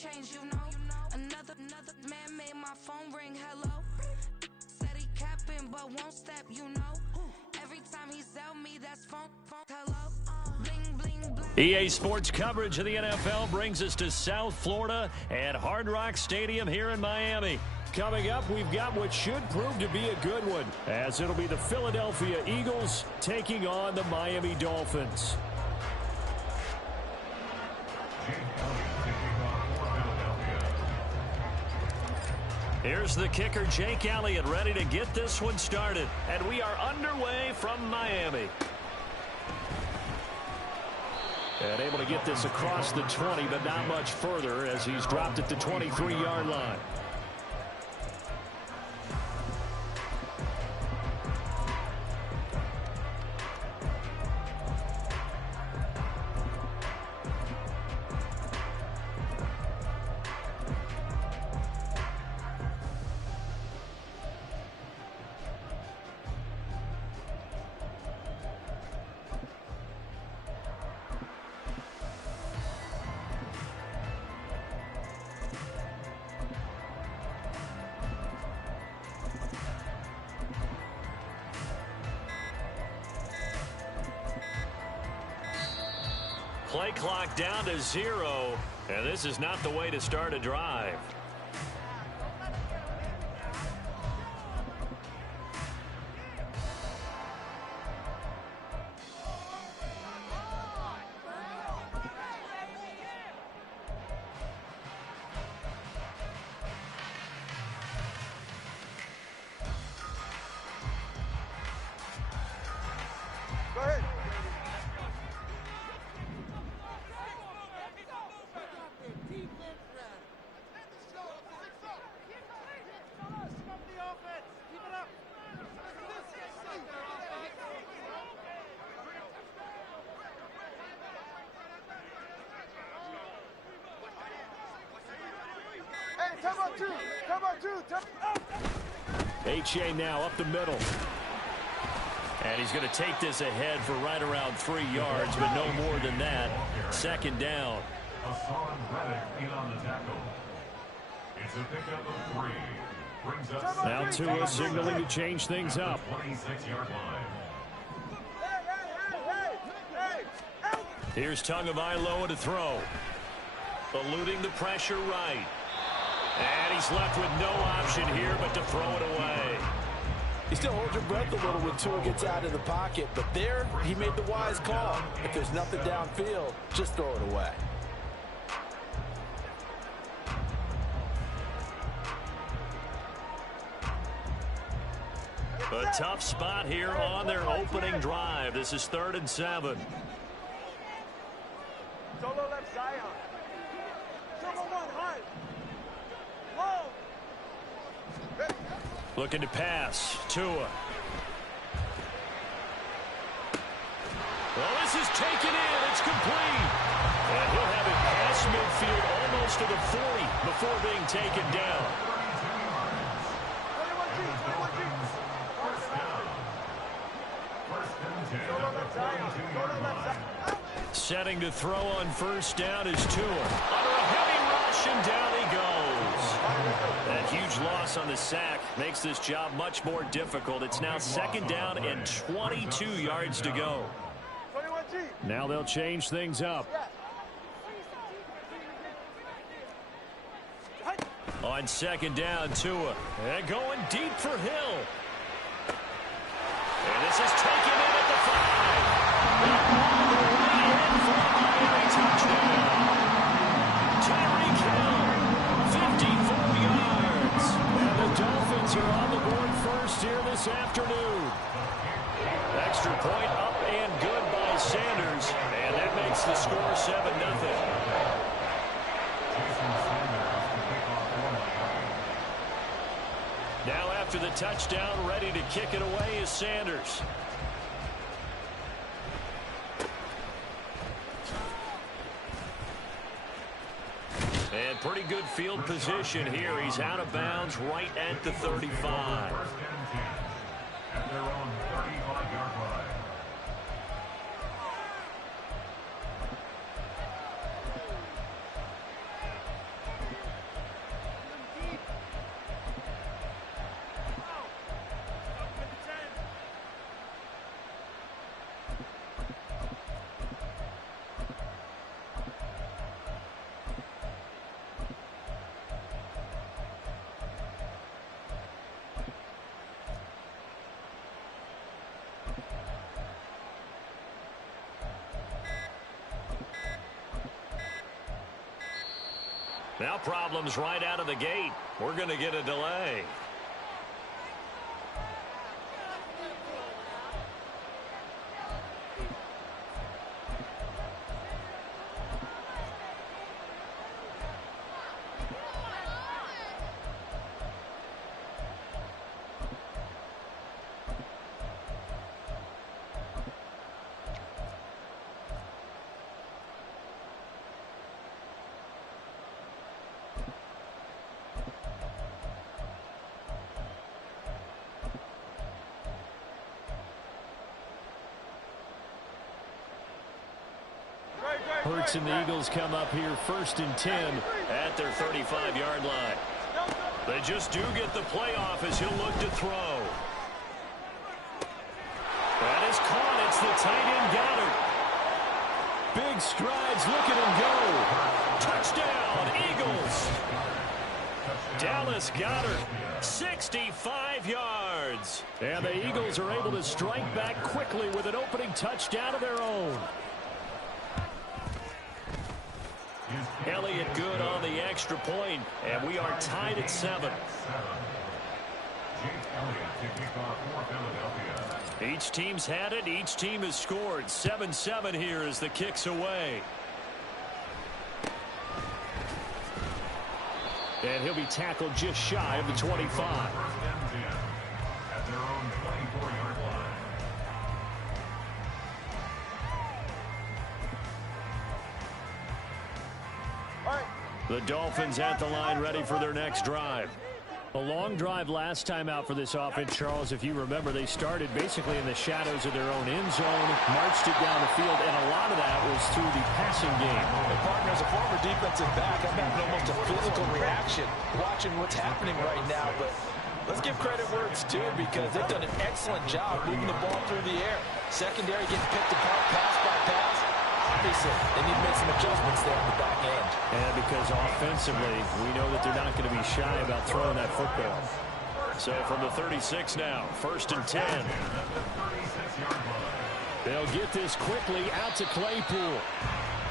change, you know. Another man made my phone ring, hello. Said he capping, but won't step, you know. Every time he sell me, that's phone, hello. Bling, bling, bling. EA Sports coverage of the NFL brings us to South Florida at Hard Rock Stadium here in Miami. Coming up, we've got what should prove to be a good one, as it'll be the Philadelphia Eagles taking on the Miami Dolphins. Here's the kicker, Jake Elliott, ready to get this one started. And we are underway from Miami. And able to get this across the 20, but not much further as he's dropped at the 23-yard line. Play clock down to 0, and this is not the way to start a drive. Go ahead. H.A. now up the middle. And he's going to take this ahead for right around 3 yards, but no more than that. Second down. Hassan Reddick in on the tackle. It's a pickup of 3. Brings up now Tua signaling to change things up. 26-yard line. Here's Tagovailoa to throw. Eluding the pressure right. And he's left with no option here but to throw it away. You still hold your breath a little when Tua gets out of the pocket, but there he made the wise call. If there's nothing downfield, just throw it away. A tough spot here on their opening drive. This is 3rd and 7. Solo left Zion. Solo one high. Low. Looking to pass. Tua. Well, this is taken in. It's complete. And he'll have it past midfield almost to the 40 before being taken down. Setting to throw on first down is Tua. Under a heavy rush, and down he goes. That huge loss on the sack makes this job much more difficult. It's now 2nd down and 22 yards to go. Now they'll change things up. On 2nd down, Tua. And going deep for Hill. And this is taken in at the 5. Touchdown. Tyreek Hill, 54 yards. And the Dolphins are on the board first here this afternoon. Extra point up and good by Sanders. And that makes the score 7-0. Now after the touchdown, ready to kick it away is Sanders. And pretty good field position here. He's out of bounds right at the 35. And they're on 35-yard line. Now problems right out of the gate. We're going to get a delay. Hurts and the Eagles come up here 1st and 10 at their 35-yard line. They just do get the playoff as he'll look to throw. That is caught. It's the tight end Goddard. Big strides. Look at him go. Touchdown, Eagles. Dallas Goedert, 65 yards. And the Eagles are able to strike back quickly with an opening touchdown of their own. Elliott good on the extra point, and we are tied at 7. Each team's had it. Each team has scored. 7-7 here as the kick's away. And he'll be tackled just shy of the 25. At their own 24-yard line. The Dolphins at the line ready for their next drive. A long drive last time out for this offense, Charles. If you remember, they started basically in the shadows of their own end zone, marched it down the field, and a lot of that was through the passing game. And partner, as a former defensive back, I'm having almost a physical reaction watching what's happening right now. But let's give credit where it's due, because they've done an excellent job moving the ball through the air. Secondary getting picked apart pass by pass. Obviously, they need to make some adjustments there on the back end. And because offensively, we know that they're not going to be shy about throwing that football. So from the 36 now, 1st and 10. They'll get this quickly out to Claypool.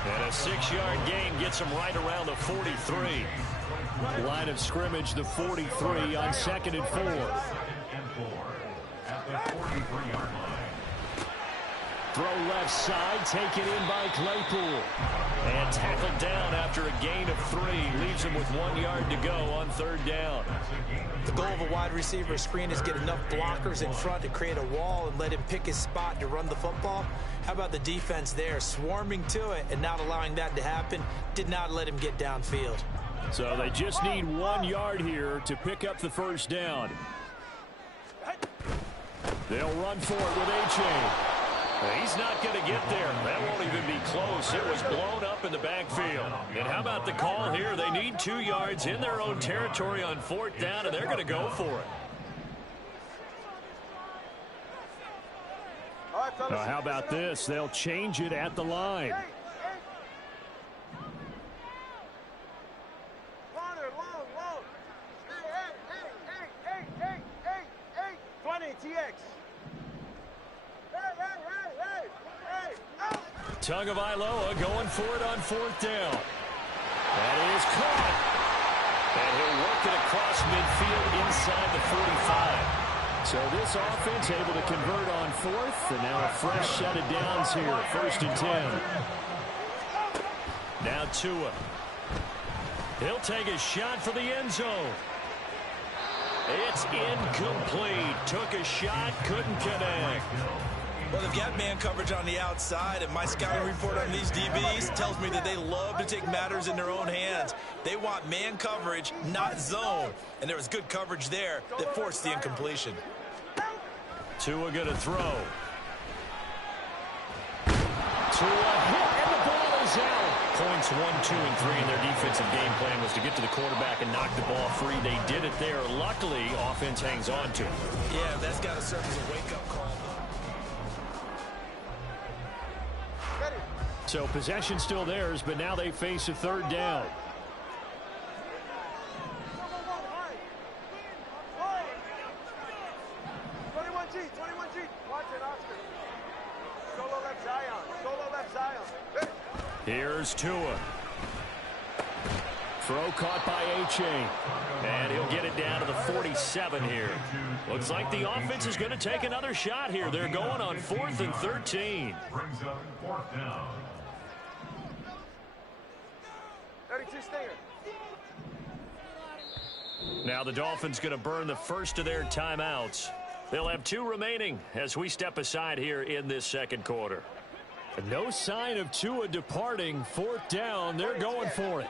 And a 6-yard gain gets them right around the 43. Line of scrimmage, the 43 on 2nd and 4. At the 43-yard line. Throw left side, taken in by Claypool. And tackled down after a gain of 3. Leaves him with 1 yard to go on 3rd down. The goal of a wide receiver screen is get enough blockers in front to create a wall and let him pick his spot to run the football. How about the defense there, swarming to it and not allowing that to happen? Did not let him get downfield. So they just need 1 yard here to pick up the 1st down. They'll run for it with A-Chain. He's not going to get there. That won't even be close. It was blown up in the backfield. And how about the call here? They need 2 yards in their own territory on 4th down, and they're going to go for it. How about this? They'll change it at the line. 20 TX. Tagovailoa going for it on 4th down. That is caught. And he'll work it across midfield inside the 45. So this offense able to convert on 4th, and now a fresh set of downs here, 1st and 10. Now Tua. He'll take a shot for the end zone. It's incomplete. Took a shot, couldn't connect. Well, they've got man coverage on the outside, and my scouting report on these DBs tells me that they love to take matters in their own hands. They want man coverage, not zone. And there was good coverage there that forced the incompletion. Tua going to throw. Tua hit, and the ball is out. Points 1, 2, and 3 in their defensive game plan was to get to the quarterback and knock the ball free. They did it there. Luckily, offense hangs on to it. Yeah, that's got to serve as a wake-up call. So possession still theirs, but now they face a 3rd down. Here's Tua. Throw caught by Achane. And he'll get it down to the 47 here. Looks like the offense is going to take another shot here. They're going on 4th and 13. Brings up 4th down. 32 stinger. Now the Dolphins going to burn the first of their timeouts. They'll have 2 remaining as we step aside here in this second quarter. No sign of Tua departing. 4th down. They're going for it.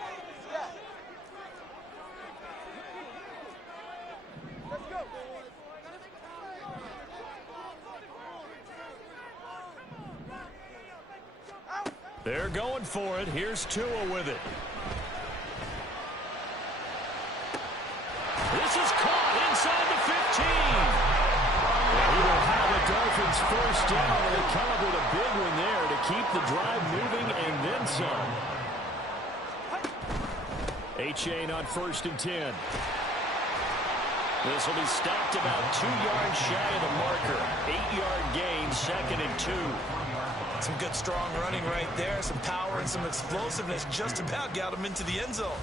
They're going for it. Here's Tua with it. This is caught inside the 15. He will have the Dolphins first down, and they calibrate a big one there to keep the drive moving and then some. Achane on 1st and 10. This will be stopped about 2 yards shy of the marker. 8-yard gain, 2nd and 2. Some good strong running right there. Some power and some explosiveness just about got him into the end zone.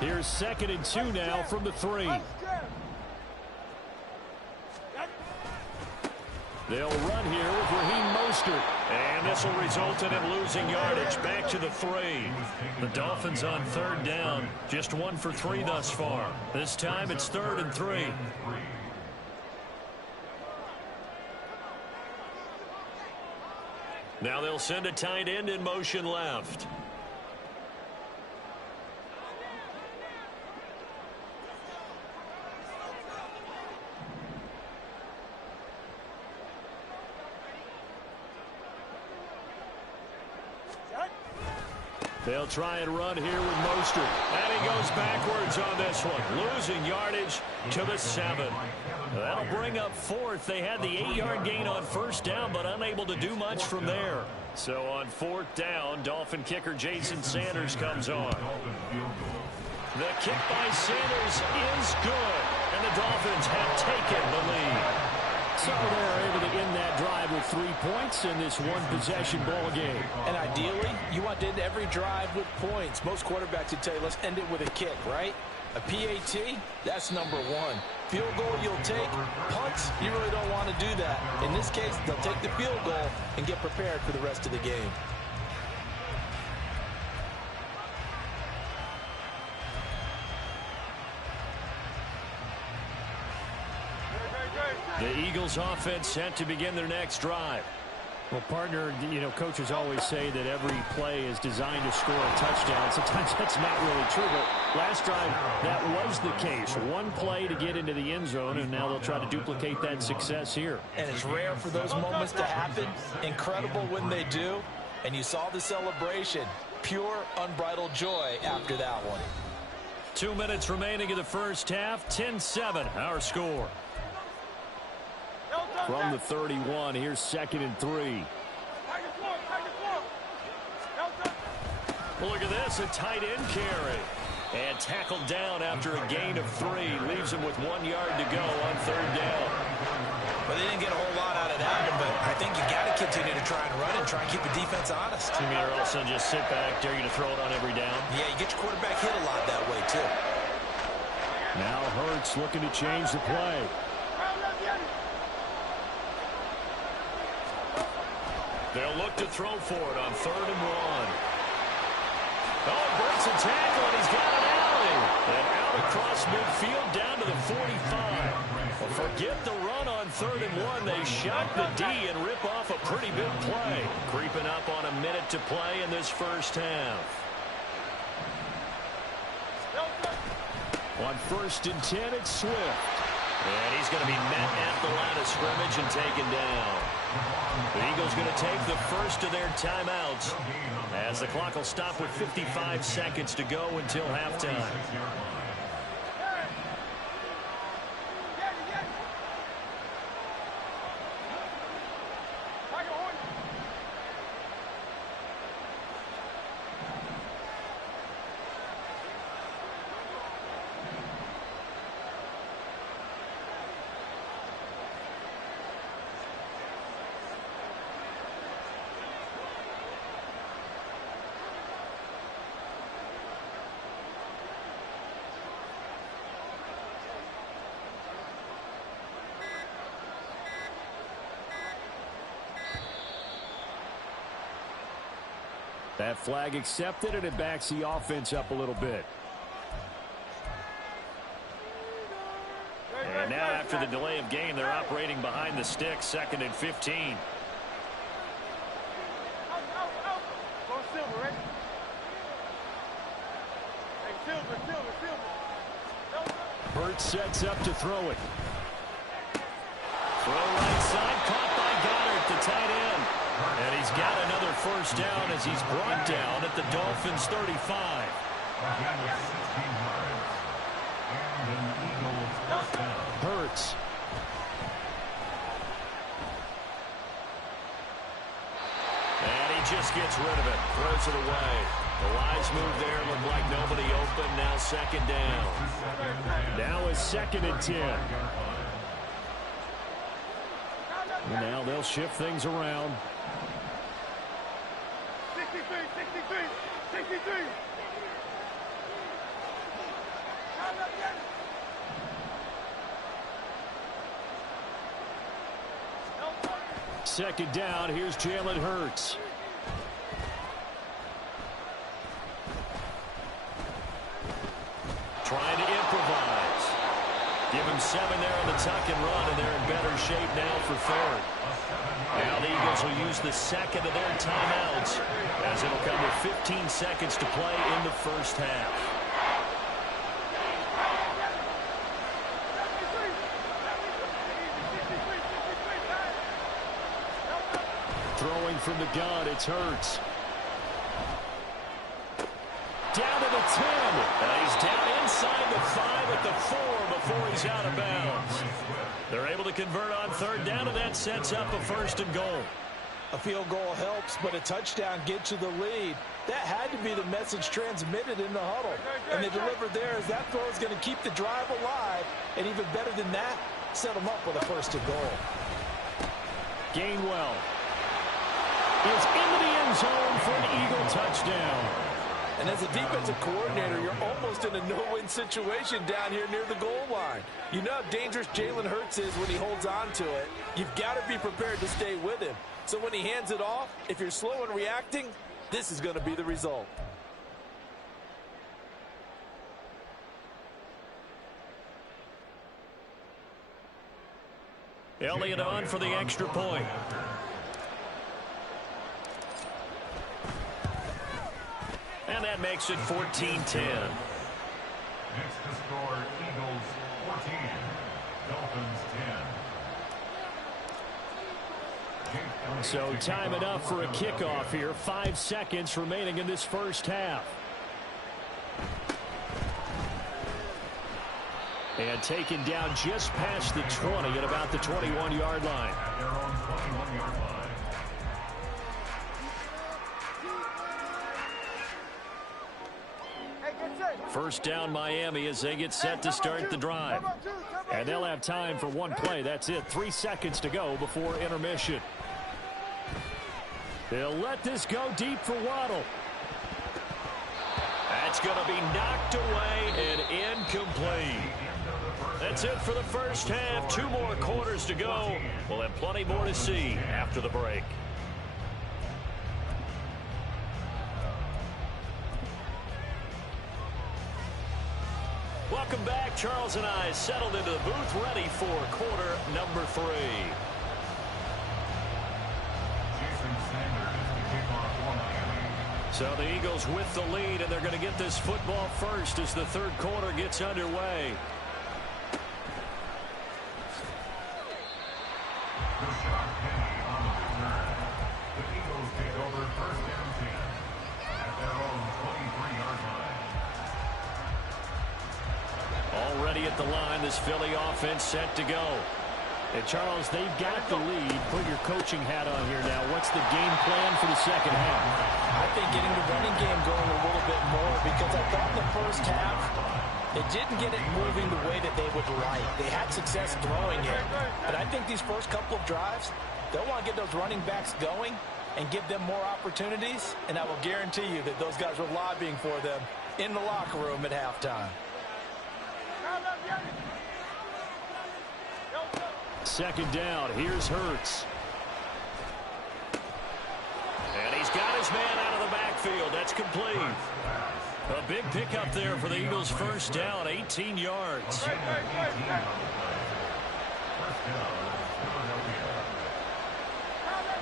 Here's 2nd and 2 now from the 3. They'll run here with Raheem Mostert. And this will result in him losing yardage back to the 3. The Dolphins on 3rd down. Just 1 for 3 thus far. This time it's 3rd and 3. Now they'll send a tight end in motion left. They'll try and run here with Mostert. And he goes backwards on this one, losing yardage to the 7. That'll bring up 4th. They had the 8-yard gain on 1st down, but unable to do much from there. So on 4th down, Dolphin kicker Jason Sanders comes on. The kick by Sanders is good, and the Dolphins have taken the lead. So they're able to end that drive with 3 points in this one-possession ball game. And ideally, you want to end every drive with points. Most quarterbacks would tell you, let's end it with a kick, right? A PAT, that's number 1. Field goal you'll take. Punts, you really don't want to do that. In this case, they'll take the field goal and get prepared for the rest of the game. The Eagles offense set to begin their next drive. Well, partner, coaches always say that every play is designed to score a touchdown. Sometimes that's not really true, but last drive, that was the case. 1 play to get into the end zone, and now they'll try to duplicate that success here. And it's rare for those moments to happen. Incredible when they do. And you saw the celebration. Pure, unbridled joy after that one. 2 minutes remaining in the first half. 10-7, our score. From the 31, here's 2nd and 3. Well, look at this, a tight end carry. And tackled down after a gain of 3. Leaves him with 1 yard to go on 3rd down. Well, they didn't get a whole lot out of that one, but I think you got to continue to try and run and try and keep the defense honest. You mean, or else they'll just sit back, dare you to throw it on every down? Yeah, you get your quarterback hit a lot that way, too. Now Hurts looking to change the play. They'll look to throw for it on 3rd and 1. Oh, breaks a tackle, and he's got an alley. And out across midfield down to the 45. Well, forget the run on 3rd and 1. They shot the D and rip off a pretty big play. Creeping up on a minute to play in this first half. On 1st and 10, it's Swift. And he's going to be met at the line of scrimmage and taken down. The Eagles going to take the first of their timeouts as the clock will stop with 55 seconds to go until halftime. That flag accepted, and it backs the offense up a little bit. And now after the delay of game, they're operating behind the sticks, 2nd and 15. Hurts sets up to throw it. Throw right side, caught by Goddard, the tight end. And he's got another first down as he's brought down at the Dolphins' 35. Hurts. And he just gets rid of it, throws it away. The wise move there, looked like nobody open, now 2nd down. Now it's 2nd and 10. And now they'll shift things around. 63, 63, 63. Second down, here's Jalen Hurts. Trying to improvise. Give him 7 there on the tuck and run, and they're in better shape now for 3rd. Now the Eagles will use the 2nd of their timeouts as it'll come with 15 seconds to play in the first half. Throwing from the gun, it's Hurts. Down to the 10. And he's down inside the 5 at the 4 before he's out of bounds. They're able to convert on 3rd down, and that sets up a 1st and goal. A field goal helps, but a touchdown gets you the lead. That had to be the message transmitted in the huddle. And they delivered there as that throw is going to keep the drive alive. And even better than that, set them up with a 1st and goal. Gainwell is into the end zone for an Eagle touchdown. And as a defensive coordinator, you're almost in a no-win situation down here near the goal line. You know how dangerous Jalen Hurts is when he holds on to it. You've got to be prepared to stay with him. So when he hands it off, if you're slow in reacting, this is going to be the result. Elliott on for the extra point. And that makes it 14-10. Next to score, Eagles 14, Dolphins 10. So time enough for a kickoff here. 5 seconds remaining in this first half. And taken down just past the 20 at about the 21-yard line. At their own 21-yard line. First down Miami as they get set to start the drive. And they'll have time for one play. That's it. 3 seconds to go before intermission. They'll let this go deep for Waddle. That's going to be knocked away and incomplete. That's it for the first half. 2 more quarters to go. We'll have plenty more to see after the break. Welcome back. Charles and I settled into the booth, ready for quarter number 3. So the Eagles with the lead, and they're going to get this football first as the 3rd quarter gets underway. Rashad Penny on the return. The Eagles take over 1st and 10 at their own 23-yard line. Already at the line, this Philly offense set to go. And Charles, they've got the lead. Put your coaching hat on here now. What's the game plan for the second half? I think getting the running game going a little bit more, because I thought in the first half they didn't get it moving the way that they would like. They had success throwing it, but I think these first couple of drives, they'll want to get those running backs going and give them more opportunities, and I will guarantee you that those guys were lobbying for them in the locker room at halftime. Second down, here's Hurts. And he's got his man out of the backfield. backfield. That's complete. A big pickup there for the Eagles' first down, 18 yards.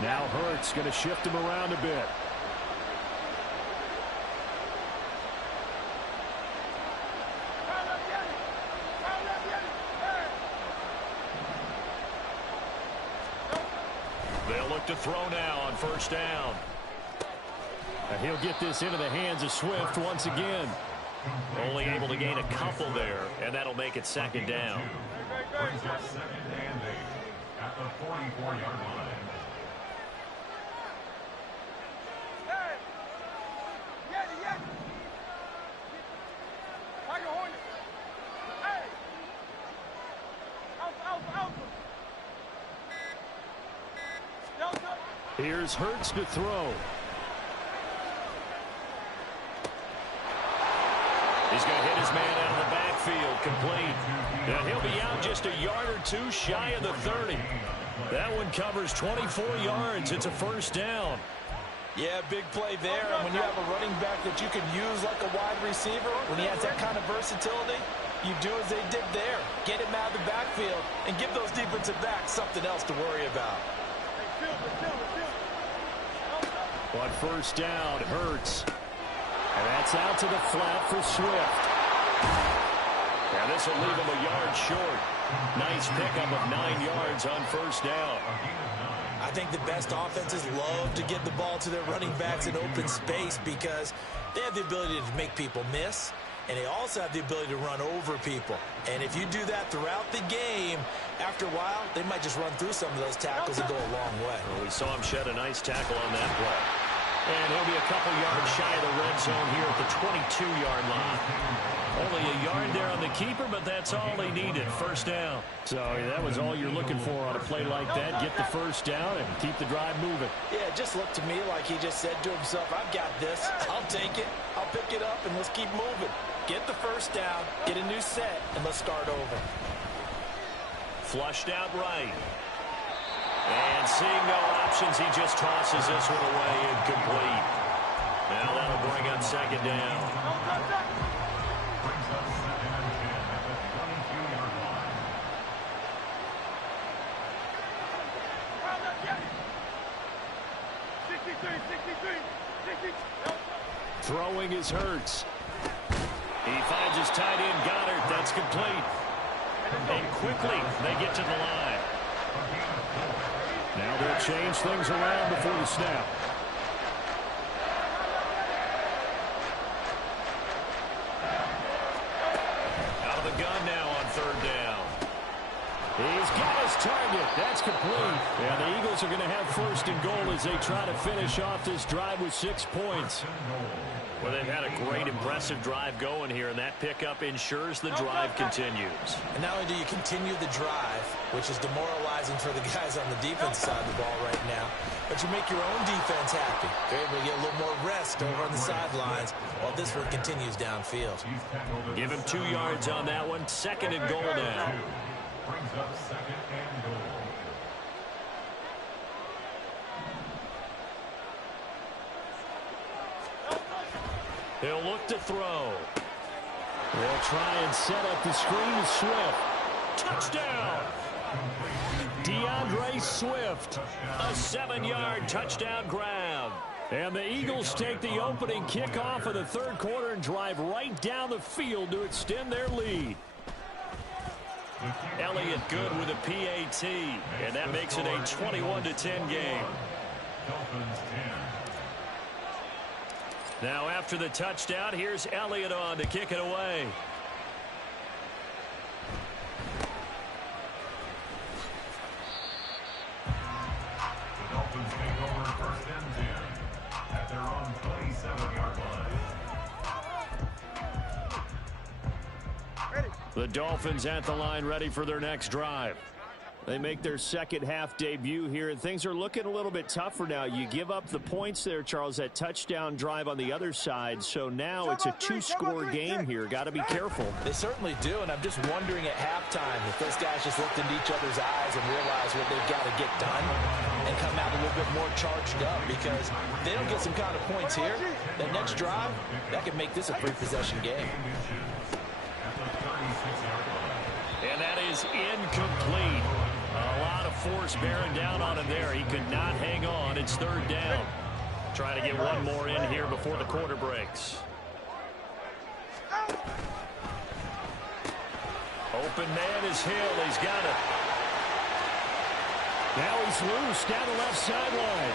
Now Hurts going to shift him around a bit. They'll look to throw now on first down. And he'll get this into the hands of Swift once again. Only able to gain a couple there, and that'll make it second down. Brings up second and 8 at the 44-yard line. Here's Hurts to throw. He's going to hit his man out of the backfield, complete. And he'll be out just a yard or two shy of the 30. That one covers 24 yards. It's a first down. Yeah, big play there. And when you have a running back that you can use like a wide receiver, when he has that kind of versatility, you do as they did there. Get him out of the backfield and give those defensive backs something else to worry about. On first down, Hurts. And that's out to the flat for Swift. And this will leave him a yard short. Nice pickup of 9 yards on first down. I think the best offenses love to get the ball to their running backs in open space because they have the ability to make people miss, and they also have the ability to run over people. And if you do that throughout the game, after a while, they might just run through some of those tackles and go a long way. Well, we saw him shed a nice tackle on that play. And he'll be a couple yards shy of the red zone here at the 22-yard line. Only a yard there on the keeper, but that's all they needed. First down. So that was all you're looking for on a play like that. Get the first down and keep the drive moving. Yeah, it just looked to me like he just said to himself, I've got this. I'll take it. I'll pick it up, and let's keep moving. Get the first down, get a new set, and let's start over. Flushed out right. And seeing no options, he just tosses this one away, incomplete. Now that'll bring up second down. Brings up second and 10 at the 22-yard line. Throwing is Hurts. He finds his tight end, Goddard. That's complete. And quickly, they get to the line. Now they'll change things around before the snap. Out of the gun now on third down. He's got his target. That's complete. Yeah, the Eagles are going to have first and goal as they try to finish off this drive with 6 points. Well, they've had a great, impressive drive going here, and that pickup ensures the drive continues. And not only do you continue the drive, which is demoralizing for the guys on the defense side of the ball right now, but you make your own defense happy. You're able to get a little more rest over on the sidelines while this one continues downfield. Give him 2 yards on that one. Second and goal now. Brings up second and goal. He'll look to throw. They'll try and set up the screen to Swift. Touchdown! DeAndre Swift. A 7-yard touchdown grab. And the Eagles take the opening kickoff of the third quarter and drive right down the field to extend their lead. Elliott good with a PAT, and that makes it a 21-10 game. Dolphins 10. Now after the touchdown, here's Elliott on to kick it away. The Dolphins take over first and 10 at their own 27-yard line. The Dolphins at the line ready for their next drive. They make their second half debut here, and things are looking a little bit tougher now. You give up the points there, Charles, that touchdown drive on the other side. So now it's a two-score game here. Got to be careful. They certainly do, and I'm just wondering at halftime if those guys just looked into each other's eyes and realized what they've got to get done and come out a little bit more charged up, because if they don't get some kind of points here, that next drive, that could make this a three-possession game. And that is incomplete. A lot of force bearing down on him there. He could not hang on. It's third down. Trying to get one more in here before the quarter breaks. Open man is Hill. He's got it. Now he's loose down the left sideline.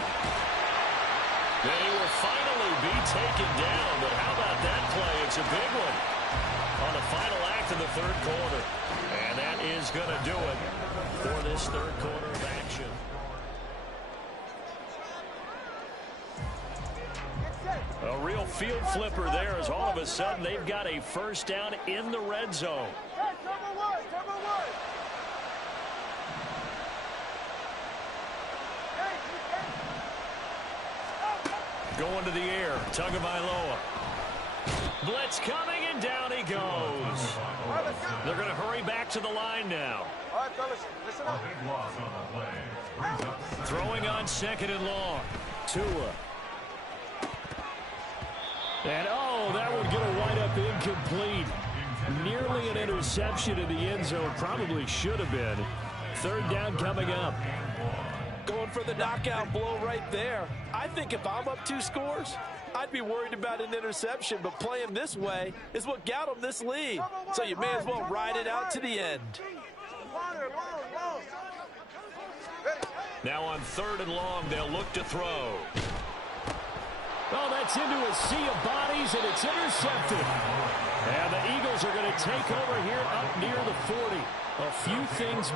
They will finally be taken down, but how about that play? It's a big one on the final act of the third quarter. And that is going to do it for this third quarter of action. A real field flipper there, as all of a sudden they've got a first down in the red zone. Going to the air, Tagovailoa. Blitz coming, and down he goes. They're going to hurry back to the line now. All right, fellas, listen up. Throwing on second and long. Tua. And, oh, that would get a wind up incomplete. Nearly an interception in the end zone. Probably should have been. Third down coming up. Going for the knockout blow right there. I think if I'm up 2 scores, I'd be worried about an interception, but playing this way is what got them this lead. So you may as well ride it out to the end. Now on third and long, they'll look to throw. Oh, that's into a sea of bodies, and it's intercepted. And the Eagles are going to take over here up near the 40. A few things.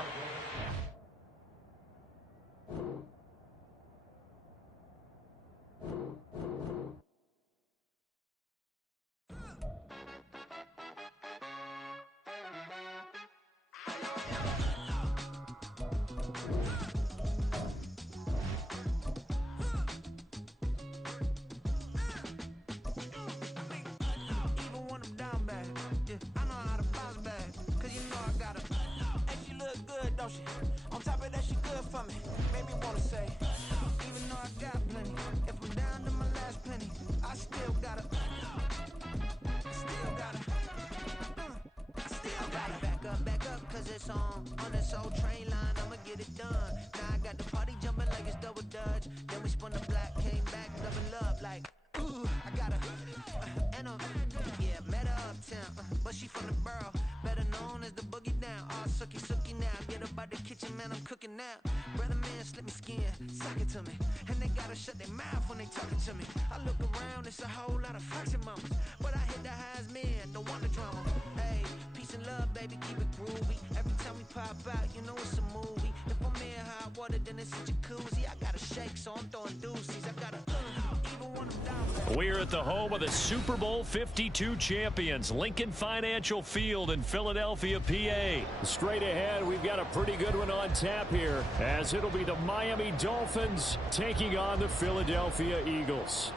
On top of that, she good for me. Made me wanna say, even though I got plenty, if I'm down to my last penny, I still gotta back up, cause it's on this old train line, I'ma get it done. Now I got the party jumping like it's double dutch. Then we spun the block, came back, double up like, ooh, I got and yeah, met her uptown, but she from the borough, better known as the boogie down. All sookie now, get up out the kitchen, man, I'm cooking now. Brother man, slip me skin, sock it to me, and they gotta shut their mouth when they talking to me. I look around, it's a whole lot of flexing mamas, but I hit the highs, man, don't want the drama. Hey, peace and love, baby, keep it groovy. Every time we pop out, you know it's a movie. If I'm in hot water, then it's a jacuzzi. I gotta shake, so I'm throwing deuces. I gotta even when I'm down. We're at the home of the Super Bowl 52 champions, Lincoln Financial Field in Philadelphia, PA. Straight ahead, we've got a pretty good one on tap here, as it'll be the Miami Dolphins taking on the Philadelphia Eagles.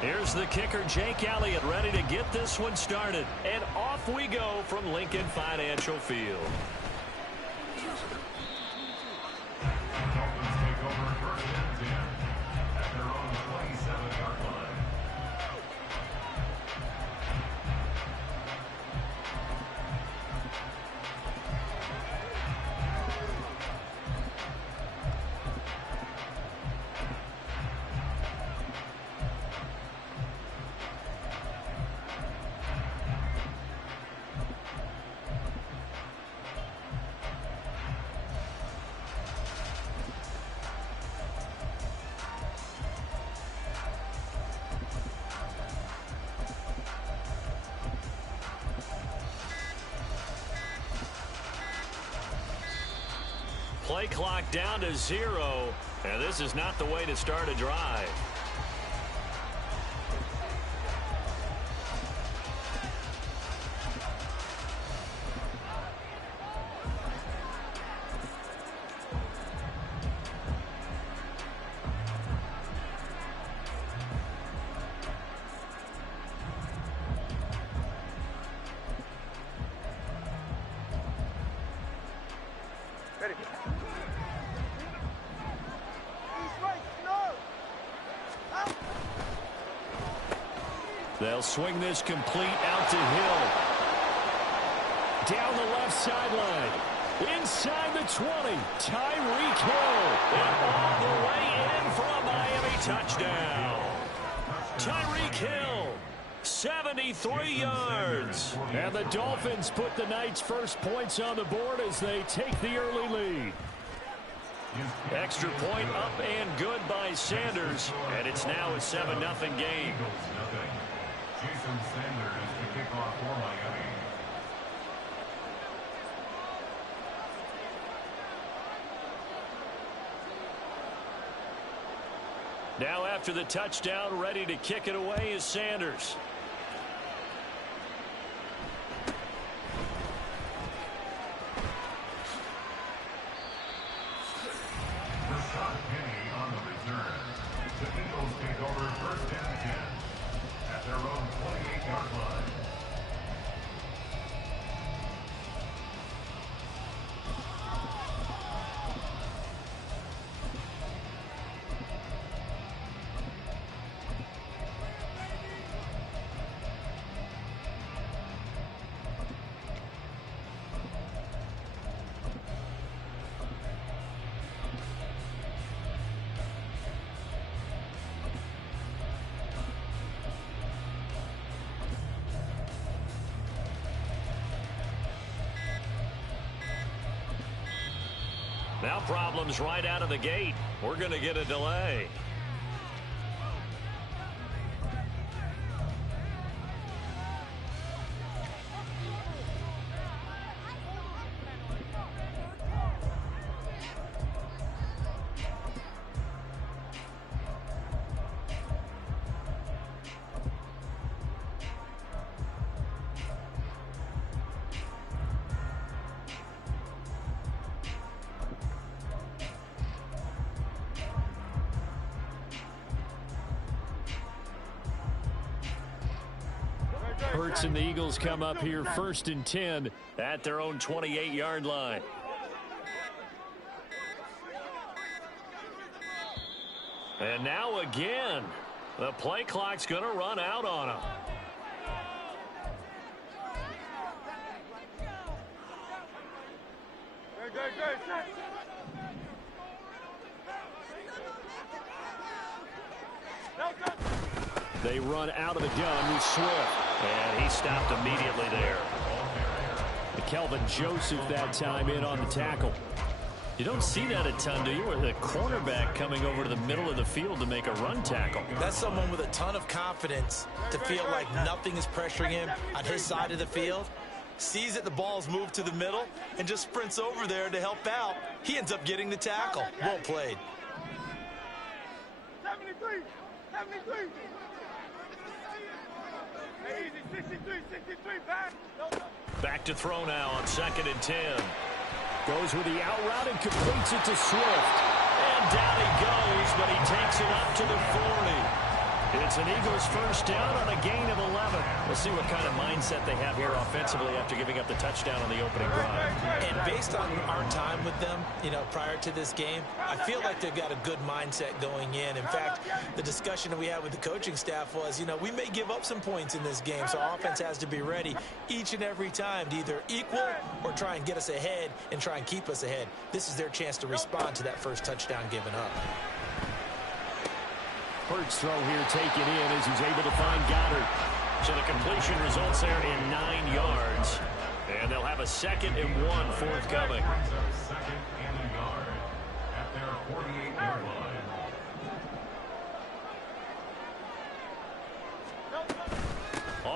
Here's the kicker, Jake Elliott, ready to get this one started. And off we go from Lincoln Financial Field. Dolphins take over first and 10 at their own 27-yard line. Play clock down to 0, and this is not the way to start a drive. They'll swing this complete out to Hill. Down the left sideline. Inside the 20. Tyreek Hill. And all the way in for a Miami touchdown. Tyreek Hill. 73 yards. And the Dolphins put the night's first points on the board as they take the early lead. Extra point up and good by Sanders. And it's now a 7-0 game. Jason Sanders to kick off for Miami. Now after the touchdown, ready to kick it away is Sanders. Rashad Penny on the return. The Eagles take over first and 10 at their own 28-yard line. Now problems right out of the gate. We're going to get a delay. Hurts and the Eagles come up here first and 10 at their own 28-yard line. And now again, the play clock's going to run out on them. They run out of the gun with Swift. And he stopped immediately there. Kelvin Joseph that time in on the tackle. You don't see that a ton, do you? Or the cornerback coming over to the middle of the field to make a run tackle. That's someone with a ton of confidence to feel like nothing is pressuring him on his side of the field. Sees that the ball's moved to the middle and just sprints over there to help out. He ends up getting the tackle. Well played. 73, 73. Easy, 63, 63, back. Back to throw now on 2nd and 10. Goes with the out route and completes it to Swift. And down he goes, but he takes it up to the 40. It's an Eagles first down on a gain of 11. We'll see what kind of mindset they have here offensively after giving up the touchdown on the opening drive. And based on our time with them, prior to this game, I feel like they've got a good mindset going in. In fact, the discussion that we had with the coaching staff was, we may give up some points in this game, so our offense has to be ready each and every time to either equal or try and get us ahead and try and keep us ahead. This is their chance to respond to that first touchdown given up. Hurts throw here taken in as he's able to find Goddard. So the completion results there in 9 yards. And they'll have a 2nd and 1 forthcoming. Second and a yard at their 48-yard line.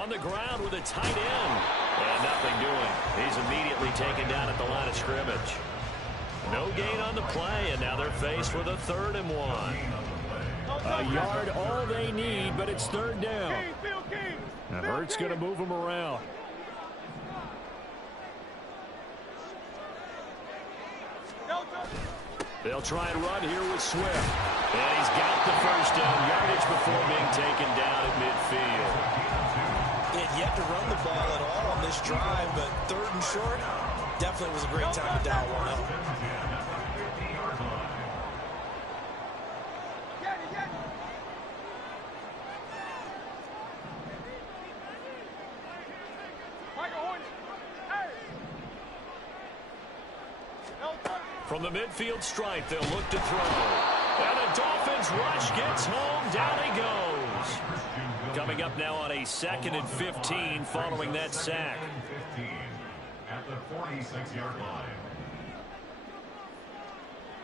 On the ground with a tight end. And nothing doing. He's immediately taken down at the line of scrimmage. No gain on the play, and now they're faced with a 3rd and 1. A yard all they need, but it's 3rd down. Now Hurts going to move them around. They'll try and run here with Swift. And he's got the first down yardage before being taken down at midfield. They had yet to run the ball at all on this drive, but 3rd and short, Definitely was a great time to dial one up. From the midfield stripe, they'll look to throw. And the Dolphins rush gets home. Down he goes. Coming up now on a 2nd and 15 following that sack. At the 46-yard line.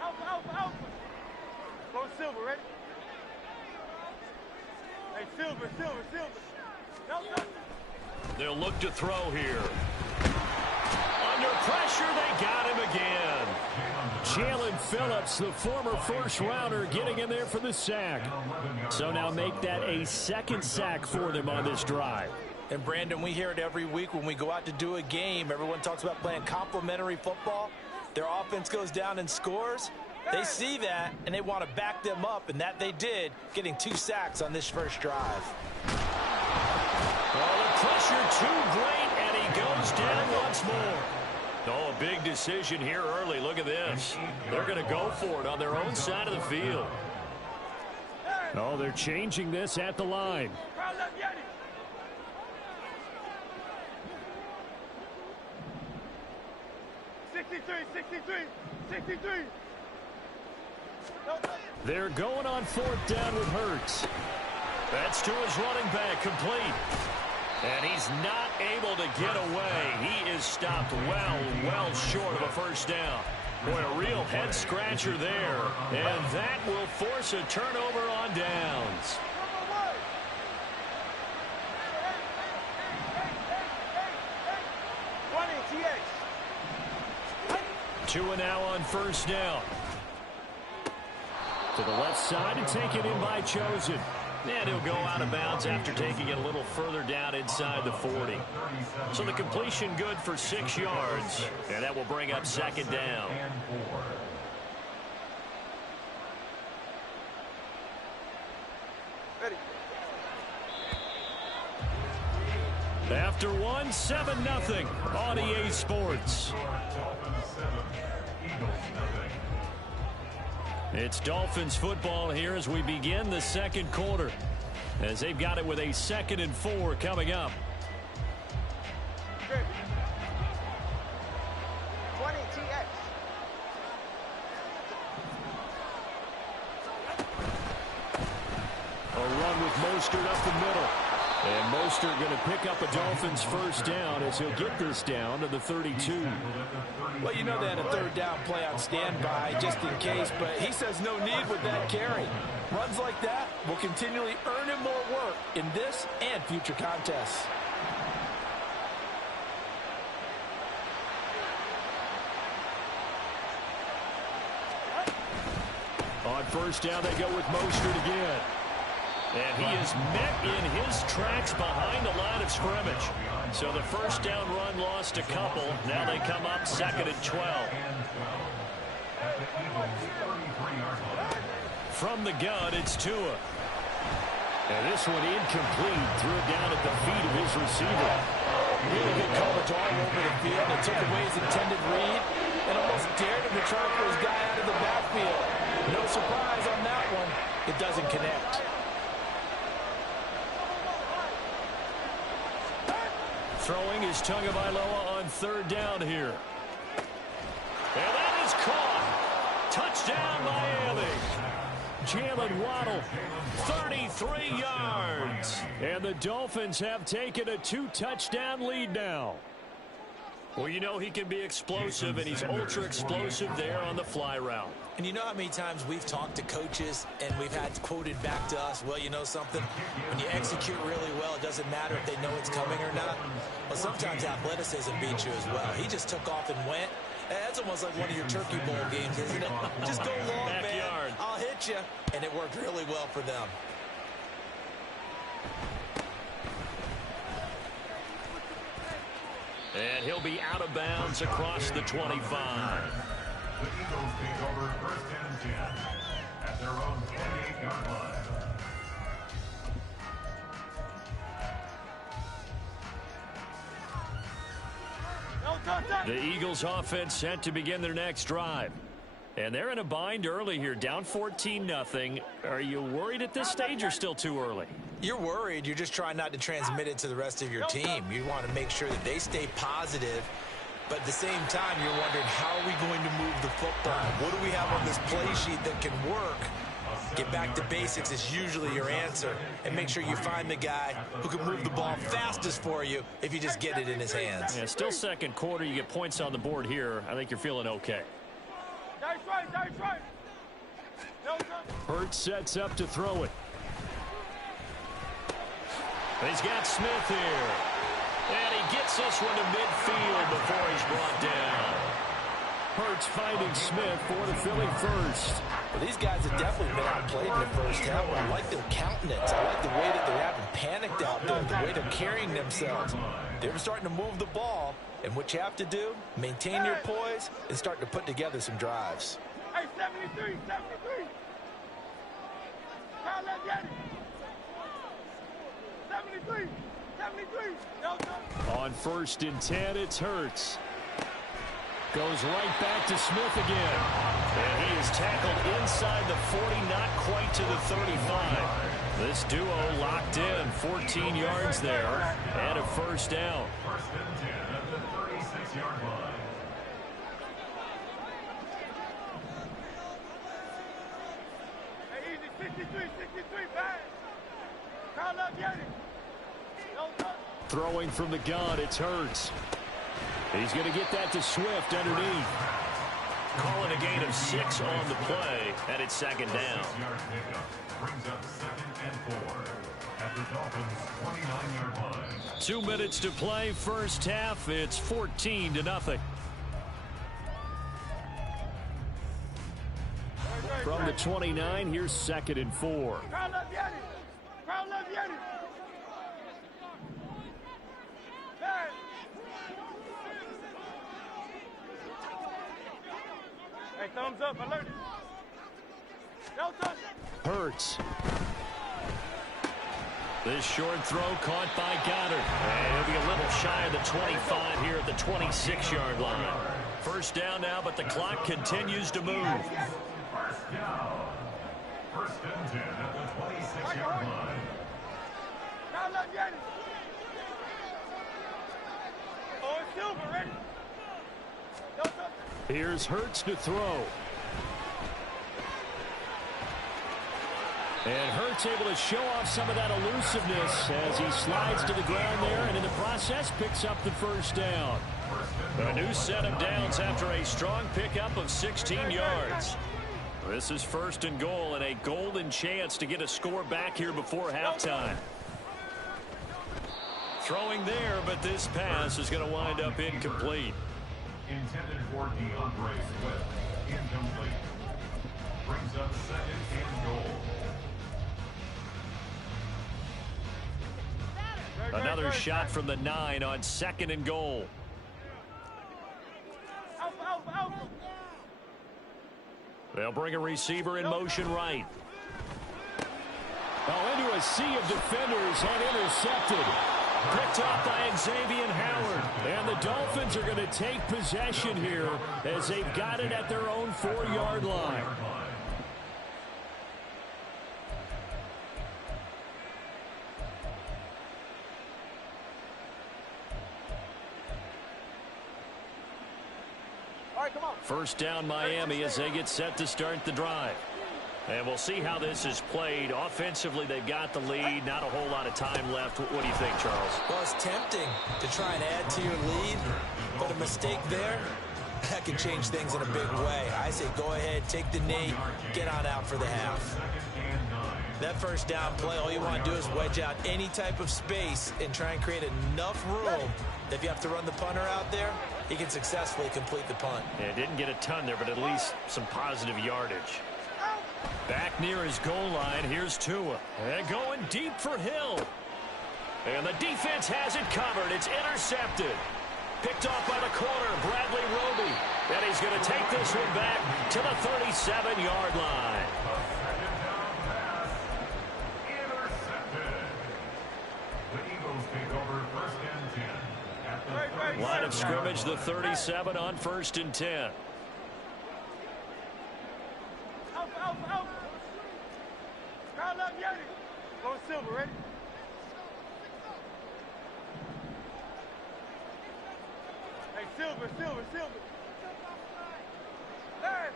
Alpha. Go Silver, ready? Hey, Silver. No. They'll look to throw here. Under pressure, they got him again. Jalen Phillips, the former first-rounder, getting in there for the sack. So now make that a 2nd sack for them on this drive. And, Brandon, we hear it every week when we go out to do a game. Everyone talks about playing complementary football. Their offense goes down and scores. They see that, and they want to back them up, and that they did, getting 2 sacks on this first drive. Well, the pressure too great, and he goes down once more. Oh, a big decision here early. Look at this. They're going to go for it on their own side of the field. Oh, they're changing this at the line. 63. They're going on 4th down with Hurts. That's to his running back, complete. And he's not able to get away. He is stopped well short of a first down. Boy, a real head-scratcher there. And that will force a turnover on downs. 2 and now on first down. To the left side and taken in by Chosen. And he'll go out of bounds after taking it a little further down inside the 40. So the completion good for 6 yards. And that will bring up 2nd down. After 1, 7-0 on EA Sports. It's Dolphins football here as we begin the 2nd quarter, as they've got it with a 2nd and 4 coming up. 20 TX. A run with Mostert up the middle. And Mostert going to pick up a Dolphins first down as he'll get this down to the 32. Well, you know they had a 3rd down play on standby just in case, but he says no need with that carry. Runs like that will continually earn him more work in this and future contests. On first down, they go with Mostert again. And he is met in his tracks behind the line of scrimmage. So the first down run lost a couple. Now they come up 2nd and 12. From the gun, it's Tua. And this one incomplete. Threw it down at the feet of his receiver. Really good coverage all over the field. It took away his intended read and almost dared him to try for his guy out of the backfield. No surprise on that one. It doesn't connect. Throwing is Tagovailoa on 3rd down here. And that is caught. Touchdown, Miami. Jalen Waddle, 33 yards. And the Dolphins have taken a 2-touchdown lead now. Well, you know he can be explosive, and he's ultra-explosive there on the fly route. And you know how many times we've talked to coaches and we've had quoted back to us, well, you know something? When you execute really well, it doesn't matter if they know it's coming or not. Well, sometimes athleticism beats you as well. He just took off and went. That's almost like one of your Turkey Bowl games, isn't it? Just go long, Backyard. man. I'll hit you. And it worked really well for them. And he'll be out of bounds across the 25. The Eagles take over 1st and 10 at their own 28-yard line. The Eagles offense set to begin their next drive. And they're in a bind early here, down 14-0. Are you worried at this stage or still too early? You're worried. You're just trying not to transmit it to the rest of your team. You want to make sure that they stay positive. But at the same time, you're wondering, how are we going to move the football? What do we have on this play sheet that can work? Get back to basics is usually your answer. And make sure you find the guy who can move the ball fastest for you if you just get it in his hands. Yeah, still second quarter. You get points on the board here. I think you're feeling okay. That's right. Hurts sets up to throw it. He's got Smith here. And he gets this one to midfield before he's brought down. Hurts finding Smith for the Philly first. Well, these guys have definitely been outplayed in the first half. I like their countenance. I like the way that they haven't panicked out there, the way they're carrying themselves. They're starting to move the ball. And what you have to do, maintain your poise and start to put together some drives. Hey, 73. Kyle, let's get it. 73. On 1st and 10, it's Hurts. Goes right back to Smith again. And he is tackled inside the 40, not quite to the 35. This duo locked in, 14 yards there, and a first down. First and 10 at the 36-yard line. Hey, easy, 63, bang. Kyle, let's get it. Throwing from the gun, it's Hurts. He's going to get that to Swift underneath. Calling a gain of 6 on the play, and it's second down. 6-yard pickup brings up 2nd and 4 at the Dolphins' 29-yard line. 2 minutes to play, first half. It's 14-0. From the 29, here's 2nd and 4. Kyle, let's get it. Hey, thumbs up, alert. Hurts. This short throw caught by Goddard. And he'll be a little shy of the 25 here at the 26-yard line. First down now, but the clock continues to move. First down. First and 10 at the 26-yard line. Kyle, let's get it. Oh, it's Silver, ready? Here's Hurts to throw. And Hurts able to show off some of that elusiveness as he slides to the ground there, and in the process picks up the first down. A new set of downs after a strong pickup of 16 yards. This is 1st and goal, and a golden chance to get a score back here before halftime. Throwing there, but this pass is going to wind up incomplete. Intended for DeAndre Swift. Incomplete. Brings up 2nd and goal. Another shot from the 9 on 2nd and goal. They'll bring a receiver in motion right. Oh, into a sea of defenders and intercepted. Picked off by Xavier Howard. And the Dolphins are going to take possession here as they've got it at their own 4-yard line. All right, come on. First down Miami as they get set to start the drive. And we'll see how this is played. Offensively, they've got the lead. Not a whole lot of time left. What do you think, Charles? Well, it's tempting to try and add to your lead, but a mistake there, that can change things in a big way. I say go ahead, take the knee, get on out for the half. That first down play, all you want to do is wedge out any type of space and try and create enough room that if you have to run the punter out there, he can successfully complete the punt. Yeah, didn't get a ton there, but at least some positive yardage. Back near his goal line, here's Tua. And going deep for Hill. And the defense has it covered. It's intercepted. Picked off by the corner, Bradley Roby. And he's going to take this one back to the 37-yard line. The Eagles take over 1st and 10 at the 36. Line of scrimmage, the 37 on 1st and 10. Out. Crowd up, Yeti. Go Silver, ready? Hey, Silver. Hey.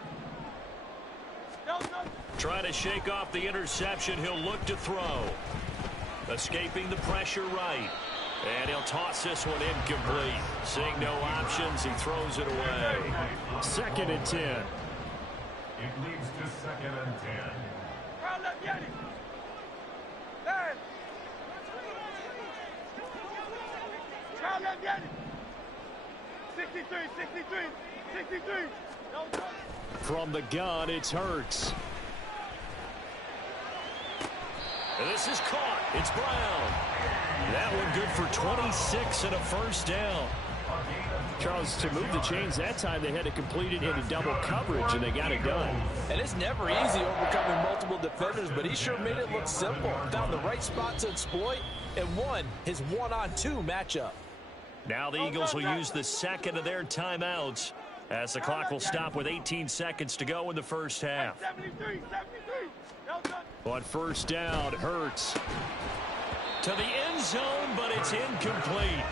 No. Trying to shake off the interception. He'll look to throw. Escaping the pressure right. And he'll toss this one incomplete. Seeing no options, he throws it away. 2nd and 10. It leads to 2nd and 10. Crowd up, Yeti. Hey. Crowd up, Yeti. 63. No. From the gun, it's Hurts. This is caught. It's Brown. That one good for 26 and a first down. Charles, to move the chains that time, they had to complete it into double coverage, and they got it done. And it's never easy overcoming multiple defenders, but he sure made it look simple. Found the right spot to exploit and won his 1-on-2 matchup. Now the Eagles will use the second of their timeouts as the clock will stop with 18 seconds to go in the first half. 73. On first down, Hurts to the end zone, but it's incomplete.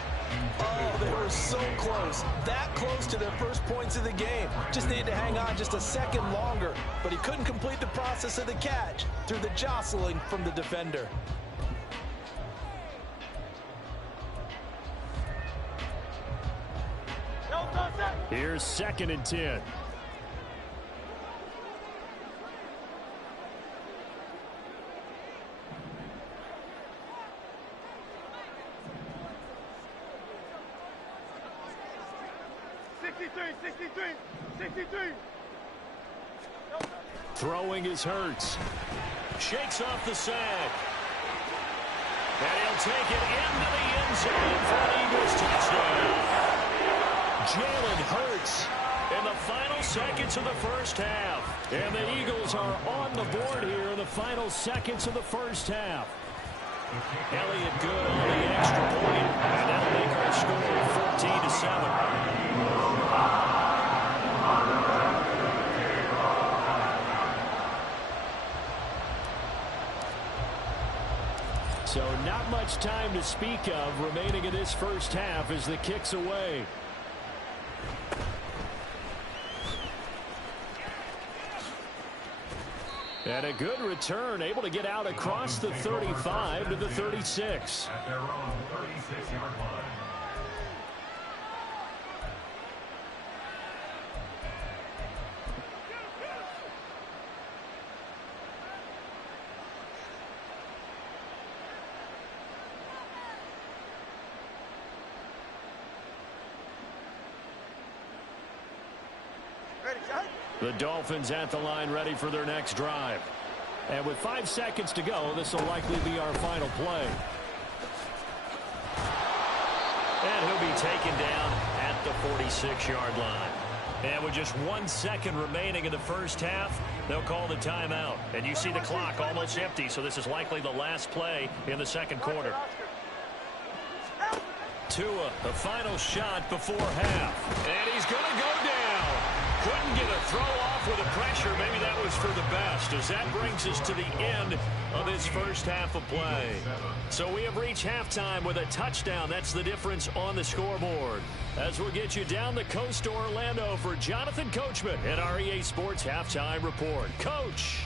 Oh, they were so close. That close to their first points of the game. Just needed to hang on just a second longer, but he couldn't complete the process of the catch through the jostling from the defender. Here's 2nd and 10. Throwing is Hurts. Shakes off the sack. And he'll take it into the end zone for an Eagles touchdown. Jalen Hurts in the final seconds of the first half. And the Eagles are on the board here in the final seconds of the first half. Elliott good on the extra point, and that'll make our score 14-7. So not much time to speak of remaining in this first half as the kick's away. And a good return, able to get out across the 35 to the 36. At their own 36-yard line. The Dolphins at the line ready for their next drive. And with 5 seconds to go, this will likely be our final play. And he'll be taken down at the 46-yard line. And with just 1 second remaining in the first half, they'll call the timeout. And you see the clock almost empty, so this is likely the last play in the second quarter. Tua, the final shot before half. And he's going to go down. Couldn't get a throw off with the pressure. Maybe that was for the best, as that brings us to the end of this first half of play. So we have reached halftime with a touchdown. That's the difference on the scoreboard. As we'll get you down the coast to Orlando for Jonathan Coachman at our EA Sports Halftime Report. Coach.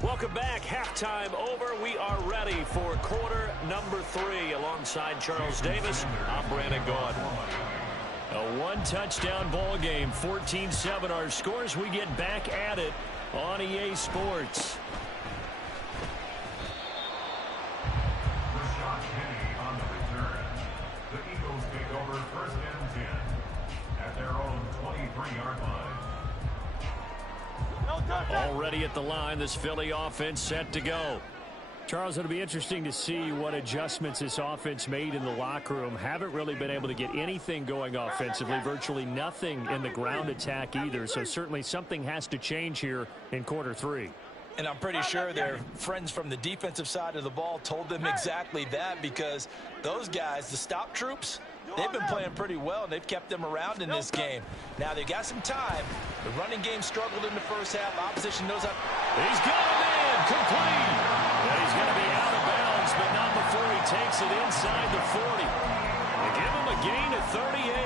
Welcome back. Halftime over. We are ready for quarter number 3. Alongside Charles Davis, I'm Brandon Gaudin. A one-touchdown ball game, 14-7 our scores. We get back at it on EA Sports. Rashad Penny on the return. The Eagles take over 1st and 10 at their own 23-yard line. Already at the line, this Philly offense set to go. Charles, it'll be interesting to see what adjustments this offense made in the locker room. Haven't really been able to get anything going offensively, virtually nothing in the ground attack either. So certainly something has to change here in quarter 3. And I'm pretty sure their friends from the defensive side of the ball told them exactly that, because those guys, the stop troops, they've been playing pretty well, and they've kept them around in this game. Now, they've got some time. The running game struggled in the first half. Opposition knows how. He's got a man complete. And he's going to be out of bounds, but not before he takes it inside the 40. They give him a gain of 38.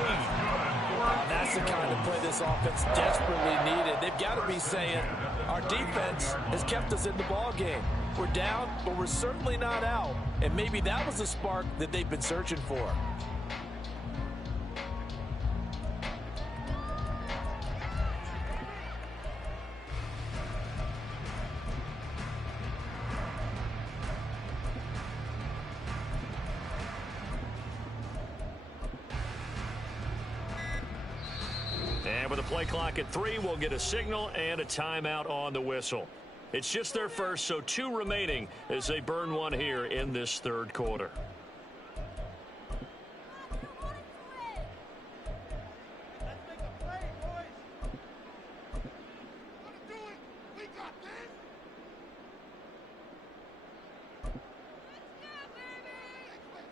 That's the kind of play this offense desperately needed. They've got to be saying, our defense has kept us in the ball game. We're down, but we're certainly not out. And maybe that was the spark that they've been searching for. And with the play clock at 3, we'll get a signal and a timeout on the whistle. It's just their first, so 2 remaining as they burn one here in this third quarter.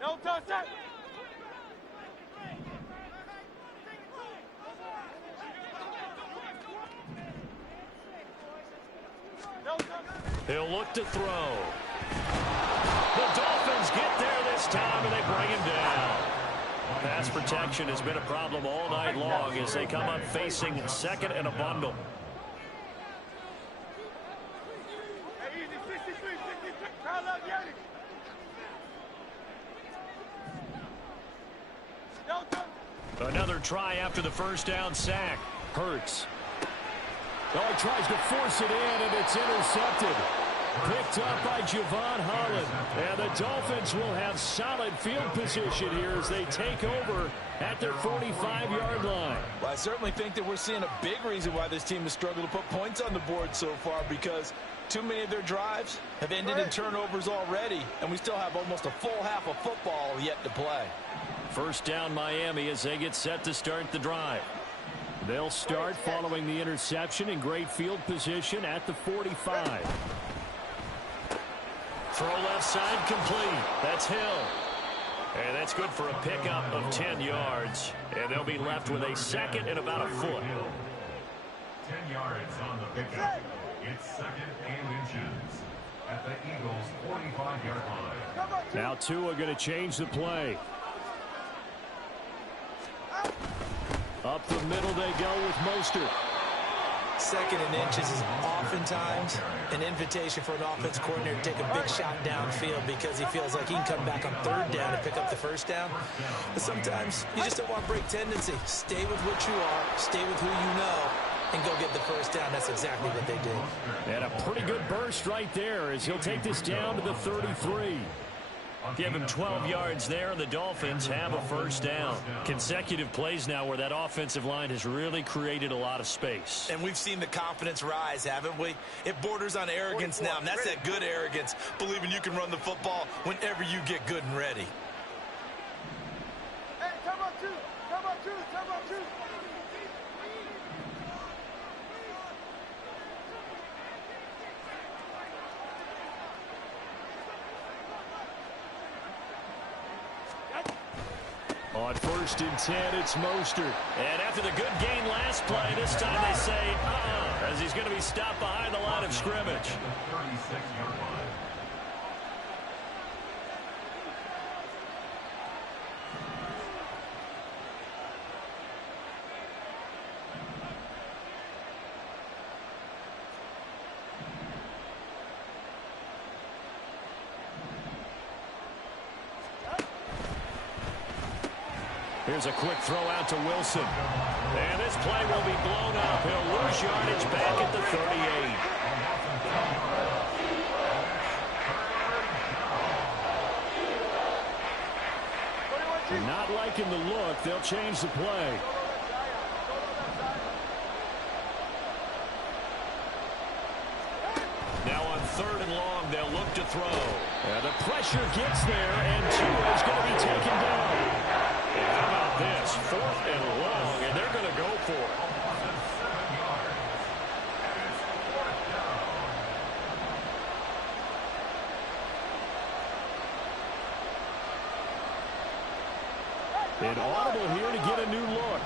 No touch that. He'll look to throw. The Dolphins get there this time, and they bring him down. Pass protection has been a problem all night long as they come up facing second and a bundle. Hey, easy, 63, 63. Kyle out, Yanni. No touch. Another try after the first down sack. Hurts. Oh, he tries to force it in, and it's intercepted. Picked up by Javon Holland. And the Dolphins will have solid field position here as they take over at their 45-yard line. Well, I certainly think that we're seeing a big reason why this team has struggled to put points on the board so far, because too many of their drives have ended in turnovers already, and we still have almost a full half of football yet to play. First down Miami as they get set to start the drive. They'll start following the interception in great field position at the 45. Throw left side complete. That's Hill. And that's good for a pickup of 10 yards. And they'll be left with a second and about a foot. 10 yards on the pickup. It's second and inches at the Eagles' 45-yard line. Now Tua going to change the play. Up the middle they go with Mostert. Second and inches is oftentimes an invitation for an offense coordinator to take a big shot downfield because he feels like he can come back on third down and pick up the first down. But sometimes you just don't want break tendency. Stay with what you are, stay with who you know, and go get the first down. That's exactly what they did. And a pretty good burst right there as he'll take this down to the 33. Give him 12 yards there, and the Dolphins have a first down. Consecutive plays now where that offensive line has really created a lot of space. And we've seen the confidence rise, haven't we? It borders on arrogance now, and that's that good arrogance, believing you can run the football whenever you get good and ready. Hey, come on, two. Come on, two. Come on, two. On first and 10, it's Mostert. And after the good gain last play, this time they say, as he's going to be stopped behind the line of scrimmage. 36-yard line. Here's a quick throw out to Wilson. And this play will be blown up. He'll lose yardage back at the 38. Not liking the look. They'll change the play. Now on third and long, they'll look to throw. pressure gets there, and Tua is going to be taken down. And how about this? 4th and long, and they're going to go for it. An audible here to get a new look.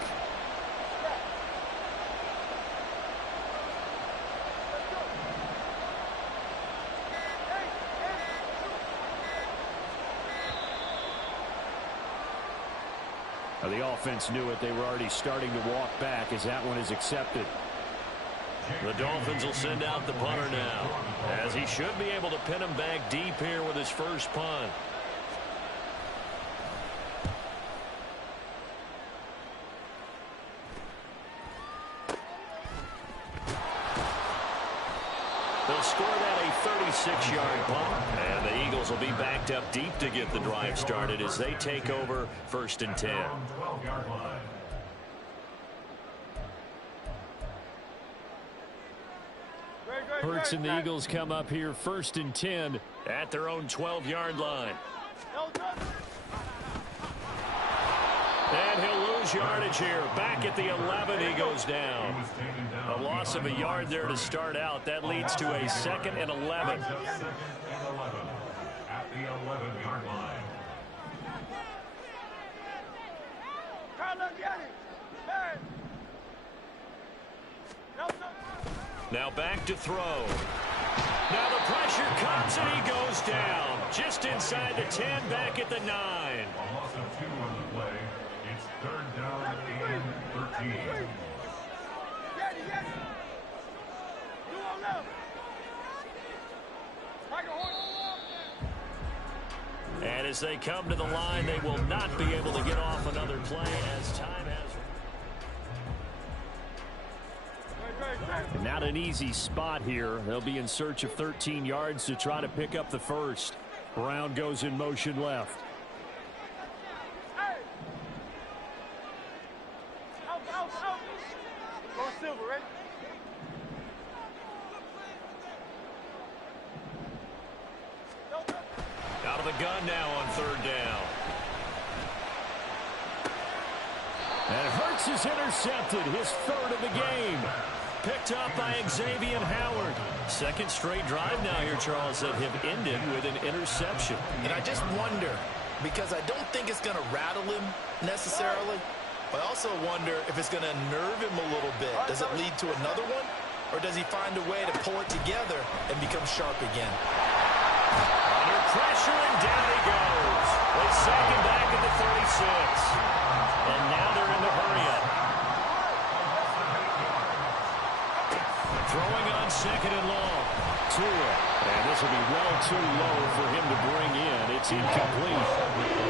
Now the offense knew it. They were already starting to walk back as that one is accepted. The Dolphins will send out the punter now, as he should be able to pin him back deep here with his first punt. They'll score that a 36-yard punt, and the Eagles will be backed up deep to get the drive started as they take over 1st and 10. 12-yard line. Hurts and the Eagles come up here 1st and 10 at their own 12-yard line. And he'll lose yardage here. Back at the 11, he goes down. A loss of a yard there to start out. That leads to a 2nd and 11. At the 11-yard line. Now back to throw. Now the pressure comes and he goes down. Just inside the 10, back at the 9. A loss of 2 on the play. It's 3rd down and 13. And as they come to the line, they will not be able to get off another play as time has. And not an easy spot here. They'll be in search of 13 yards to try to pick up the first. Brown goes in motion left. Out of the gun now on 3rd down. And Hurts is intercepted, his 3rd of the game. Picked up by Xavier Howard. 2nd straight drive now here, Charles, that have ended with an interception. And I just wonder, because I don't think it's going to rattle him necessarily, but I also wonder if it's going to nerve him a little bit. Does it lead to another one? Or does he find a way to pull it together and become sharp again? Under pressure, and down he goes. They sack him back at the 36. And now they're in the hurry-up. Throwing on 2nd and long. Tua. And this will be well too low for him to bring in. It's incomplete.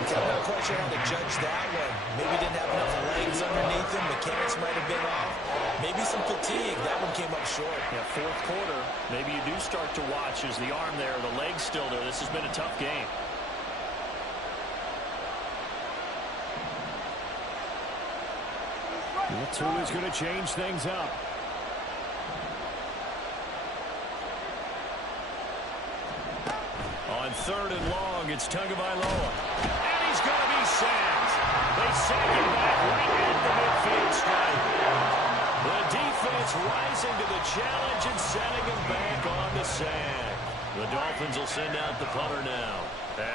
I'm not quite sure how to judge that one. Maybe didn't have enough legs underneath him. Mechanics might have been off. Maybe some fatigue. That one came up short. Yeah, 4th quarter. Maybe you do start to watch as the arm there, the leg's still there. This has been a tough game. Tua's going to change things up. On 3rd and long, it's Tagovailoa. And he's going to be sacked. They sack him back right at the midfield stripe. The defense rising to the challenge and setting him back on the sack. The Dolphins will send out the punter now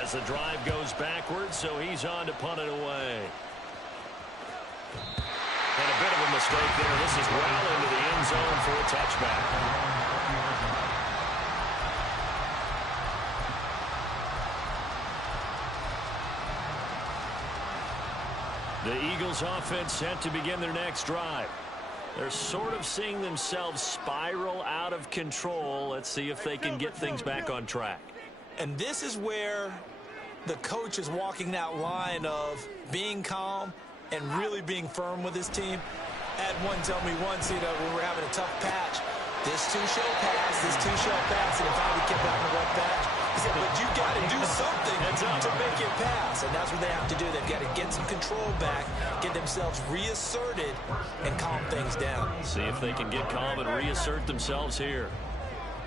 as the drive goes backwards, so he's on to punt it away. And a bit of a mistake there. This is well into the end zone for a touchback. The Eagles offense set to begin their next drive. They're sort of seeing themselves spiral out of control. Let's see if they can get things back on track. And this is where the coach is walking that line of being calm and really being firm with his team. Had one tell me once, when we're having a tough patch, this too shall pass, this too shall pass, and it finally kept having a rough patch. He said, but you got to do something to make it pass, and that's what they have to do. They've got to get some control back, get themselves reasserted, and calm things down. See if they can get calm and reassert themselves here.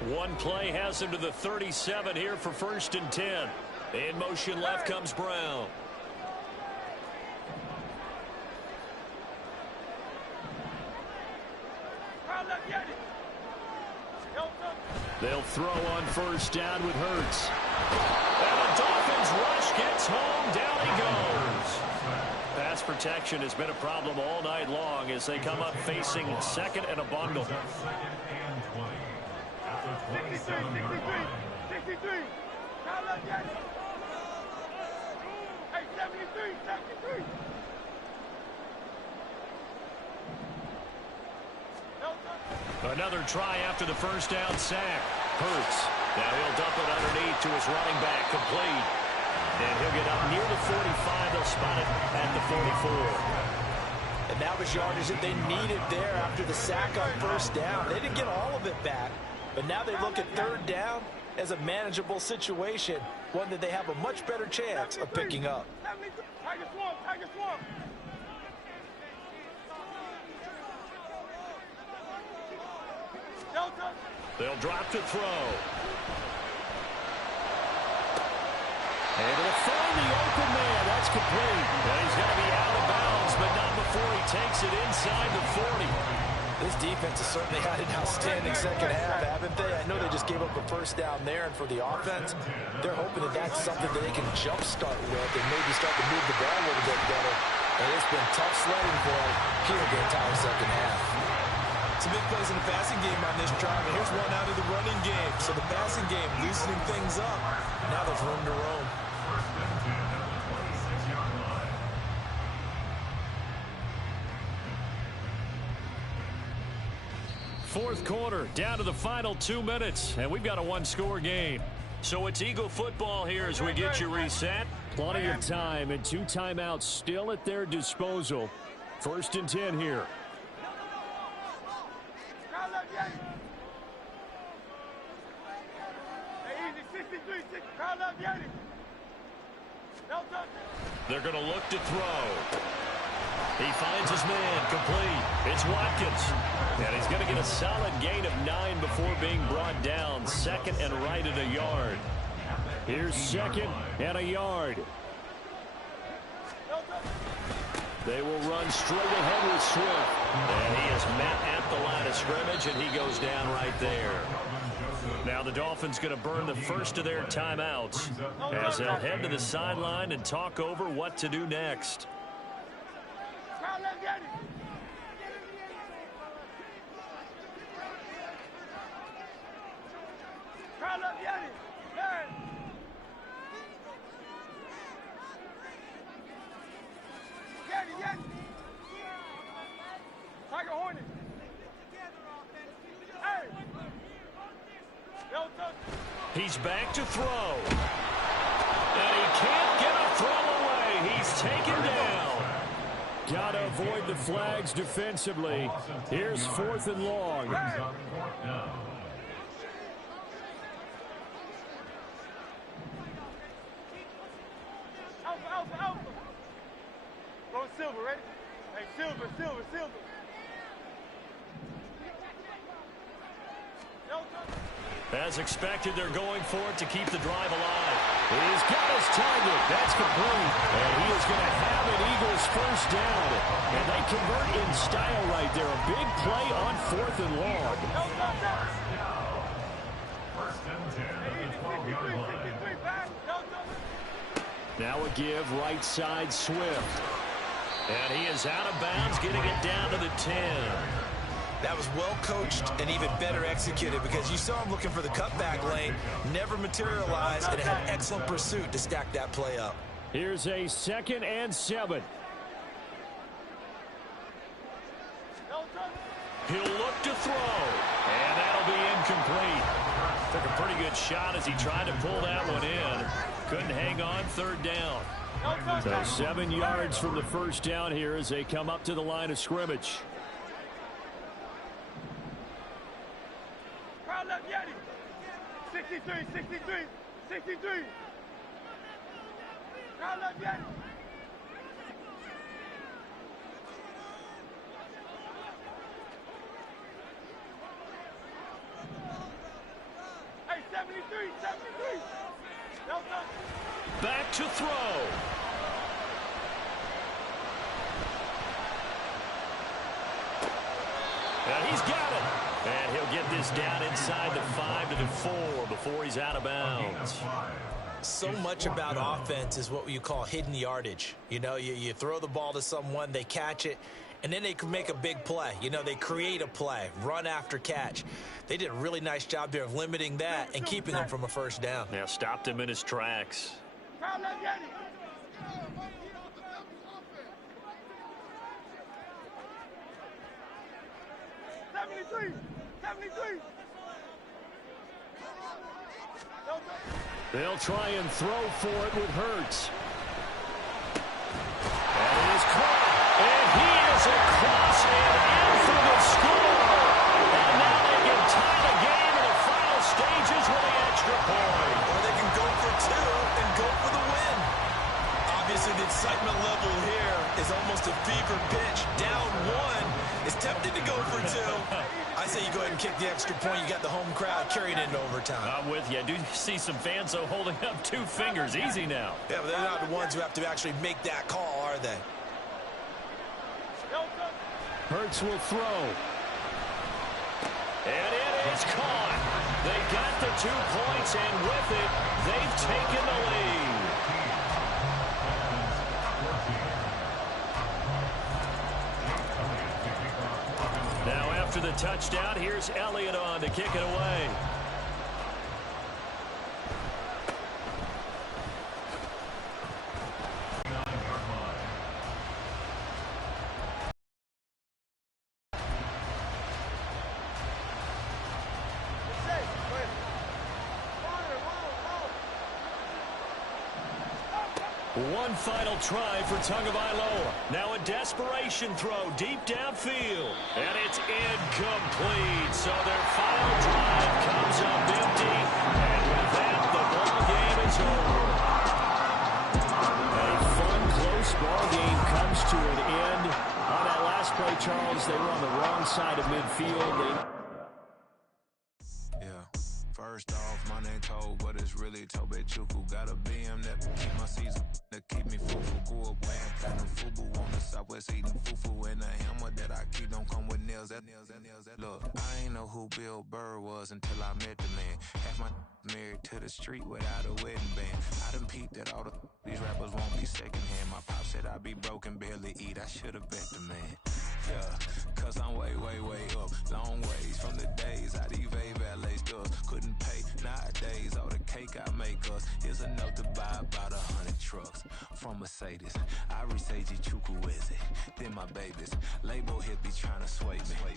One play has them to the 37 here for 1st and 10. In motion left comes Brown. They'll throw on first down with Hurts. And the Dolphins rush gets home. Down he goes. Pass protection has been a problem all night long as they come up facing second and a bundle. 63, 63. Hey, 73, 73. Another try after the first down sack. Hurts. Now he'll dump it underneath to his running back. Complete. And he'll get up near the 45. They'll spot it at the 44. And that was yardage that they needed there after the sack on first down. They didn't get all of it back, but now they look at third down as a manageable situation, one that they have a much better chance of picking up. Tiger Swamp, Tiger Swamp. They'll drop to throw. Able to find the open man. That's complete. And he's going to be out of bounds, but not before he takes it inside the 40. This defense has certainly had an outstanding second half, haven't they? I know they just gave up a first down there, and for the offense, they're hoping that that's something that they can jumpstart with and maybe start to move the ball a little bit better. And it's been tough sledding for them here the entire second half. Some big plays in the passing game on this drive, and here's one out of the running game. So the passing game loosening things up. Now there's room to roam. Fourth quarter, down to the final 2 minutes, and we've got a one-score game. So it's Eagle football here as we get you reset. Plenty of time and 2 timeouts still at their disposal. 1st and 10 here. They're going to look to throw. He finds his man, complete. It's Watkins. And he's going to get a solid gain of 9 before being brought down. 2nd and right at a yard. Here's 2nd and a yard. They will run straight ahead with Swift. And he is met at the line of scrimmage, and he goes down right there. Now the Dolphins going to burn the first of their timeouts as they'll head to the sideline and talk over what to do next. He's back to throw. And he can't get a throw away. He's taken down. Got to avoid the flags defensively. Here's 4th and long. Alpha. Go Silver, ready? Hey, Silver. As expected, they're going for it to keep the drive alive. He's got his target. That's complete. And he is going to have an Eagles first down. And they convert in style right there. A big play on 4th and long. First and 10 at the 12-yard line. Now a give right side Swift. And he is out of bounds, getting it down to the 10. That was well coached and even better executed because you saw him looking for the cutback lane, never materialized, and had excellent pursuit to stack that play up. Here's a 2nd and 7. He'll look to throw, and that'll be incomplete. Took a pretty good shot as he tried to pull that one in. Couldn't hang on, 3rd down. So 7 yards from the first down here as they come up to the line of scrimmage. Crowd left Yeti. 63. Crowd left Yeti. Hey, 73. to throw. And he's got it. And he'll get this down inside the 5 to the 4 before he's out of bounds. So much about offense is what you call hidden yardage. You know, you throw the ball to someone, they catch it, and then they can make a big play. You know, they create a play, run after catch. They did a really nice job there of limiting that and keeping him from a first down. Now stopped him in his tracks. 73. They'll try and throw for it with Hurts. And it is caught. And he is across and in for the score. And now they can tie the game in the final stages with the extra point. Or they can go for 2 and go for the win. Obviously, the excitement level here is almost a fever pitch. Down 1. It's tempting to go for 2. I say you go ahead and kick the extra point. You got the home crowd carrying into overtime. I'm with you. I do see some fans, though, holding up 2 fingers. Easy now. Yeah, but they're not the ones who have to actually make that call, are they? Hurts will throw. And it is caught. They got the 2 points, and with it, they've taken the lead. Now after the touchdown, here's Elliott on to kick it away. One final try for Tagovailoa. Now a desperation throw deep downfield. And it's incomplete. So their final drive comes up empty. And with that, the ball game is over. A fun, close ball game comes to an end. On that last play, Charles, they were on the wrong side of midfield. First off, my name Toad, but it's really Tobe Chuku. Got a BM that keep my season, that keep me fufu. Grew up playing platinum fubu on the Southwest eating fufu. And the hammer that I keep don't come with nails. That look, I ain't know who Bill Burr was until I met the man. Half my married to the street without a wedding band. I done peeped that all these rappers won't be secondhand. My pop said I'd be broken, barely eat. I should've bet the man. Yeah, cause I'm way up, long ways from the days I these valet stores couldn't pay. Nowadays, all the cake I make us is enough to buy about 100 trucks from Mercedes. I resage Chukwueze, then my babies. Label hit be trying to sway me,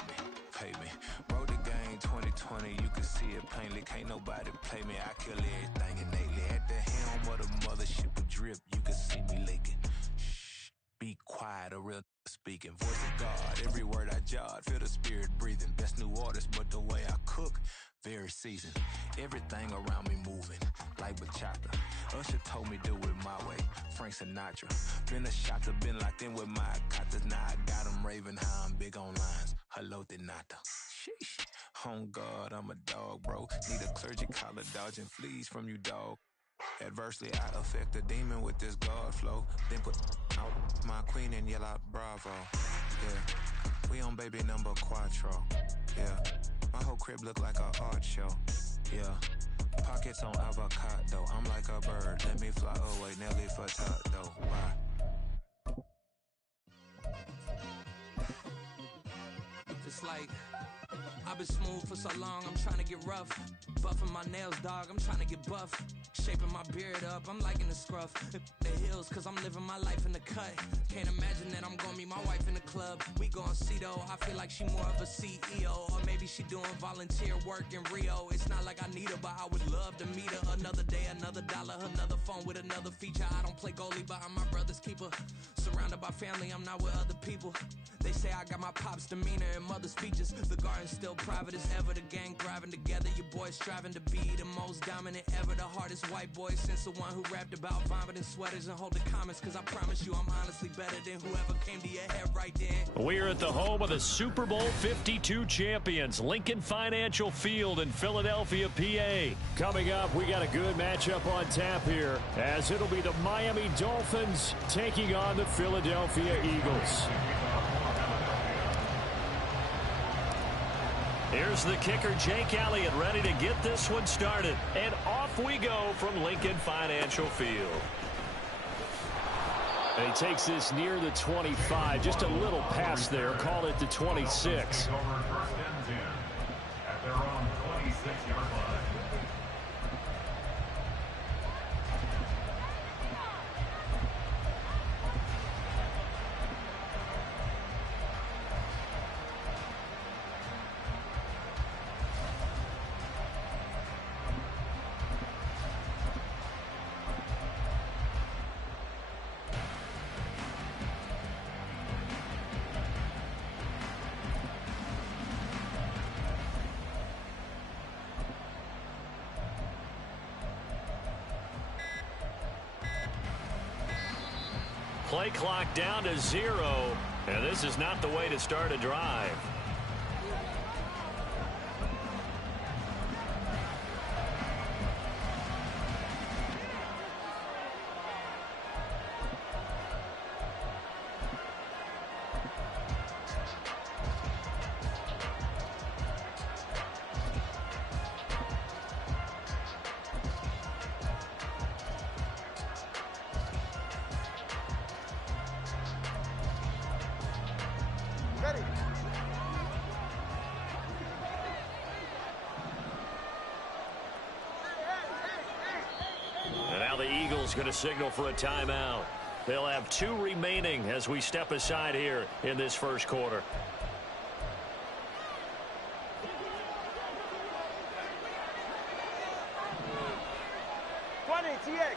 pay me. Wrote the game 2020, you can see it plainly. Can't nobody play me, I kill everything innately. At the helm of the mothership with drip, you can see me leaking. Shh, be quiet, a real speaking. Voice of God, every word I jot, feel the spirit breathing. Best new artist, but the way I cook, very seasoned. Everything around me moving, like bachata. Usher told me do it my way, Frank Sinatra. Been a shotter, been locked in with my katas. Now I got them raving how I'm big on lines. Hello, Denata. Sheesh. On God, I'm a dog, bro. Need a clergy collar, dodging fleas from you, dog. Adversely, I affect the demon with this God flow. Then put out my queen and yell out bravo. Yeah, we on baby number quattro. Yeah, my whole crib look like a art show. Yeah, pockets on avocado. I'm like a bird, let me fly away. Nelly Furtado. Bye. It's like I've been smooth for so long, I'm trying to get rough. Buffing my nails, dog, I'm trying to get buff. Shaping my beard up, I'm liking the scruff. The hills, cause I'm living my life in the cut. Can't imagine that I'm gonna meet my wife in the club. We gon' see though, I feel like she more of a CEO. Or maybe she doing volunteer work in Rio. It's not like I need her, but I would love to meet her. Another day, another dollar, another phone with another feature. I don't play goalie, but I'm my brother's keeper. Surrounded by family, I'm not with other people. They say I got my pop's demeanor and mother's features. The garden's still private as ever. The gang thriving together. Your boys striving to be the most dominant ever. The hardest white boy since the one who rapped about vomiting sweaters and hold the comments. Cause I promise you I'm honestly better than whoever came to your head right then. We're at the home of the Super Bowl 52 champions, Lincoln Financial Field in Philadelphia, PA. Coming up, we got a good matchup on tap here, as it'll be the Miami Dolphins taking on the Philadelphia Eagles. Here's the kicker, Jake Elliott, ready to get this one started. And off we go from Lincoln Financial Field. And he takes this near the 25, just a little past there, call it the 26. First and 10 at their own 26-yard line. Play clock down to 0, and this is not the way to start a drive. Going to signal for a timeout. They'll have 2 remaining as we step aside here in this first quarter. TX.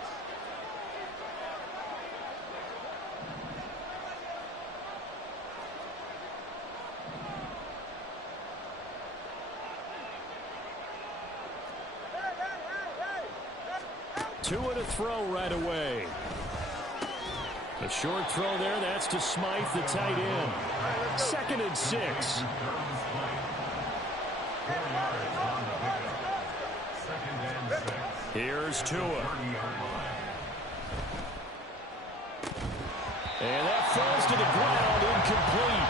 Two and a throw right away. A short throw there. That's to Smythe, the tight end. 2nd and 6. Here's Tua. And that falls to the ground, incomplete.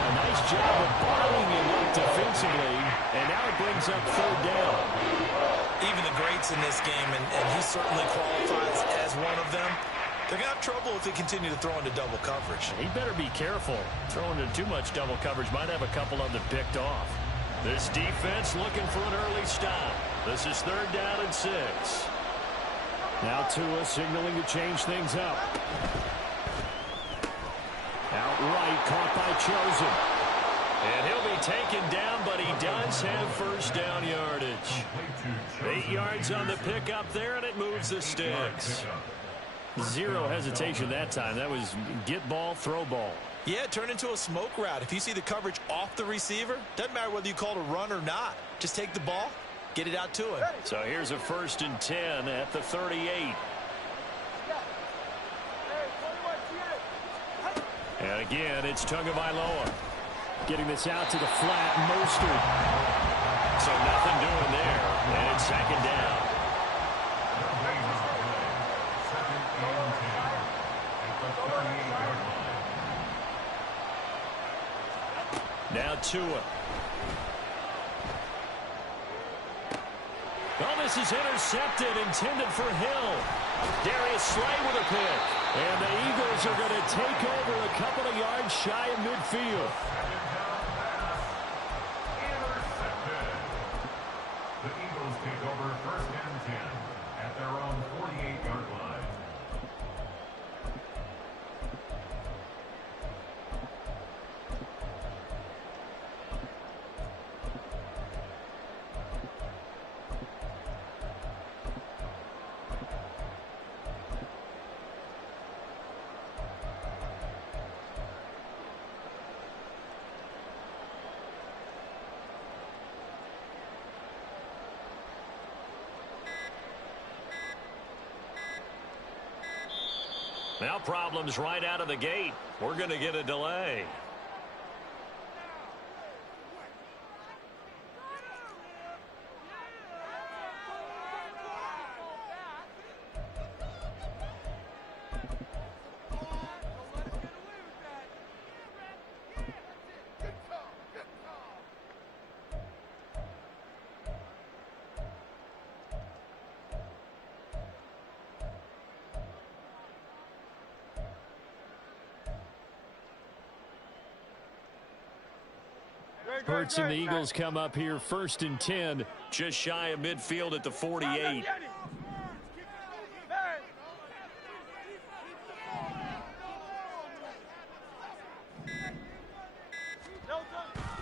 A nice job of barring him up defensively. And now it brings up 3rd down. Even the greats in this game, and he certainly qualifies as one of them, they're going to have trouble if they continue to throw into double coverage. He better be careful. Throwing into too much double coverage might have a couple of them picked off. This defense looking for an early stop. This is 3rd down and 6. Now Tua signaling to change things up. Outright caught by Chosen. And he'll be taken down, but he does have 1st down yardage. 8 yards on the pickup there, and it moves the sticks. 0 hesitation that time. That was get ball, throw ball. Yeah, it turned into a smoke route. If you see the coverage off the receiver, doesn't matter whether you call it a run or not. Just take the ball, get it out to him. So here's a 1st and 10 at the 38. And again, it's Tagovailoa. Getting this out to the flat, Mostert. So nothing doing there, and it's 2nd down. Now Tua. Oh, this is intercepted, intended for Hill. Darius Slay with a pick. And the Eagles are going to take over a couple of yards shy of midfield. The Eagles take over 1st and 10 at their own 48-yard line. Now problems right out of the gate. We're going to get a delay. Hurts and the Eagles come up here 1st and 10. Just shy of midfield at the 48.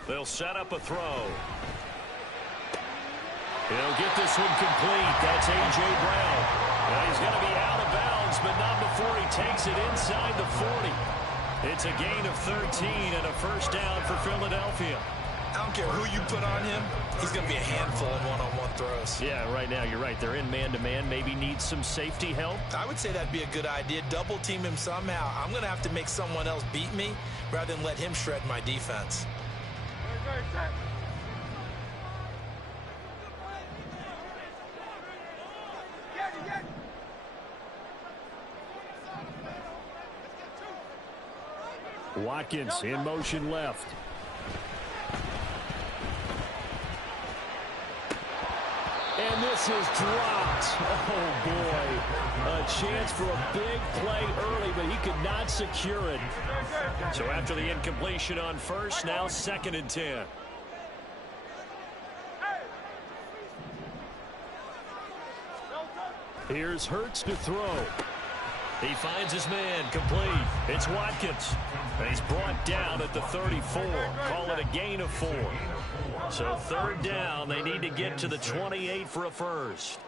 They'll set up a throw. He'll get this one complete. That's A.J. Brown. Now he's going to be out of bounds, but not before he takes it inside the 40. It's a gain of 13 and a first down for Philadelphia. I don't care who you put on him. He's going to be a handful in one-on-one throws. Yeah, right now you're right. They're in man-to-man. Maybe needs some safety help. I would say that'd be a good idea. Double team him somehow. I'm going to have to make someone else beat me rather than let him shred my defense. Watkins in motion left. And this is dropped. Oh, boy. A chance for a big play early, but he could not secure it. So after the incompletion on first, now 2nd and 10. Here's Hurts to throw. He finds his man, complete. It's Watkins. And he's brought down at the 34. Call it a gain of 4. So 3rd down, they need to get to the 28 for a first.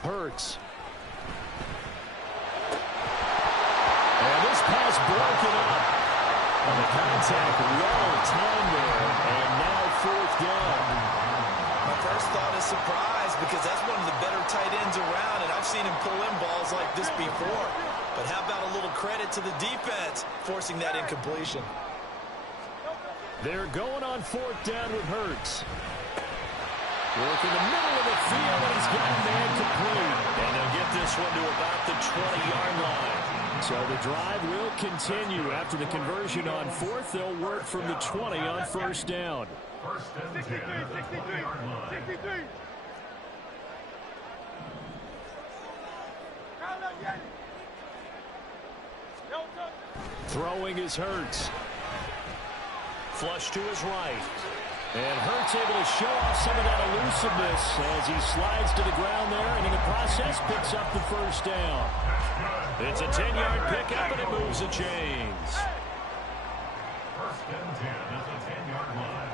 Hurts. And this pass broken up. And the contact well timed there. And now 4th down. My first thought is surprise because that's one of the better tight ends around, and I've seen him pull in balls like this before. But how about a little credit to the defense forcing that incompletion? They're going on 4th down with Hurts. Work in the middle of the field, and he's got a man complete. And they'll get this one to about the 20-yard line. So the drive will continue. After the conversion on 4th, they'll work from the 20 on 1st down. 63. Throwing is Hurts. Flush to his right. And Hurts able to show off some of that elusiveness as he slides to the ground there, and in the process picks up the first down. It's a 10-yard pickup, and it moves the chains. 1st and 10 at the 10-yard line.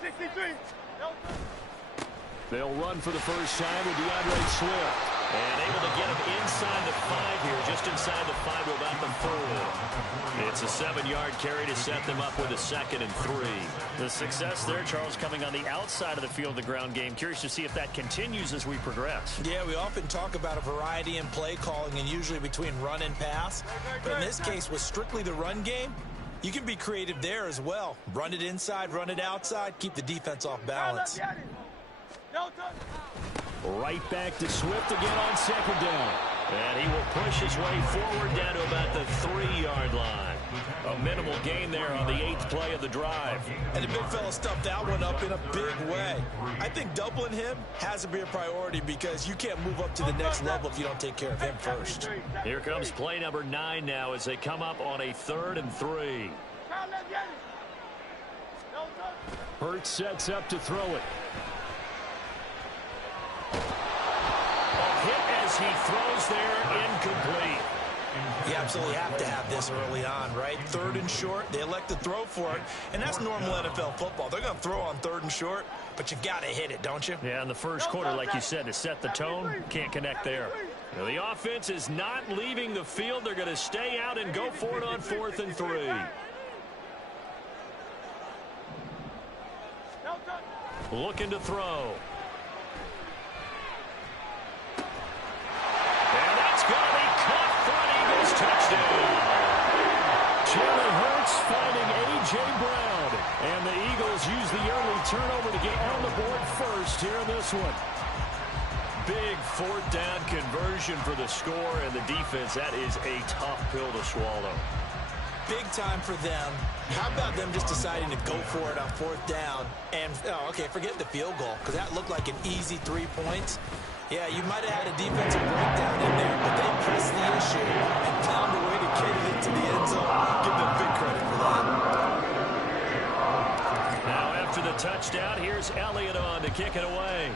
63. They'll run for the first time with DeAndre Swift. And able to get him inside the 5 here, just inside the 5 to about the 4. It's a 7-yard carry to set them up with a 2nd and 3. The success there, Charles, coming on the outside of the field, the ground game. Curious to see if that continues as we progress. Yeah, we often talk about a variety in play calling and usually between run and pass. But in this case, with strictly the run game, you can be creative there as well. Run it inside, run it outside, keep the defense off balance. Right back to Swift again on 2nd down. And he will push his way forward down to about the 3-yard line. A minimal gain there on the 8th play of the drive. And the big fella stuffed that one up in a big way. I think doubling him has to be a priority because you can't move up to the next level if you don't take care of him first. Here comes play number 9 now as they come up on a 3rd and 3. Hurts sets up to throw it. A hit as he throws there, incomplete. You absolutely have to have this early on, right? 3rd and short, they elect to throw for it, and that's normal NFL football. They're going to throw on 3rd and short, but you got to hit it, don't you? Yeah, in the first quarter, like you said, to set the tone, can't connect there. Now, the offense is not leaving the field. They're going to stay out and go for it on 4th and 3. looking to throw. And that's going to be caught for an Eagles touchdown. Jalen Hurts finding A.J. Brown. And the Eagles use the early turnover to get on the board first here in this one. Big fourth down conversion for the score, and the defense, that is a tough pill to swallow. Big time for them. How about them just deciding to go for it on fourth down? And, okay, forget the field goal, because that looked like an easy 3 points. Yeah, you might have had a defensive breakdown in there, but they pressed the issue and found a way to get it into the end zone. Give them big credit for that. Now, after the touchdown, here's Elliott on to kick it away.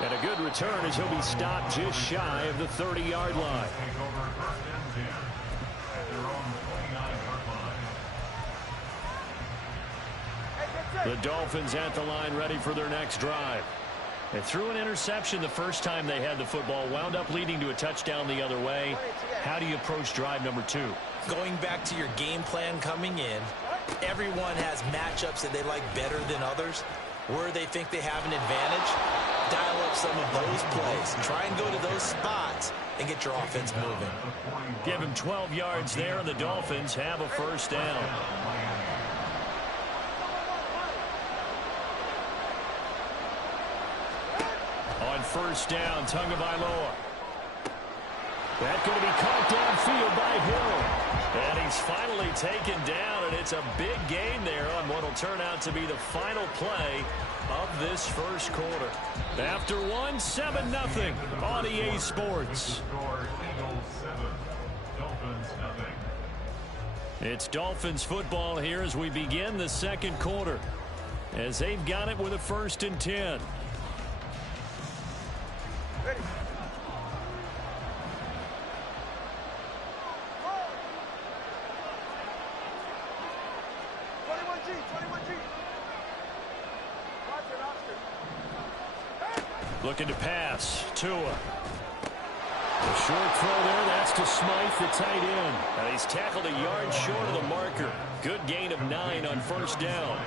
And a good return as he'll be stopped just shy of the 30-yard line. The Dolphins at the line ready for their next drive. They threw an interception the first time they had the football, wound up leading to a touchdown the other way. How do you approach drive number 2? Going back to your game plan coming in, everyone has matchups that they like better than others. Where they think they have an advantage, dial up some of those plays. Try and go to those spots and get your offense moving. Give him 12 yards there, and the Dolphins have a first down. On first down, Tagovailoa. That's going to be caught downfield by Hill. And he's finally taken down, and it's a big gain there on what will turn out to be the final play of this first quarter. After 7-0 on EA Sports. It's Dolphins football here as we begin the second quarter, as they've got it with a 1st and 10. Ready. Looking to pass. Tua. A short throw there. That's to Smythe, the tight end. And he's tackled a yard short of the marker. Good gain of 9 on first down.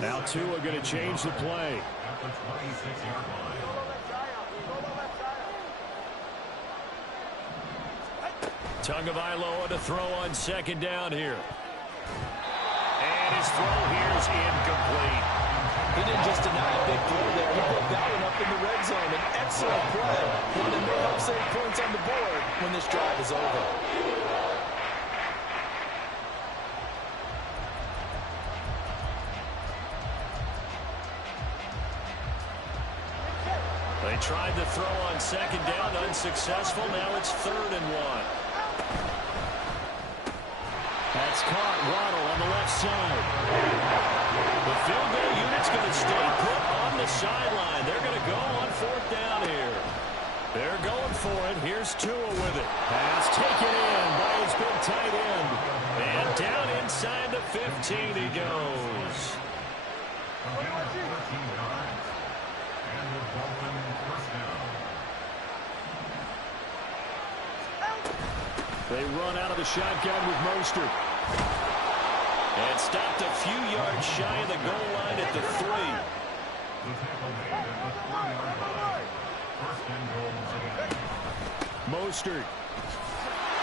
Now Tua going to change the play. Tagovailoa to throw on 2nd down here. And his throw here is incomplete. He didn't just deny a big throw there. He put that one up in the red zone. An excellent play. One that may help save points on the board when this drive is over. They tried to throw on 2nd down, unsuccessful. Now it's 3rd and 1. That's caught. Waddle on the left side. The field goal unit's going to stay put on the sideline. They're going to go on 4th down here. They're going for it. Here's Tua with it. Pass taken in by his big tight end. And down inside the 15 he goes. They run out of the shotgun with Mostert. And stopped a few yards shy of the goal line at the 3. Mostert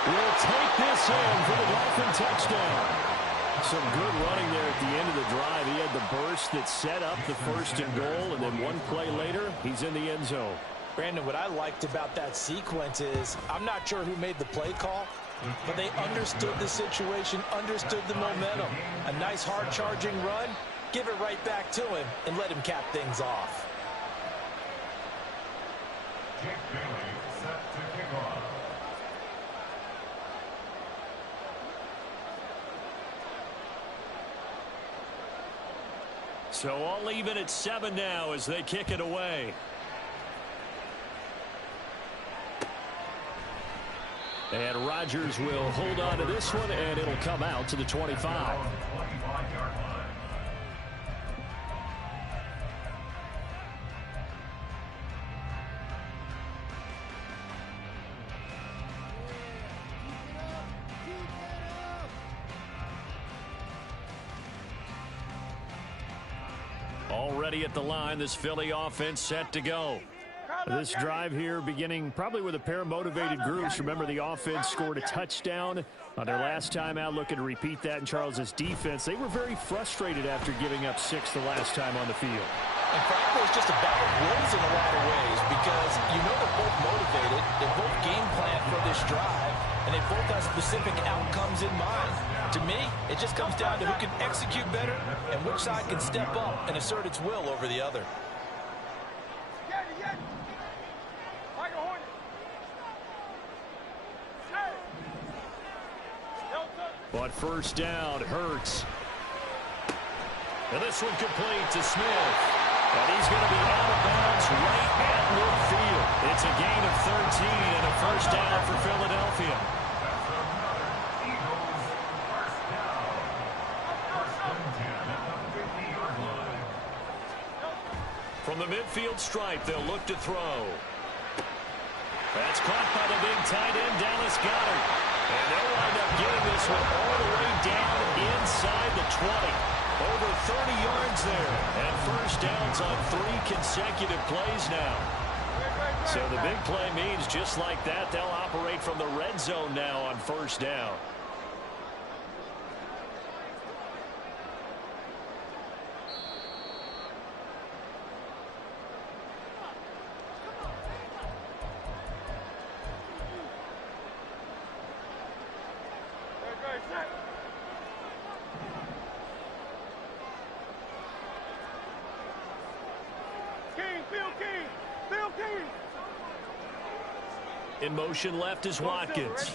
will take this in for the Dolphin touchdown. Some good running there at the end of the drive. He had the burst that set up the 1st and goal, and then one play later, he's in the end zone. Brandon, what I liked about that sequence is I'm not sure who made the play call, but they understood the situation, understood the momentum. A nice hard-charging run, give it right back to him, and let him cap things off. Jake Bailey set to kick off. So all even at 7 now as they kick it away. And Rodgers will hold on to this one, and it'll come out to the 25. ready at the line. This Philly offense set to go. This drive here beginning probably with a pair of motivated groups. Remember, the offense scored a touchdown on their last time out, looking to repeat that in Charles's defense. They were very frustrated after giving up 6 the last time on the field. And frankly, it's just a battle of wills in a lot of ways because you know they're both motivated, they both game plan for this drive, and they both have specific outcomes in mind. To me, it just comes down to who can execute better and which side can step up and assert its will over the other. On first down, Hurts. And this one complete to Smith. And he's going to be out of bounds right at midfield. It's a gain of 13 and a first down for Philadelphia. From the midfield stripe, they'll look to throw. That's caught by the big tight end, Dallas Goedert. And they'll wind up getting this one all the way down inside the 20. Over 30 yards there. And first downs on 3 consecutive plays now. So the big play means just like that, they'll operate from the red zone now on first down. In motion left is Watkins.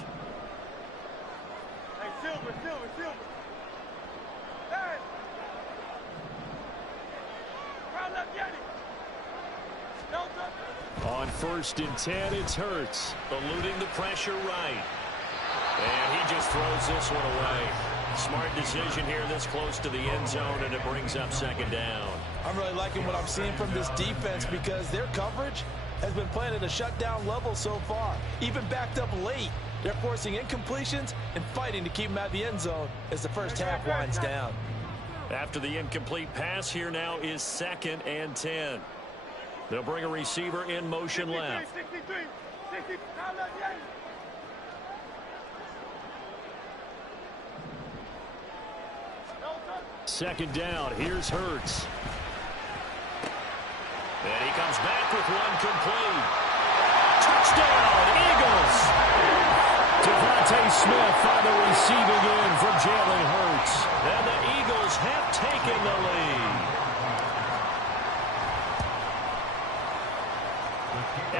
Hey, Silver. Hey! Round left, Yeti. On first and 10, it's Hurts. Eluding the pressure right. And he just throws this one away. Smart decision here this close to the end zone, and it brings up second down. I'm really liking what I'm seeing from this defense because their coverage has been playing at a shutdown level so far. Even backed up late, they're forcing incompletions and fighting to keep them at the end zone as the first half winds down. After the incomplete pass, here now is 2nd and 10. They'll bring a receiver in motion left. 63. Second down, here's Hurts. And he comes back with one complete. Touchdown, Eagles! Devontae Smith on the receiving end from Jalen Hurts. And the Eagles have taken the lead.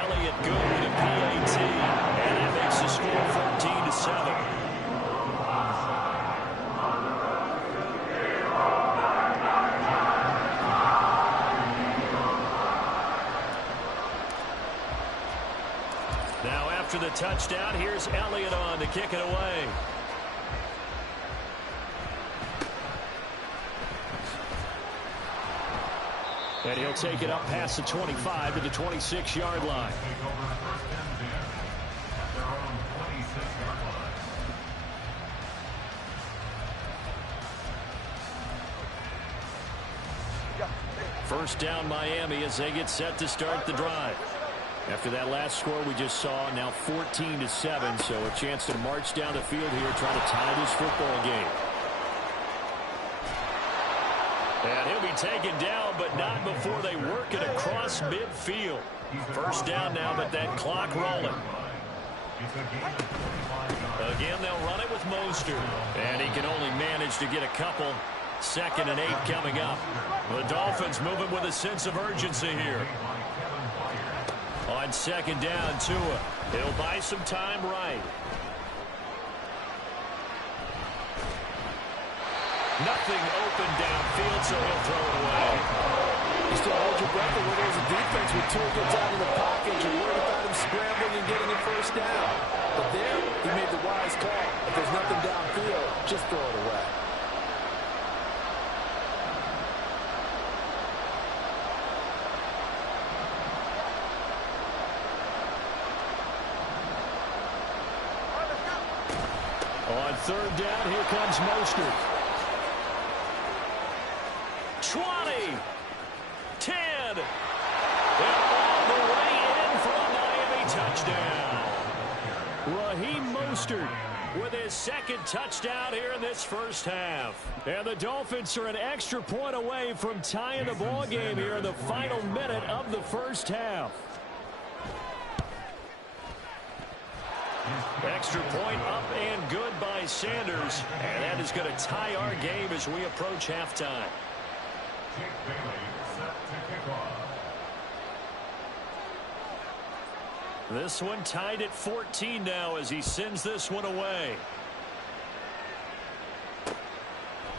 Elliott good with a PAT. And that makes the score 14-7. After the touchdown, here's Elliott on to kick it away. And he'll take it up past the 25 to the 26-yard line. First down, Miami, as they get set to start the drive. After that last score we just saw, now 14-7, so a chance to march down the field here, trying to tie this football game. And he'll be taken down, but not before they work it across midfield. First down now, but that clock rolling. Again, they'll run it with Mostert. And he can only manage to get a couple. 2nd and 8 coming up. The Dolphins moving with a sense of urgency here. On second down, Tua. He'll buy some time right. Nothing open downfield, so he'll throw it away. You still hold your breath when there's a defense with Tua gets out of the pocket. You're worried about him scrambling and getting a first down. But there, he made the wise call. If there's nothing downfield, just throw it away. On third down, here comes Mostert. 20. Mostert with his second touchdown here in this first half. And the Dolphins are an extra point away from tying the ball game here in the final minute of the first half. Extra point up and good by Sanders. And that is going to tie our game as we approach halftime. Jake Bailey set to kick off. This one tied at 14 now as he sends this one away.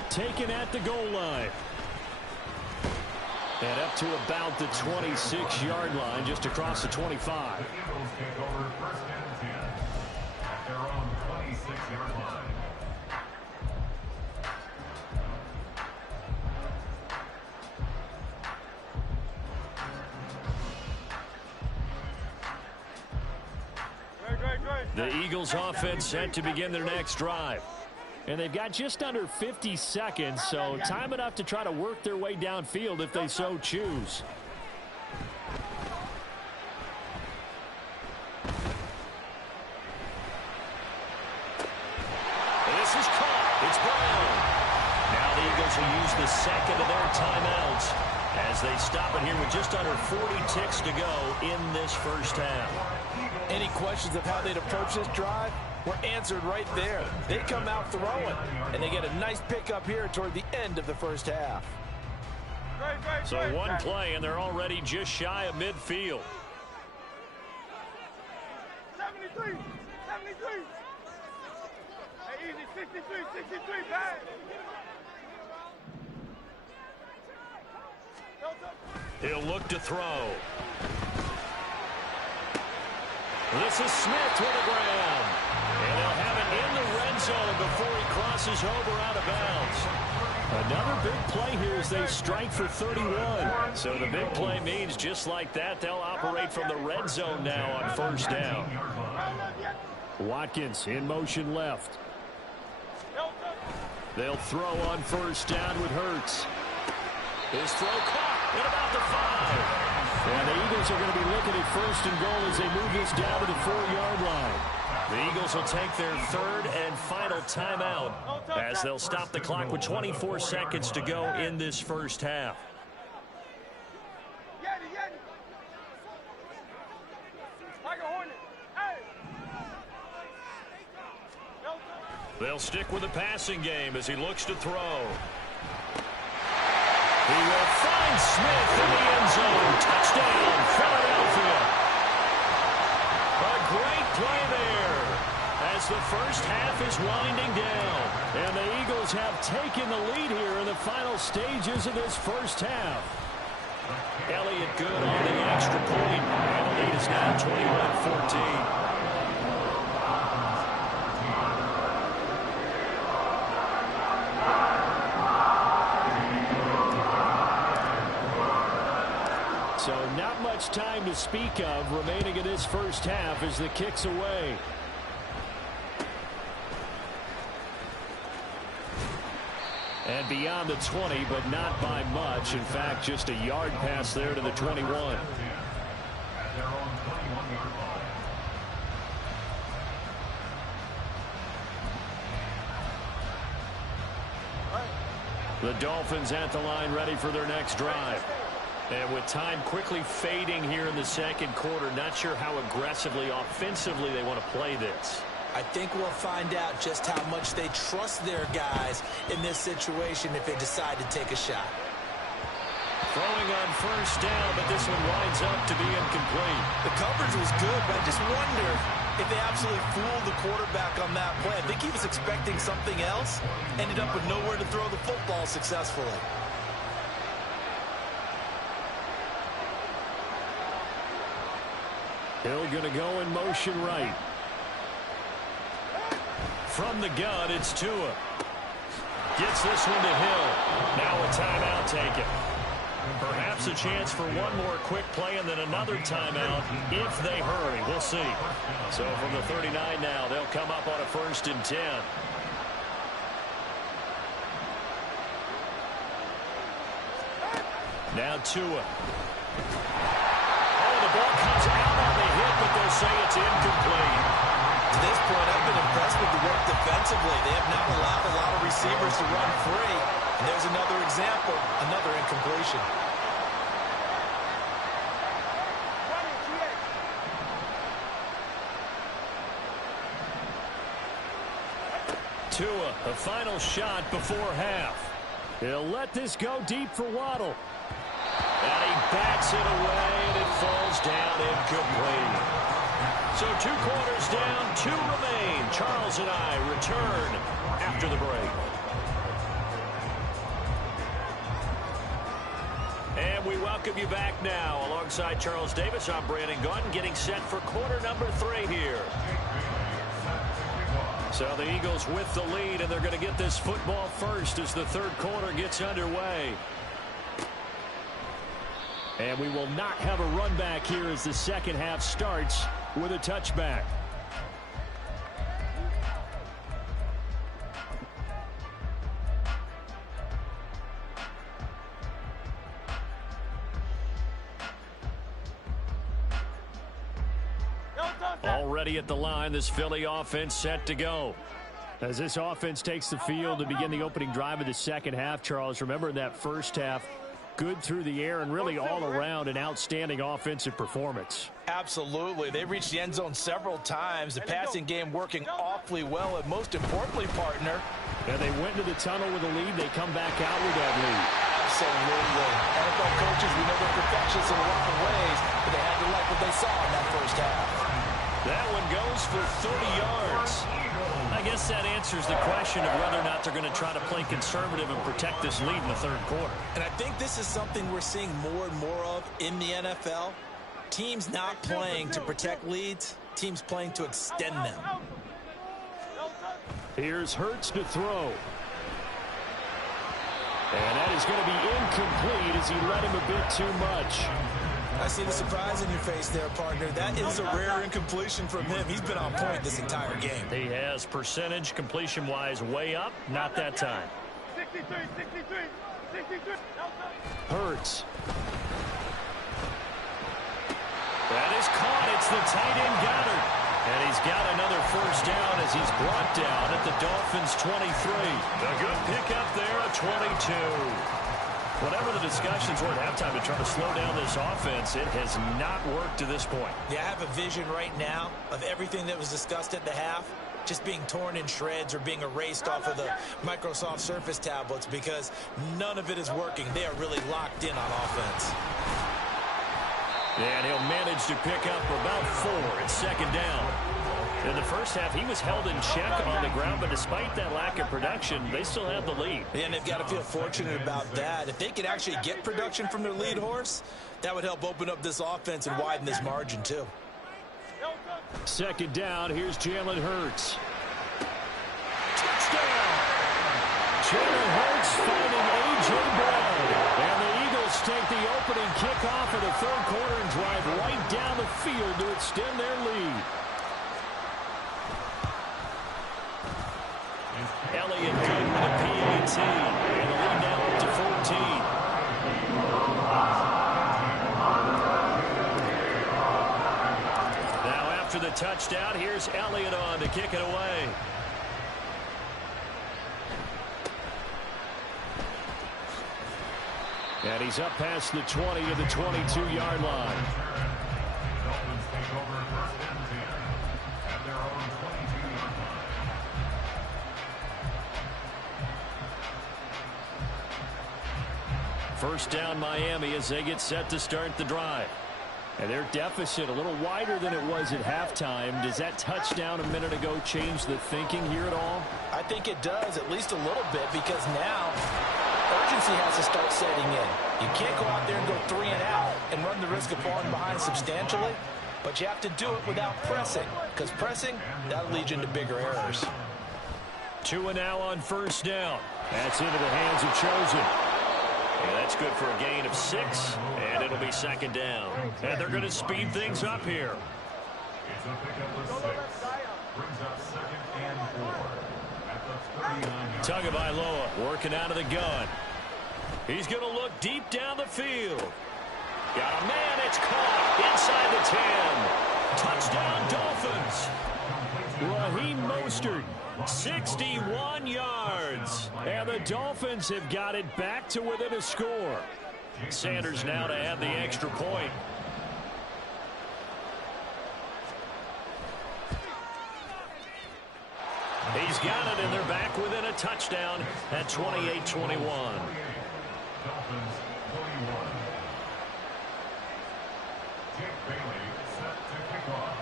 Taken at the goal line. And up to about the 26-yard line, just across the 25. The Eagles take over first and 10 at their own 26-yard line. The Eagles offense set to begin their next drive. And they've got just under 50 seconds, so time enough to try to work their way downfield if they so choose. This is caught. It's Brown. Now the Eagles will use the second of their timeouts as they stop it here with just under 40 ticks to go in this first half. Any questions of how they'd approach this drive were answered right there. They come out throwing, and they get a nice pickup here toward the end of the first half. So one play, and they're already just shy of midfield. 73, 73. Hey, easy, 63, 63, bad. He'll look to throw. This is Smith with the ground. And they'll have it in the red zone before he crosses over out of bounds. Another big play here as they strike for 31. So the big play means just like that, they'll operate from the red zone now on first down. Watkins in motion left. They'll throw on first down with Hurts. His throw caught at about the 5. And the Eagles are going to be looking at first and goal as they move this down to the 4-yard line. The Eagles will take their third and final timeout as they'll stop the clock with 24 seconds to go in this first half. They'll stick with the passing game as he looks to throw. He will find Smith in the end zone. Touchdown, Philadelphia. A great play there as the first half is winding down. And the Eagles have taken the lead here in the final stages of this first half. Elliott good on the extra point. And the lead is now 21-14. So not much time to speak of remaining in this first half as the kick's away. And beyond the 20, but not by much. In fact, just a yard pass there to the 21. The Dolphins at the line ready for their next drive. And with time quickly fading here in the second quarter, not sure how aggressively, offensively they want to play this. I think we'll find out just how much they trust their guys in this situation if they decide to take a shot. Throwing on first down, but this one winds up to be incomplete. The coverage was good, but I just wonder if they absolutely fooled the quarterback on that play. I think he was expecting something else, ended up with nowhere to throw the football successfully. Hill going to go in motion right. From the gun, it's Tua. Gets this one to Hill. Now a timeout taken. Perhaps a chance for one more quick play and then another timeout if they hurry. We'll see. So from the 39 now, they'll come up on a 1st and 10. Now Tua. Oh, the ball comes out on the hit, but they'll say it's incomplete. To this point, I've been impressed with the work defensively. They have not allowed a lot of receivers to run free. And there's another example, another incompletion. Tua, the final shot before half. He'll let this go deep for Waddle. And he bats it away, and it falls down incomplete. So 2 quarters down, 2 remain. Charles and I return after the break. And we welcome you back now. Alongside Charles Davis, I'm Brandon Gaudin, getting set for quarter number 3 here. So the Eagles with the lead, and they're going to get this football first as the third quarter gets underway. And we will not have a run back here as the second half starts with a touchback. Already at the line, this Philly offense set to go. As this offense takes the field to begin the opening drive of the second half, Charles, remember in that first half, good through the air and really all around an outstanding offensive performance. Absolutely. They reached the end zone several times. The passing game working awfully well, and most importantly, partner. And they went to the tunnel with a lead. They come back out with that lead. Absolutely. NFL coaches, we know they're perfectionists in a lot of ways, but they had to like what they saw in that first half. That one goes for 30 yards. I guess that answers the question of whether or not they're going to try to play conservative and protect this lead in the third quarter. And I think this is something we're seeing more and more of in the NFL. Teams not playing to protect leads, teams playing to extend them. Here's Hurts to throw. And that is going to be incomplete as he let him a bit too much. I see the surprise in your face there, partner. That is a rare incompletion from him. He's been on point this entire game. He has percentage completion-wise way up. Not that time. 63. Hurts. That is caught. It's the tight end Goddard. And he's got another first down as he's brought down at the Dolphins' 23. A good pickup there at 22. Whatever the discussions were at halftime to try to slow down this offense, it has not worked to this point. Yeah, I have a vision right now of everything that was discussed at the half just being torn in shreds or being erased off of the Microsoft Surface tablets because none of it is working. They are really locked in on offense. And he'll manage to pick up about 4 at second down. In the first half, he was held in check on the ground, but despite that lack of production, they still have the lead. And they've got to feel fortunate about that. If they could actually get production from their lead horse, that would help open up this offense and widen this margin too. Second down, here's Jalen Hurts. Touchdown! Jalen Hurts finding A.J. Brown. And the Eagles take the opening kickoff of the third quarter and drive right down the field to extend their lead. Elliott good with a PAT. And the lead now up to 14. Now after the touchdown, here's Elliott on to kick it away. And he's up past the 20 to the 22-yard line. Dolphins take over first and 10 at their own 22-yard line. First down Miami as they get set to start the drive. And their deficit a little wider than it was at halftime. Does that touchdown a minute ago change the thinking here at all? I think it does, at least a little bit, because now urgency has to start setting in. You can't go out there and go 3 and out and run the risk of falling behind substantially, but you have to do it without pressing, because pressing, that'll lead you into bigger errors. 2 and now on first down. That's into the hands of Chosen. And that's good for a gain of 6, and it'll be second down. And they're going to speed things up here. It's a pickup of 6. Brings up second and 4 at the 39-yard line. Tagovailoa working out of the gun. He's going to look deep down the field. Got a man, it's caught inside the 10. Touchdown, Dolphins. Raheem Mostert, 61 yards. And the Dolphins have got it back to within a score. Sanders now to add the extra point. He's got it, and they're back within a touchdown at 28-21. Dolphins 41. Jake Bailey set to kick off.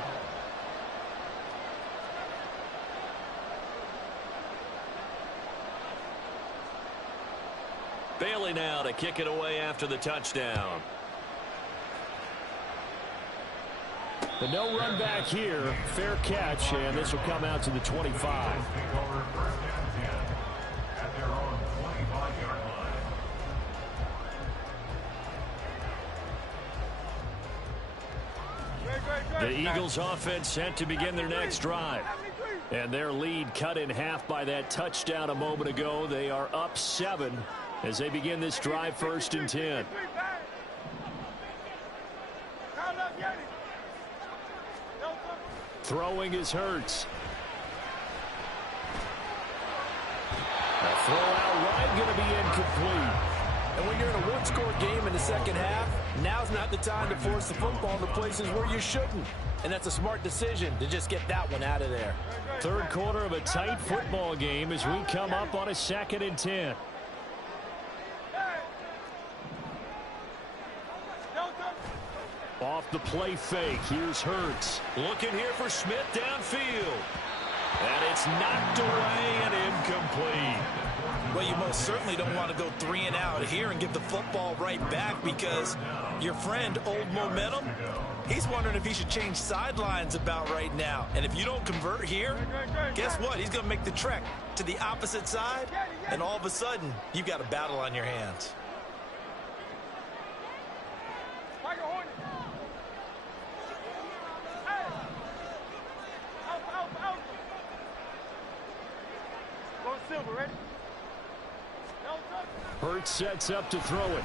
Bailey now to kick it away after the touchdown. The no run back here, fair catch, and this will come out to the 25. Take over first and 10 at their own 25-yard line. The Eagles offense set to begin their next drive. And their lead cut in half by that touchdown a moment ago. They are up 7 as they begin this drive, 1st and 10. Throwing is Hurts. A throw out wide, going to be incomplete. And when you're in a one-score game in the second half, now's not the time to force the football to places where you shouldn't. And that's a smart decision to just get that one out of there. Third quarter of a tight football game as we come up on a 2nd and 10. Off the play fake, here's Hurts. Looking here for Smith downfield. And it's knocked away and incomplete. Well, you most certainly don't want to go 3 and out here and give the football right back, because your friend, Old Momentum, he's wondering if he should change sidelines about right now. And if you don't convert here, guess what? He's going to make the trek to the opposite side, and all of a sudden, you've got a battle on your hands. Hurts sets up to throw it.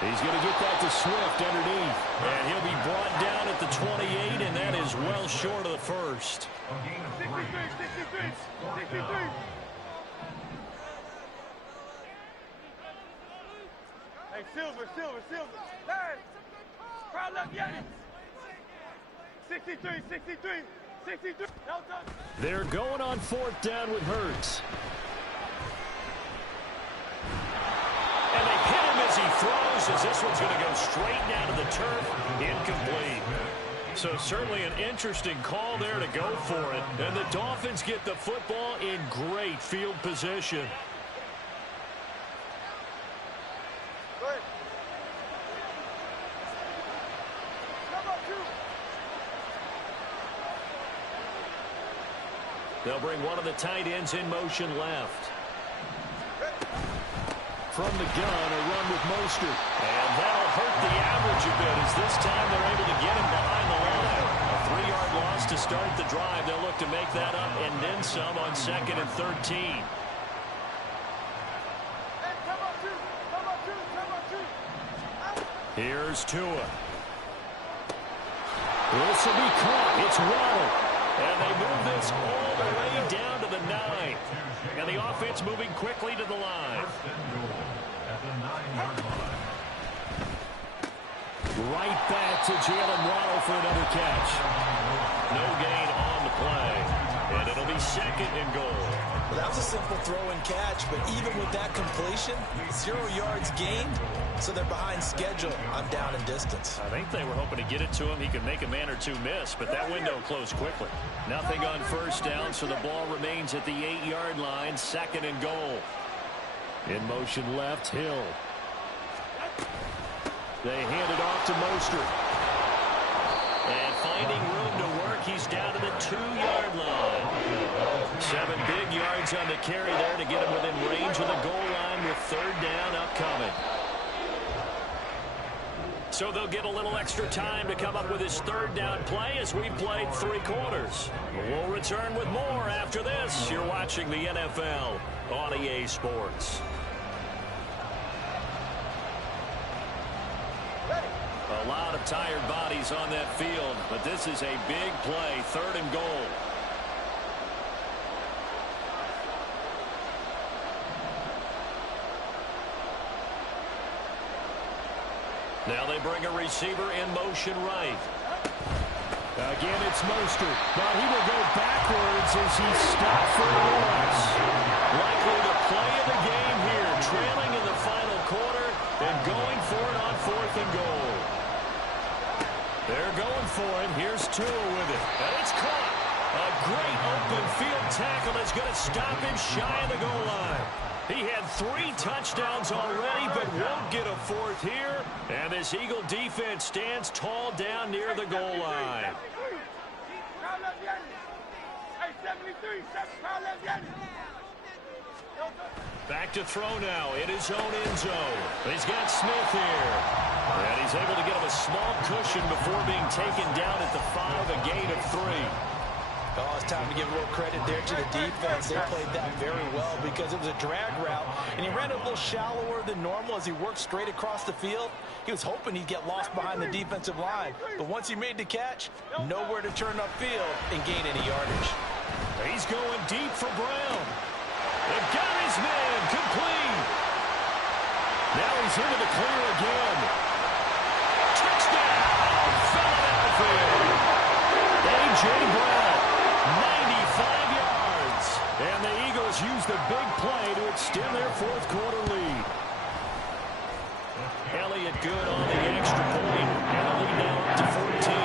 He's going to get that to Swift underneath. And he'll be brought down at the 28, and that is well short of the first. 63. Hey, Silver. Hey, crowd left, Yanni. 63. They're going on 4th down with Hurts. And they hit him as he throws, as this one's going to go straight down to the turf. Incomplete. So certainly an interesting call there to go for it. And the Dolphins get the football in great field position. They'll bring one of the tight ends in motion left. From the gun, a run with Mostert. And that'll hurt the average a bit, as this time they're able to get him behind the line. A 3-yard loss to start the drive. They'll look to make that up and then some on 2nd and 13. Here's Tua. This will be caught. It's Waddle. And they move this all the way down to the 9. And the offense moving quickly to the line. Right back to Jalen Waddle for another catch. No gain on the play. And it'll be 2nd and goal. Well, that was a simple throw and catch, but even with that completion, 0 yards gained, so they're behind schedule on down and distance. I think they were hoping to get it to him. He could make a man or two miss, but that window closed quickly. Nothing on 1st down, so the ball remains at the 8-yard line, 2nd and goal. In motion left, Hill. They hand it off to Mostert. And finding room to work, he's down to the 2-yard line. 7 big yards on the carry there to get him within range of the goal line with 3rd down upcoming. So they'll get a little extra time to come up with his 3rd down play as we've played 3 quarters. We'll return with more after this. You're watching the NFL on EA Sports. A lot of tired bodies on that field, but this is a big play, 3rd and goal. Now they bring a receiver in motion right. Again, it's Mostert. But he will go backwards as he stopped for a loss. Likely the play of the game here, trailing in the final quarter and going for it on 4th and goal. They're going for it. Here's Tua with it. And it's caught. A great open field tackle that's going to stop him shy of the goal line. He had 3 touchdowns already, but won't get a 4th here. And this Eagle defense stands tall down near the goal line. Back to throw now in his own end zone. He's got Smith here. And he's able to get him a small cushion before being taken down at the 5, a gain of 3. Oh, it's time to give a little credit there to the defense. They played that very well because it was a drag route, and he ran a little shallower than normal as he worked straight across the field. He was hoping he'd get lost behind the defensive line, but once he made the catch, nowhere to turn upfield and gain any yardage. He's going deep for Brown. They've got his man complete. Now he's into the clear again. Touchdown, Philadelphia. A.J. Brown. 95 yards. And the Eagles use the big play to extend their 4th quarter lead. Elliott good on the extra point. And the lead now up to 14.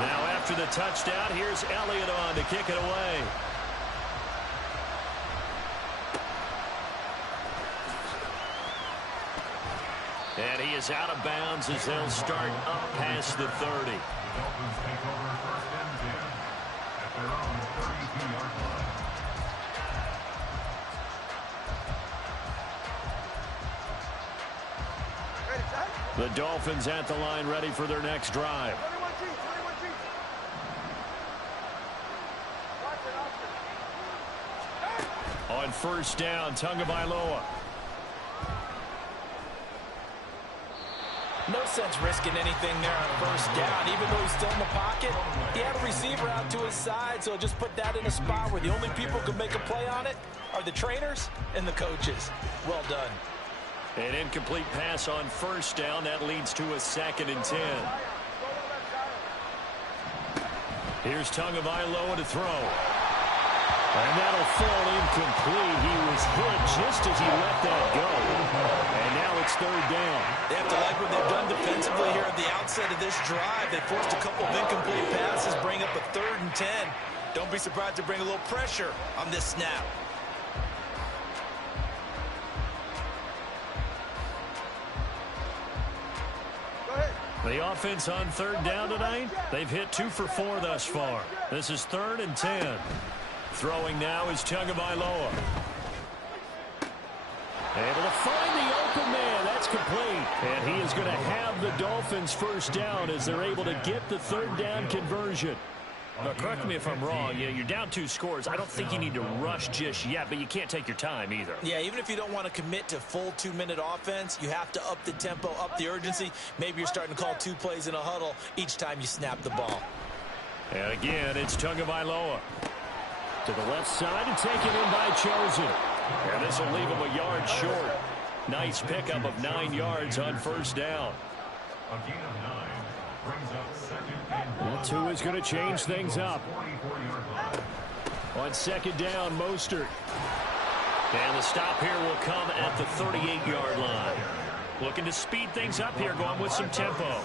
Now after the touchdown, here's Elliott on to kick it away. And he is out of bounds as they'll start up past the 30. Dolphins take over 1st and 10 at their own 32-yard line. The Dolphins at the line ready for their next drive. On 1st down, Tagovailoa. No sense risking anything there on 1st down. Even though he's still in the pocket, he had a receiver out to his side, so just put that in a spot where the only people who can make a play on it are the trainers and the coaches. Well done. An incomplete pass on 1st down. That leads to a 2nd and 10. Here's Tagovailoa to throw. And that'll fall incomplete. He was hit just as he let that go. And now it's 3rd down. They have to like what they've done defensively here at the outset of this drive. They forced a couple of incomplete passes, bring up a 3rd and 10. Don't be surprised to bring a little pressure on this snap. The offense on 3rd down tonight, they've hit 2 for 4 thus far. This is 3rd and 10. Throwing now is Tagovailoa. Able to find the open man. That's complete. And he is going to have the Dolphins 1st down as they're able to get the 3rd down conversion. Now, correct me if I'm wrong. You're down 2 scores. I don't think you need to rush just yet, but you can't take your time either. Yeah, even if you don't want to commit to full 2-minute offense, you have to up the tempo, up the urgency. Maybe you're starting to call 2 plays in a huddle each time you snap the ball. And again, it's Tagovailoa. To the left side and taken in by Chosen. And this will leave him a yard short. Nice pickup of 9 yards on 1st down. A gain of 9 brings up 2nd and 1. That 2 is going to change things up. 44-yard line. On 2nd down, Mostert. And the stop here will come at the 38-yard line. Looking to speed things up here, going with some tempo.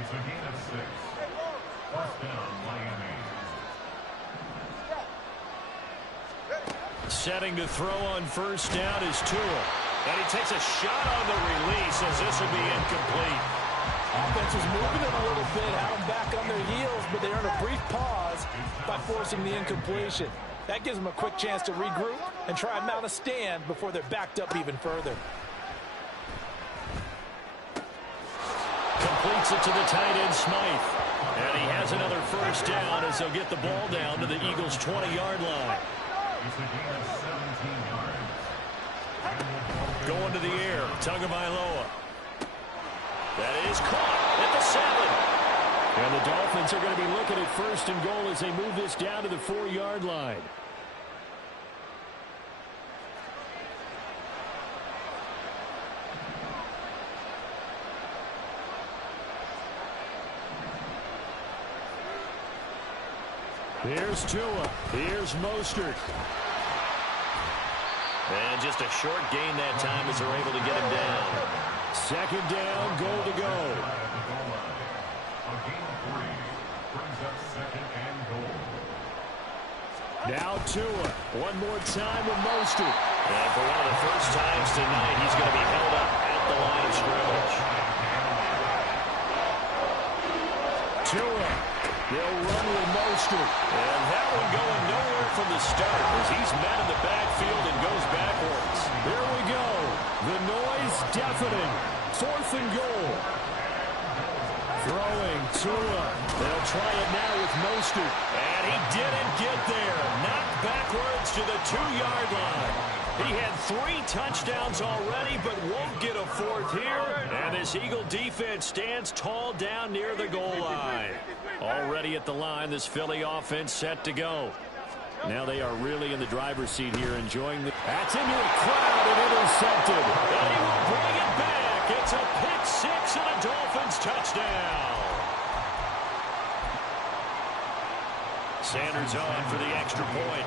It's a gain of 6. 1st down, Miami. Setting to throw on 1st down is Tua. And he takes a shot on the release as this will be incomplete. Offense was moving it a little bit, had them back on their heels, but they earned a brief pause by forcing the incompletion. That gives them a quick chance to regroup and try and mount a stand before they're backed up even further. Completes it to the tight end, Smythe. And he has another 1st down as they'll get the ball down to the Eagles' 20-yard line. It's a gain of 17 yards. Going to the air, Tagovailoa. That is caught at the 7. And the Dolphins are going to be looking at 1st and goal as they move this down to the 4-yard line. Here's Tua. Here's Mostert. And just a short gain that time as they're able to get him down. 2nd down, goal to go. Now Tua. One more time with Mostert. And for one of the first times tonight, he's going to be held up at the line of scrimmage. Tua. They'll run with Mostert. And that one going nowhere from the start as he's met in the backfield and goes backwards. Here we go. The noise deafening. 4th and goal. Throwing Tua. They'll try it now with Mostert. And he didn't get there. Knocked backwards to the 2-yard line. He had 3 touchdowns already, but won't get a 4th here. And this Eagle defense stands tall down near the goal line. Already at the line, this Philly offense set to go. Now they are really in the driver's seat here, enjoying the... That's into a crowd and intercepted. And he will bring it back. It's a pick 6 and a Dolphins touchdown. Sanders on for the extra point.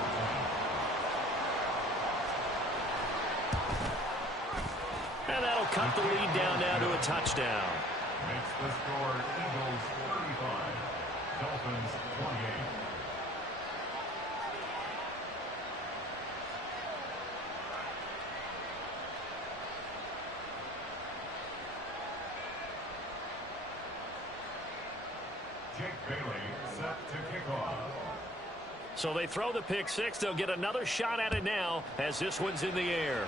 And that'll cut the lead down now to a touchdown. Makes the score Eagles 35, Dolphins 28. Jake Bailey set to kick off. So they throw the pick 6. They'll get another shot at it now as this one's in the air.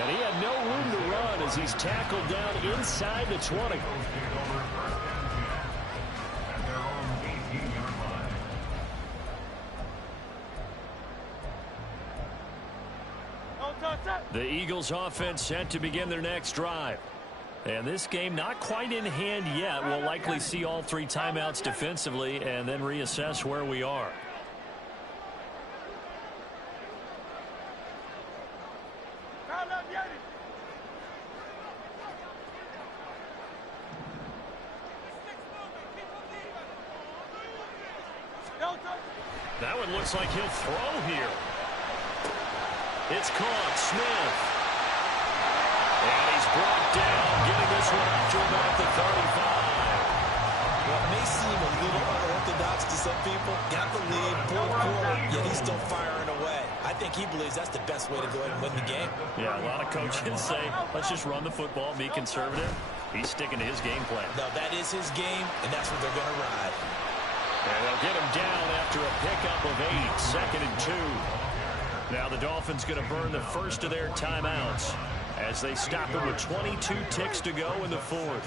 And he had no room to run as he's tackled down inside the 20. The Eagles offense set to begin their next drive. And this game not quite in hand yet. We'll likely see all 3 timeouts defensively and then reassess where we are. That one looks like he'll throw here. It's caught. Smith. And he's brought down, getting this one up to about the 35. Well, it may seem a little unorthodox to some people. Got the lead, pulled forward, yet he's still firing away. I think he believes that's the best way to go ahead and win the game. Yeah, a lot of coaches say, let's just run the football, be conservative. He's sticking to his game plan. No, that is his game, and that's what they're going to ride. And they'll get him down after a pickup of 8, 2nd and 2. Now the Dolphins going to burn the first of their timeouts as they stop it with 22 ticks to go in the 4th.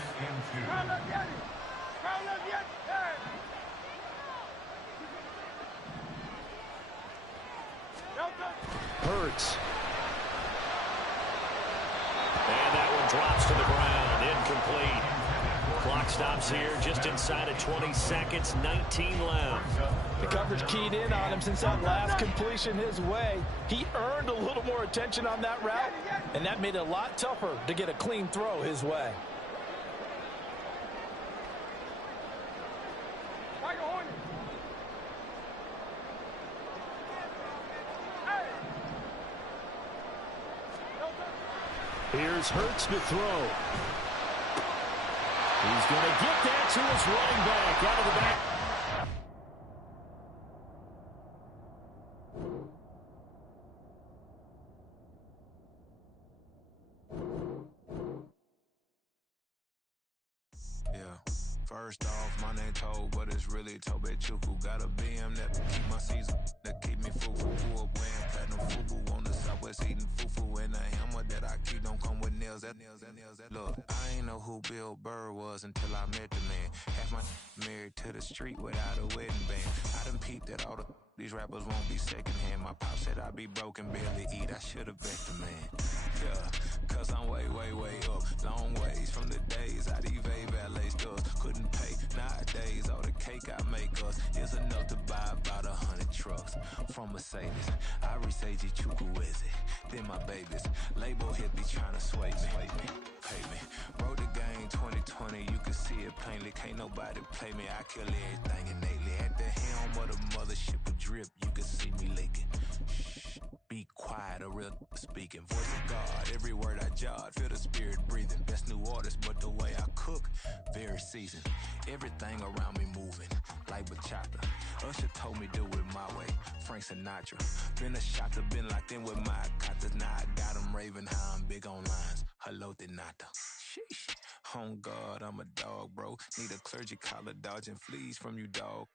Hurts. And that one drops to the ground. Incomplete. Clock stops here just inside of 20 seconds, 19 left. The coverage keyed in on him since that last completion his way. He earned a little more attention on that route, and that made it a lot tougher to get a clean throw his way. Here's Hurts to throw. He's going to get that to his running back out of the back. First off, my name Toad, but it's really Tobe Chuku. Got a BM that keep my season, that keep me fufu. Grew up wearing platinum fubu on the southwest eating fufu. And a hammer that I keep don't come with nails. Look, I ain't know who Bill Burr was until I met the man. Half my married to the street without a wedding band. I done peeped that all these rappers won't be secondhand. My pop said I'd be broken, barely eat. I should've bet the man. Yeah, cause I'm way make us. Is enough to buy about 100 trucks. From Mercedes, I reach AG Chukwueze. Then my babies, label hippie trying to sway me. Pay me. Wrote the game 2020, you can see it plainly. Can't nobody play me, I kill everything innately. At the helm of the mothership with drip, you can see me leaking. Shh, be quiet, a real speaking. Voice of God, every word I jot, feel the spirit breathing. Best new artist, but the way I cook, very seasoned. Everything around me moving, like bachata. Usher told me do it my way, Frank Sinatra. Been a shotter, been locked in with my cotters. Now I got them raving how I'm big on lines. Hello, Denata. Sheesh. On God, I'm a dog, bro. Need a clergy collar, dodging fleas from you, dog.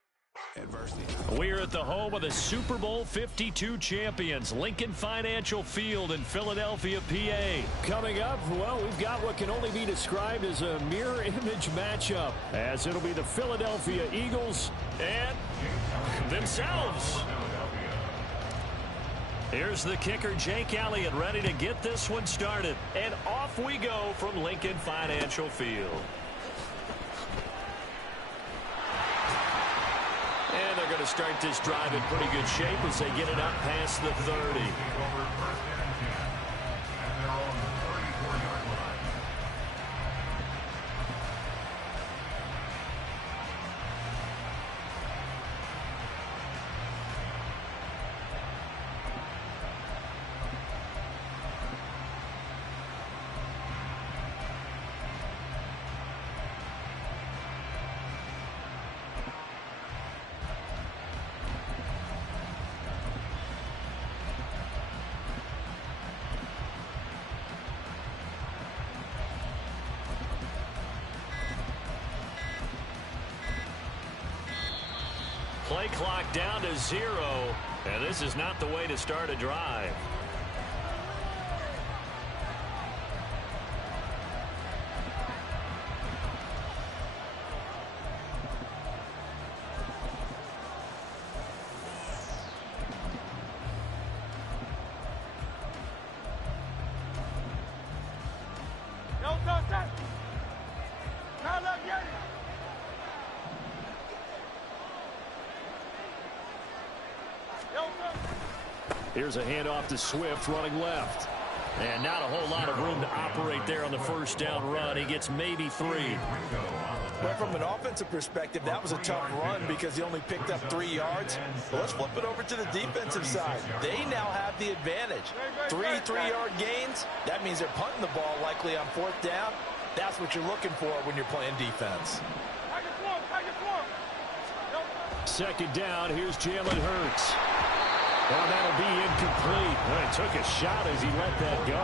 Adversity. We're at the home of the Super Bowl 52 champions, Lincoln Financial Field in Philadelphia, PA. Coming up, well, we've got what can only be described as a mirror image matchup, as it'll be the Philadelphia Eagles and themselves. Here's the kicker, Jake Elliott, ready to get this one started. And off we go from Lincoln Financial Field. And they're going to start this drive in pretty good shape as they get it up past the 30. Play clock down to 0, and this is not the way to start a drive. Here's a handoff to Swift running left. And not a whole lot of room to operate there on the first down run. He gets maybe 3. But from an offensive perspective, that was a tough run because he only picked up 3 yards. But let's flip it over to the defensive side. They now have the advantage. 3 3-yard gains. That means they're punting the ball likely on 4th down. That's what you're looking for when you're playing defense. Second down, here's Jalen Hurts. Well, that'll be incomplete. Well, he took a shot as he let that go.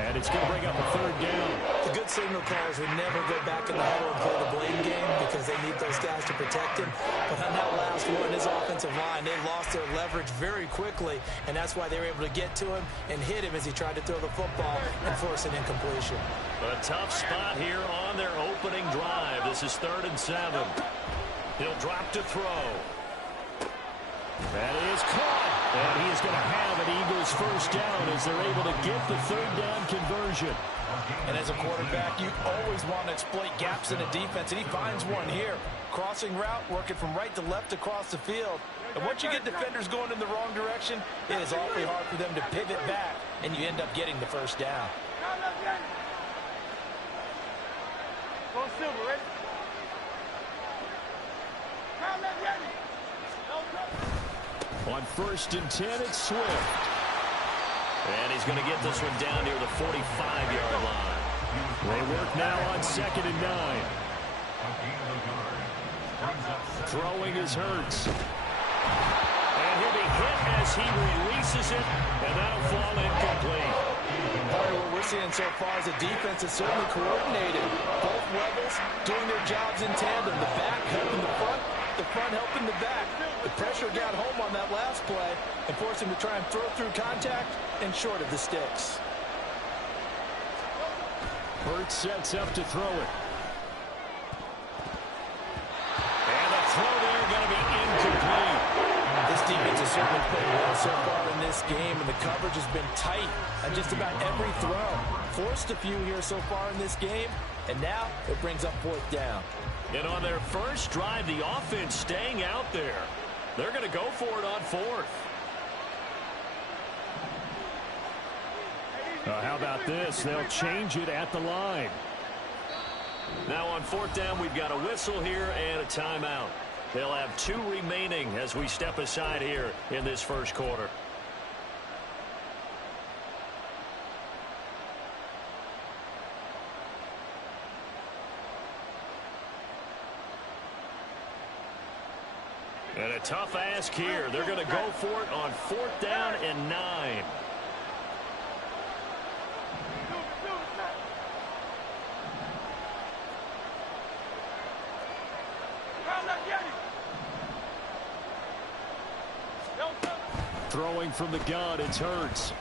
And it's going to bring up a 3rd down. The good signal callers would never go back in the huddle and play the blame game because they need those guys to protect him. But on that last one, his offensive line, they lost their leverage very quickly, and that's why they were able to get to him and hit him as he tried to throw the football and force an incompletion. A tough spot here on their opening drive. This is 3rd and 7. He'll drop to throw. That is caught. And he is going to have an Eagles first down as they're able to get the 3rd down conversion. And as a quarterback, you always want to exploit gaps in a defense, and he finds one here. Crossing route, working from right to left across the field. And once you get defenders going in the wrong direction, it is awfully hard for them to pivot back, and you end up getting the first down. Go Silver, ready? On 1st and 10, it's Swift. And he's going to get this one down near the 45-yard line. They work now on 2nd and 9. Throwing is Hurts. And he'll be hit as he releases it, and that'll fall incomplete. Part of what we're seeing so far is the defense is certainly coordinated. Both levels doing their jobs in tandem. The back helping the front helping the back. The pressure got home on that last play and forced him to try and throw through contact and short of the sticks. Hurts sets up to throw it. And the throw there going to be incomplete. This defense has certainly played well so far in this game, and the coverage has been tight on just about every throw. Forced a few here so far in this game, and now it brings up 4th down. And on their first drive, the offense staying out there. They're going to go for it on fourth. How about this? They'll change it at the line. Now on fourth down, we've got a whistle here and a timeout. They'll have 2 remaining as we step aside here in this first quarter. And a tough ask here. They're going to go for it on fourth down and 9. Throwing from the gun, it's Hurts.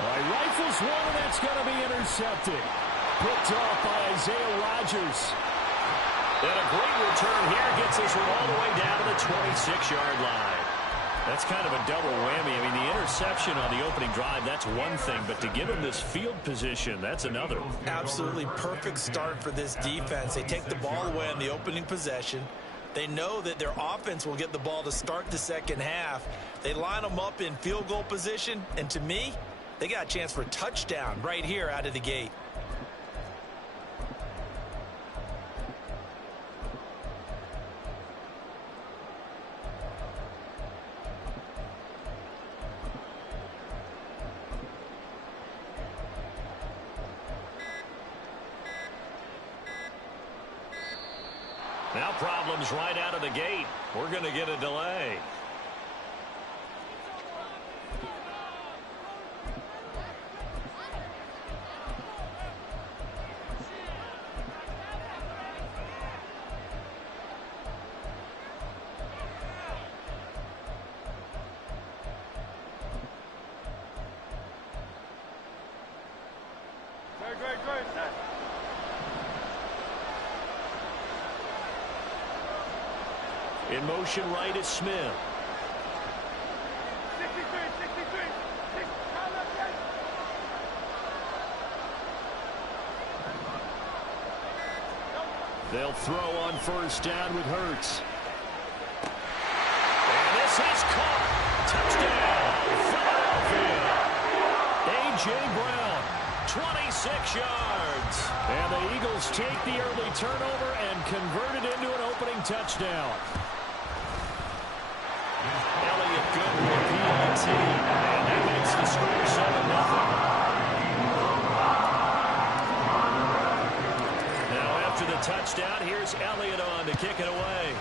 Rifles one, and that's going to be intercepted. Picked off by Isaiah Rodgers. And a great return here gets this one all the way down to the 26-yard line. That's kind of a double whammy. I mean, the interception on the opening drive, that's one thing, but to give him this field position, that's another. Absolutely perfect start for this defense. They take the ball away on the opening possession. They know that their offense will get the ball to start the second half. They line them up in field goal position, and to me, they got a chance for a touchdown right here out of the gate. Now problems right out of the gate. We're going to get a delay. Great. In motion right is Smith. 63. They'll throw on first down with Hurts. And this is caught. Touchdown, Philadelphia. A.J. Brown, 26 yards. And the Eagles take the early turnover and convert it into an opening touchdown. Elliott good with the PAT. And that makes the score 7-0. Now after the touchdown, here's Elliott on to kick it away.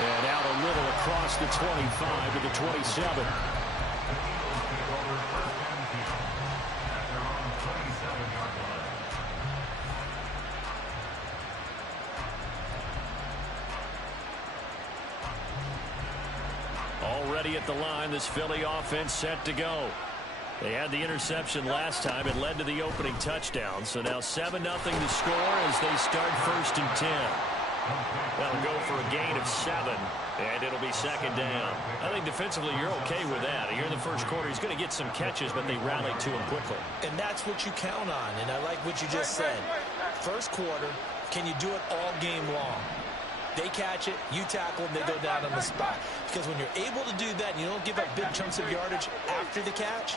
And out a little across the 25 to the 27. Already at the line, this Philly offense set to go. They had the interception last time. It led to the opening touchdown. So now 7-0 to score as they start first and 10. That'll go for a gain of 7, and it'll be second down. I think defensively you're okay with that. Here in the first quarter, he's going to get some catches, but they rallied to him quickly. And that's what you count on, and I like what you just said. First quarter, can you do it all game long? They catch it, you tackle them, they go down on the spot. Because when you're able to do that and you don't give up big chunks of yardage after the catch,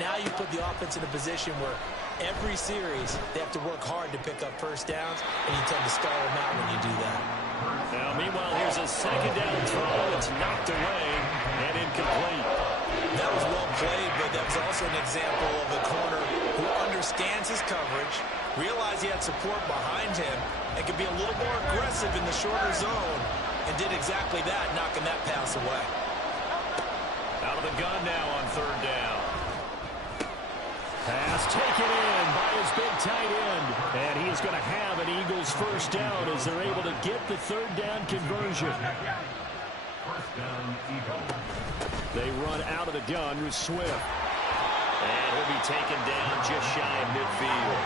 now you put the offense in a position where every series they have to work hard to pick up first downs, and you tend to stall them out when you do that. Now, meanwhile, here's a second down throw. It's knocked away and incomplete. That was well played, but that was also an example of a corner who understands his coverage, realized he had support behind him, and could be a little more aggressive in the shorter zone, and did exactly that, knocking that pass away. Out of the gun now on third down. Pass taken in by his big tight end. And he is going to have an Eagles first down as they're able to get the third down conversion. First down, Eagles. They run out of the gun with Swift. And he'll be taken down just shy of midfield.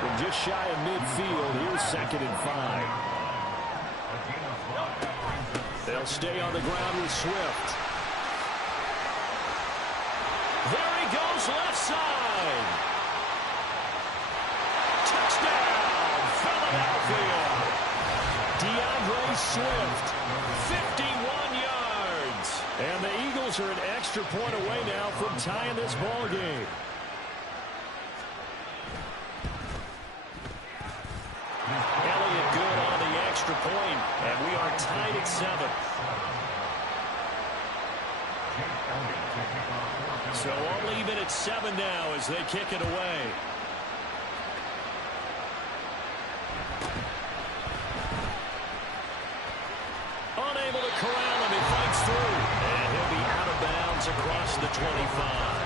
From just shy of midfield, here's second and 5. They'll stay on the ground with Swift. There he goes, left side. Touchdown, Philadelphia. DeAndre Swift, 51 yards. And the Eagles are an extra point away now from tying this ball game. Elliott good on the extra point, and we are tied at 7. So only even at 7 now as they kick it away. Unable to corral him, he fights through, and he'll be out of bounds across the 25.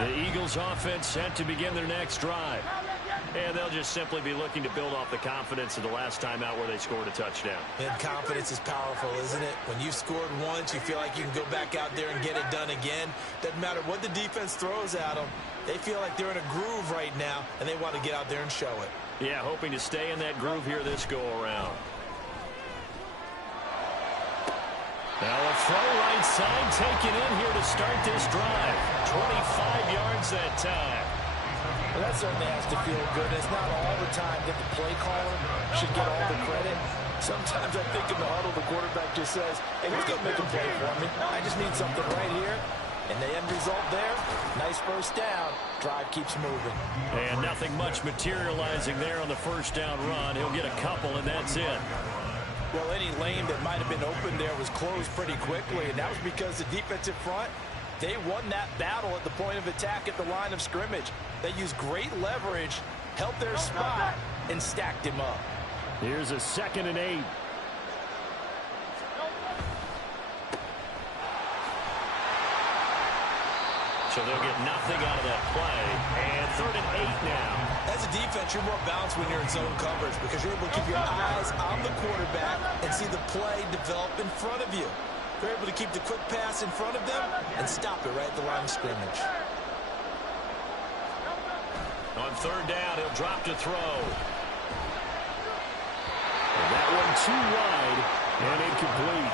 The Eagles offense set to begin their next drive. And they'll just simply be looking to build off the confidence of the last time out where they scored a touchdown. And confidence is powerful, isn't it? When you've scored once, you feel like you can go back out there and get it done again. Doesn't matter what the defense throws at them. They feel like they're in a groove right now, and they want to get out there and show it. Yeah, hoping to stay in that groove here this go-around. Now a throw right side taken in here to start this drive. 25 yards that time. Well, that certainly has to feel good. It's not all the time that the play caller should get all the credit. Sometimes I think in the huddle, the quarterback just says, hey, who's going to make a play for me? I just need something right here. And the end result there, nice first down. Drive keeps moving. And nothing much materializing there on the first down run. He'll get a couple, and that's it. Well, any lane that might have been open there was closed pretty quickly, and that was because the defensive front, they won that battle at the point of attack at the line of scrimmage. They used great leverage, held their spot, and stacked him up. Here's a 2nd and 8. So they'll get nothing out of that play. And 3rd and 8 now. As a defense, you're more balanced when you're in zone coverage because you're able to keep your eyes on the quarterback and see the play develop in front of you. You're able to keep the quick pass in front of them and stop it right at the line of scrimmage. On 3rd down, he'll drop to throw. And that one too wide and incomplete.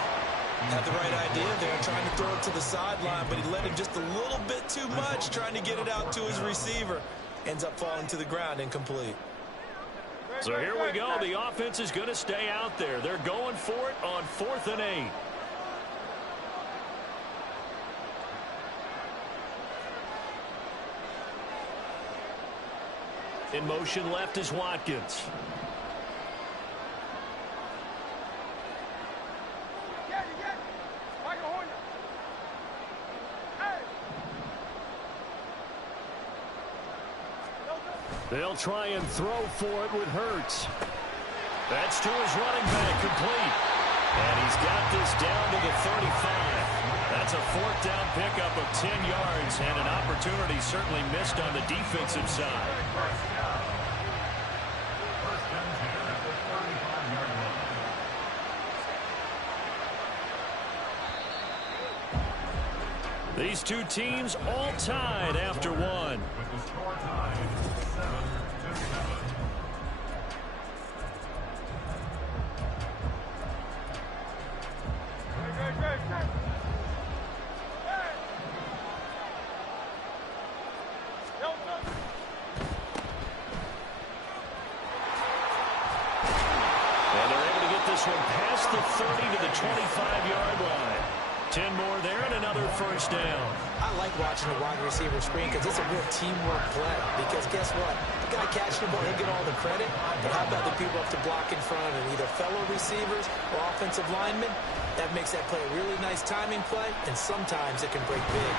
Had the right idea there, trying to throw it to the sideline, but he let him just a little bit too much, trying to get it out to his receiver. Ends up falling to the ground, incomplete. So here we go. The offense is going to stay out there. They're going for it on 4th and 8. In motion left is Watkins. They'll try and throw for it with Hurts. That's to his running back, complete. And he's got this down to the 35. That's a 4th down pickup of 10 yards and an opportunity certainly missed on the defensive side. These two teams all tied after one. With the score tied 7-7. And they're able to get this one past the 30 to the 25-yard line. 10 more there and another first down. I like watching the wide receiver screen because it's a real teamwork play. Because guess what? The guy catching the ball, he'll get all the credit. But how about the people up to block in front of him, either fellow receivers or offensive linemen? That makes that play a really nice timing play, and sometimes it can break big.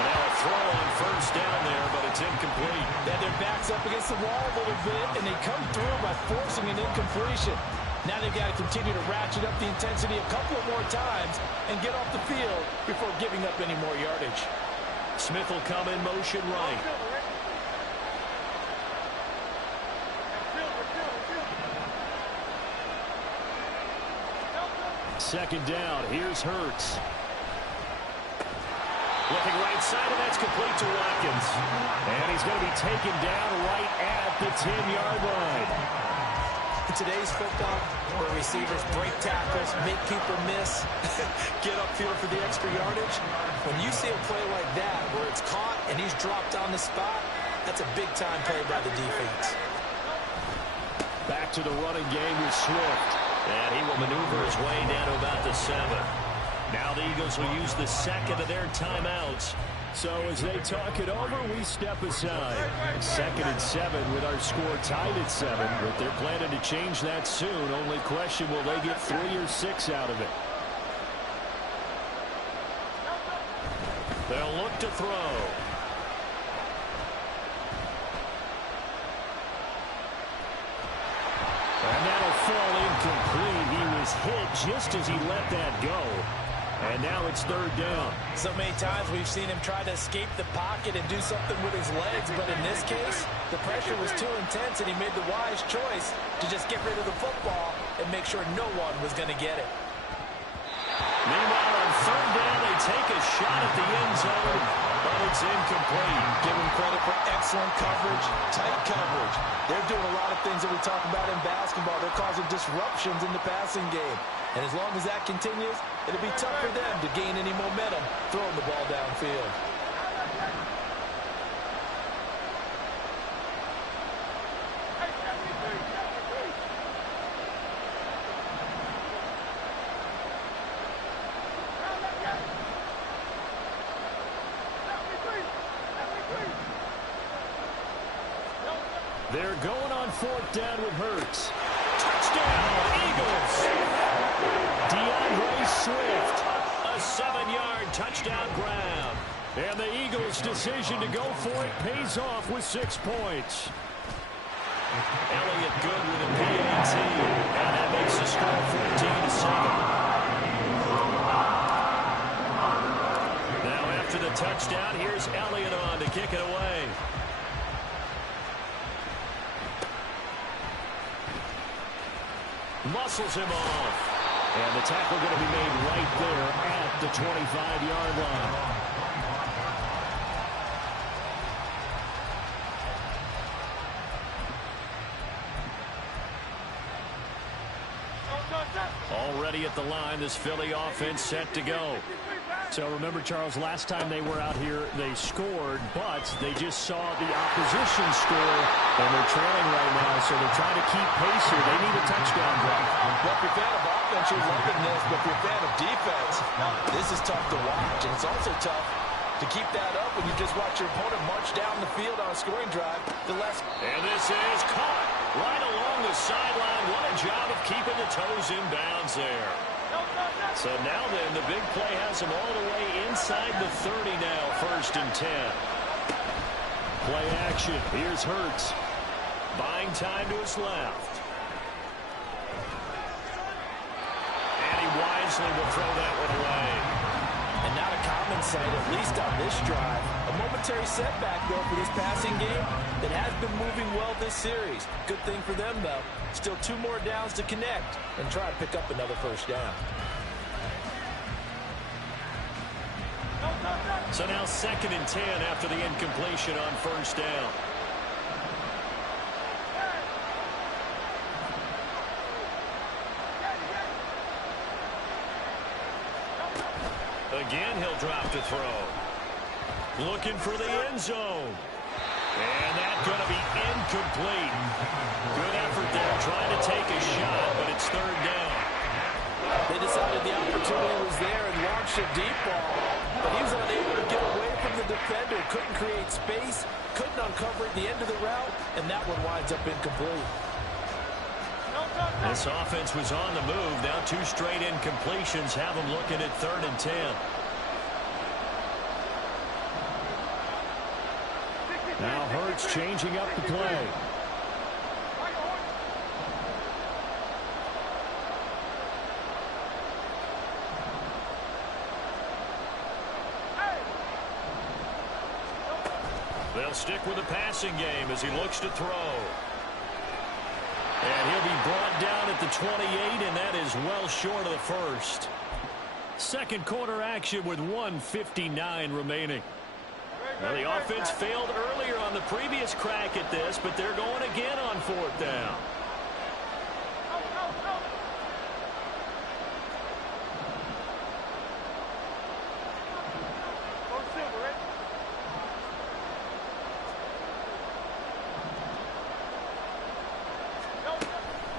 Now a throw on first down there, but it's incomplete. Then their back's up against the wall a little bit, and they come through by forcing an incompletion. Now they've got to continue to ratchet up the intensity a couple of more times and get off the field before giving up any more yardage. Smith will come in motion right. Second down. Here's Hurts. Looking right side, and that's complete to Watkins. And he's going to be taken down right at the 10-yard line. In today's football, where receivers break tackles, make people miss, get upfield for the extra yardage, when you see a play like that where it's caught and he's dropped on the spot, that's a big-time play by the defense. Back to the running game with Swift. And he will maneuver his way down to about the 7. Now the Eagles will use the second of their timeouts. So as they talk it over, we step aside. 2nd and 7 with our score tied at 7. But they're planning to change that soon. Only question, will they get 3 or 6 out of it? They'll look to throw. And that'll fall incomplete. He was hit just as he let that go. And now it's 3rd down. So many times we've seen him try to escape the pocket and do something with his legs, but in this case, the pressure was too intense and he made the wise choice to just get rid of the football and make sure no one was going to get it. Meanwhile, on 3rd down, they take a shot at the end zone, but it's incomplete. Give him credit for excellent coverage, tight coverage. They're doing a lot of things that we talk about in basketball. They're causing disruptions in the passing game. And as long as that continues, it'll be tough for them to gain any momentum throwing the ball downfield. They're going on 4th down with Hurts. Touchdown, Eagles! DeAndre Swift, a 7-yard touchdown grab. And the Eagles' decision to go for it pays off with 6 points. Elliott good with a PAT, and that makes the score 14-7. Now after the touchdown, here's Elliott on to kick it away. Muscles him off. And the tackle going to be made right there at the 25-yard line. Already at the line, this Philly offense set to go. So remember, Charles, last time they were out here, they scored, but they just saw the opposition score, and they're trailing right now, so they're trying to keep pace here. They need a touchdown drive. Well, if you're a fan of offense, you're loving this, but if you're a fan of defense, this is tough to watch, and it's also tough to keep that up when you just watch your opponent march down the field on a scoring drive. And this is caught right along the sideline. What a job of keeping the toes in bounds there. So now then, the big play has him all the way inside the 30 now, 1st and 10. Play action. Here's Hurts. Buying time to his left. And he wisely will throw that one away. And not a common sight, at least on this drive. A momentary setback, though, for this passing game that has been moving well this series. Good thing for them, though. Still 2 more downs to connect and try to pick up another 1st down. So now 2nd and 10 after the incompletion on 1st down. Again, he'll drop to throw. Looking for the end zone. And that's going to be incomplete. Good effort there, trying to take a shot, but it's 3rd down. They decided the opportunity was there and launched a deep ball, but he was unable to get away from the defender, couldn't create space, couldn't uncover at the end of the route, and that one winds up incomplete. This offense was on the move. Now 2 straight incompletions have them looking at 3rd and 10. Now Hurts changing up the play. They'll stick with the passing game as he looks to throw. And he'll be brought down at the 28, and that is well short of the 1st. 2nd quarter action with 1:59 remaining. Now the offense failed earlier on the previous crack at this, but they're going again on 4th down.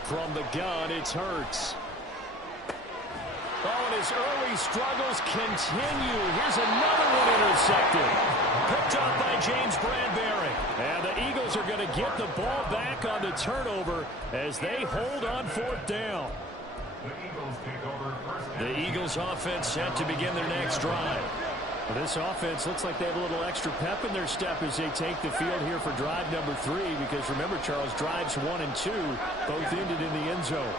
From the gun, it's Hurts. Oh, and his early struggles continue. Here's another one intercepted. Picked up by James Bradbury. And the Eagles are going to get the ball back on the turnover as they hold on 4th down. The Eagles offense set to begin their next drive. Well, this offense looks like they have a little extra pep in their step as they take the field here for drive number 3. Because remember, Charles, drives 1 and 2 both ended in the end zone.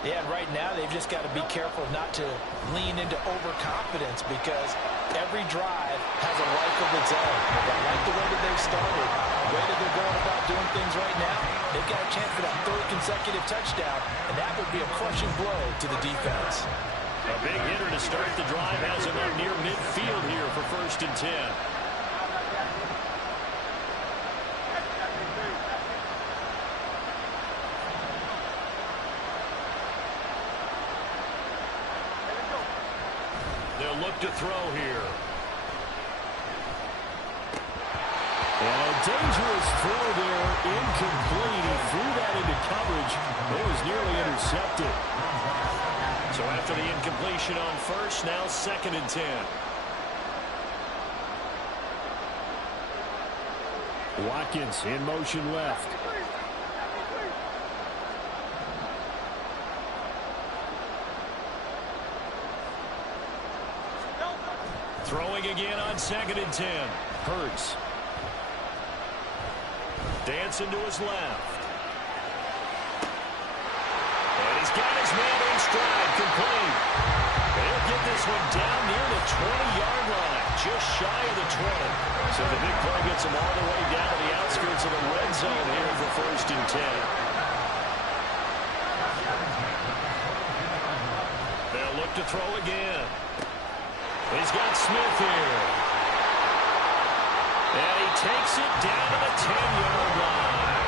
Yeah, and right now they've just got to be careful not to lean into overconfidence because every drive has a life of its own. I like the way that they've started, the way that they're going about doing things right now. They've got a chance for that 3rd consecutive touchdown, and that would be a crushing blow to the defense. A big hitter to start the drive has him up near midfield here for 1st and 10. They'll look to throw here. And a dangerous throw there, incomplete. He threw that into coverage. It was nearly intercepted. So after the incompletion on 1st, now 2nd and 10. Watkins in motion left. Throwing again on 2nd and 10. Hurts. Dancing to his left. And he's got his man in stride, complete. They'll get this one down near the 20-yard line, just shy of the 20. So the big play gets him all the way down to the outskirts of the red zone here for 1st and 10. They'll look to throw again. He's got Smith here. And he takes it down to the 10-yard line.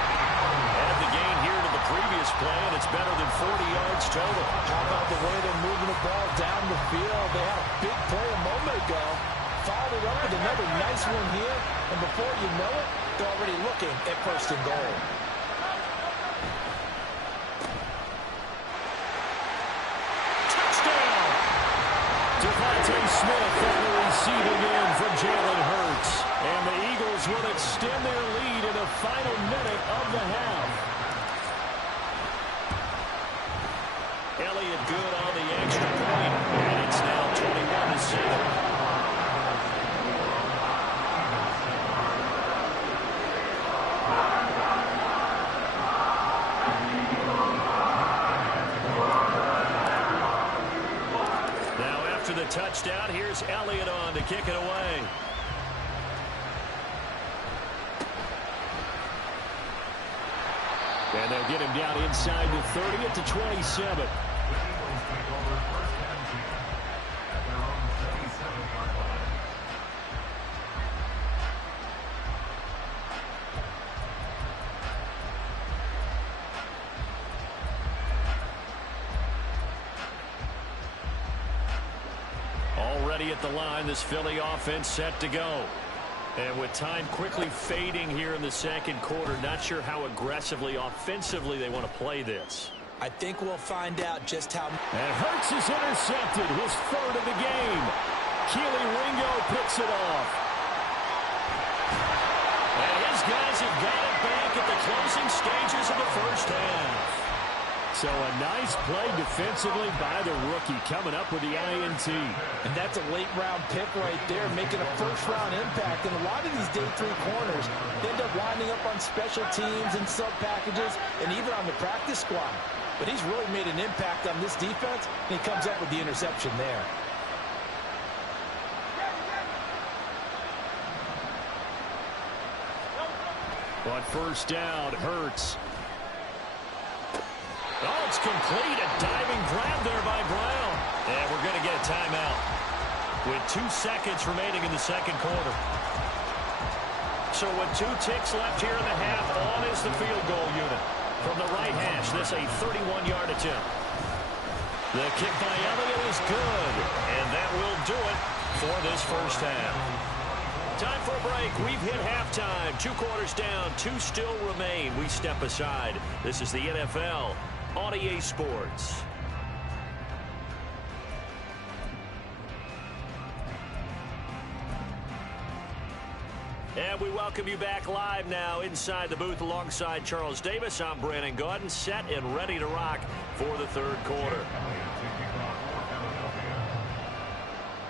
Add the gain here to the previous play, and it's better than 40 yards total. How about the way they're moving the ball down the field? They had a big play a moment ago. Followed it up with another nice one here. And before you know it, they're already looking at 1st and goal. Touchdown! Devontae Smith on the receiving end from Jalen Hurts. And the Eagles will extend their lead in the final minute of the half. Elliott good on the extra point, and it's now 21-7. The touchdown. Here's Elliott on to kick it away. And they'll get him down inside the 30 at the 27. Already at the line, this Philly offense set to go. And with time quickly fading here in the 2nd quarter, not sure how aggressively, offensively they want to play this. I think we'll find out just how. And Hurts is intercepted, his 3rd of the game. Keely Ringo picks it off. And his guys have got it back at the closing stages of the 1st half. So a nice play defensively by the rookie, coming up with the INT. And that's a late-round pick right there, making a first-round impact. And a lot of these day 3 corners end up winding up on special teams and sub-packages and even on the practice squad. But he's really made an impact on this defense, and he comes up with the interception there. On 1st down, Hurts. Oh, it's complete. A diving grab there by Brown. And we're going to get a timeout with 2 seconds remaining in the 2nd quarter. So with 2 ticks left here in the half, on is the field goal unit. From the right hash, this a 31-yard attempt. The kick by Elliott is good. And that will do it for this 1st half. Time for a break. We've hit halftime. 2 quarters down. 2 still remain. We step aside. This is the NFL on EA Sports. And we welcome you back live now inside the booth alongside Charles Davis. I'm Brandon Gaudin, set and ready to rock for the third quarter.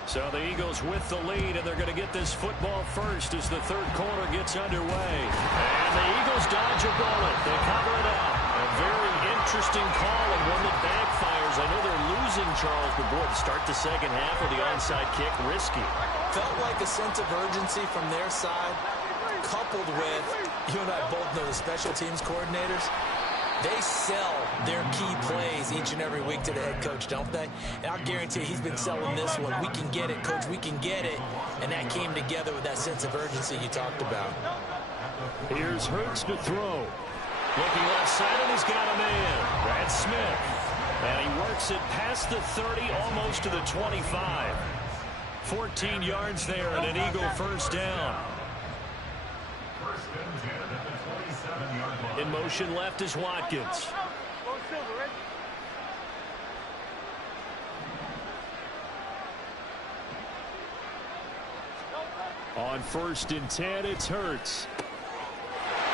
So the Eagles with the lead, and they're going to get this football first as the third quarter gets underway. And the Eagles dodge a bullet. They cover it up. A very interesting call and one that backfires. I know they're losing, Charles, but boy, to start the second half with the onside kick, risky. Felt like a sense of urgency from their side, coupled with, you and I both know the special teams coordinators. They sell their key plays each and every week to the head coach, don't they? And I'll guarantee he's been selling this one. We can get it, coach, we can get it. And that came together with that sense of urgency you talked about. Here's Hurts to throw. Looking left side, and he's got a man. Brad Smith. And he works it past the 30, almost to the 25. 14 yards there and an Eagle first down. In motion left is Watkins. On 1st and 10, it's Hurts.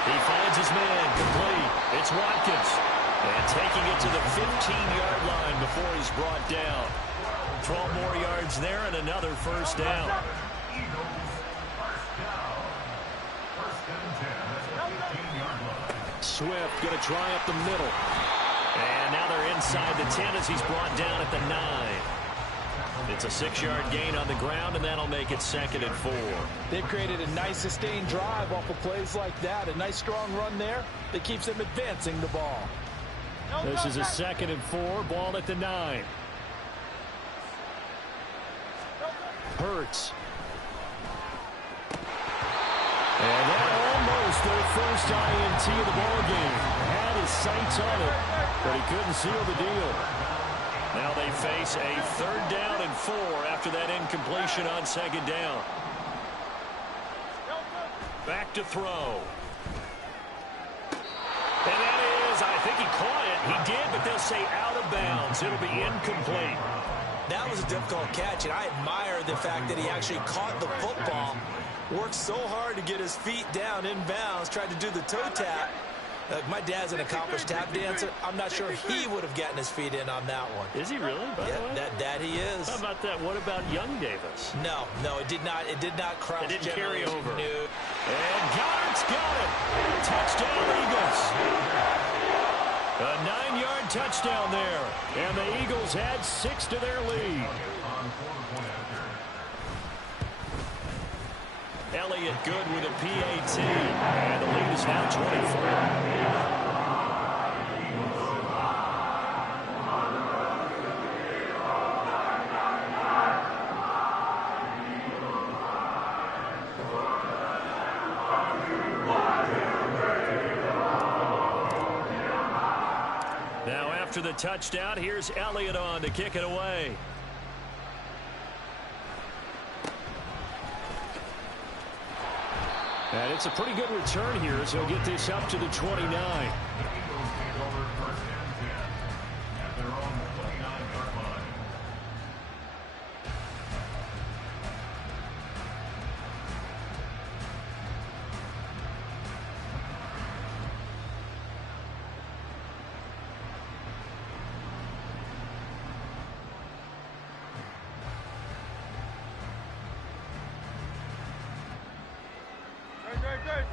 He finds his man, complete. It's Watkins. And taking it to the 15-yard line before he's brought down. 12 more yards there and another first down. Swift going to try up the middle. And now they're inside the 10 as he's brought down at the 9. It's a 6-yard gain on the ground, and that'll make it 2nd and 4. They've created a nice sustained drive off of plays like that. A nice strong run there that keeps them advancing the ball. This is a 2nd and 4, ball at the 9. Hurts. And that almost their first INT of the ball game. Had his sights on it, but he couldn't seal the deal. Now they face a 3rd down and 4 after that incompletion on 2nd down. Back to throw. And that is, I think he caught it. He did, but they'll say out of bounds. It'll be incomplete. That was a difficult catch, and I admire the fact that he actually caught the football, worked so hard to get his feet down in bounds, tried to do the toe tap. My dad's an accomplished tap dancer. I'm not sure he would have gotten his feet in on that one. Is he really? Yeah, that he is. How about that? What about young Davis? No, it did not. It did not cross. It didn't carry over. No. And Goddard's got it. Touchdown, Eagles. A 9-yard touchdown there. And the Eagles add 6 to their lead. Elliott good with a PAT. And the lead is now 24. Now after the touchdown, here's Elliott on to kick it away. And it's a pretty good return here as he'll get this up to the 29.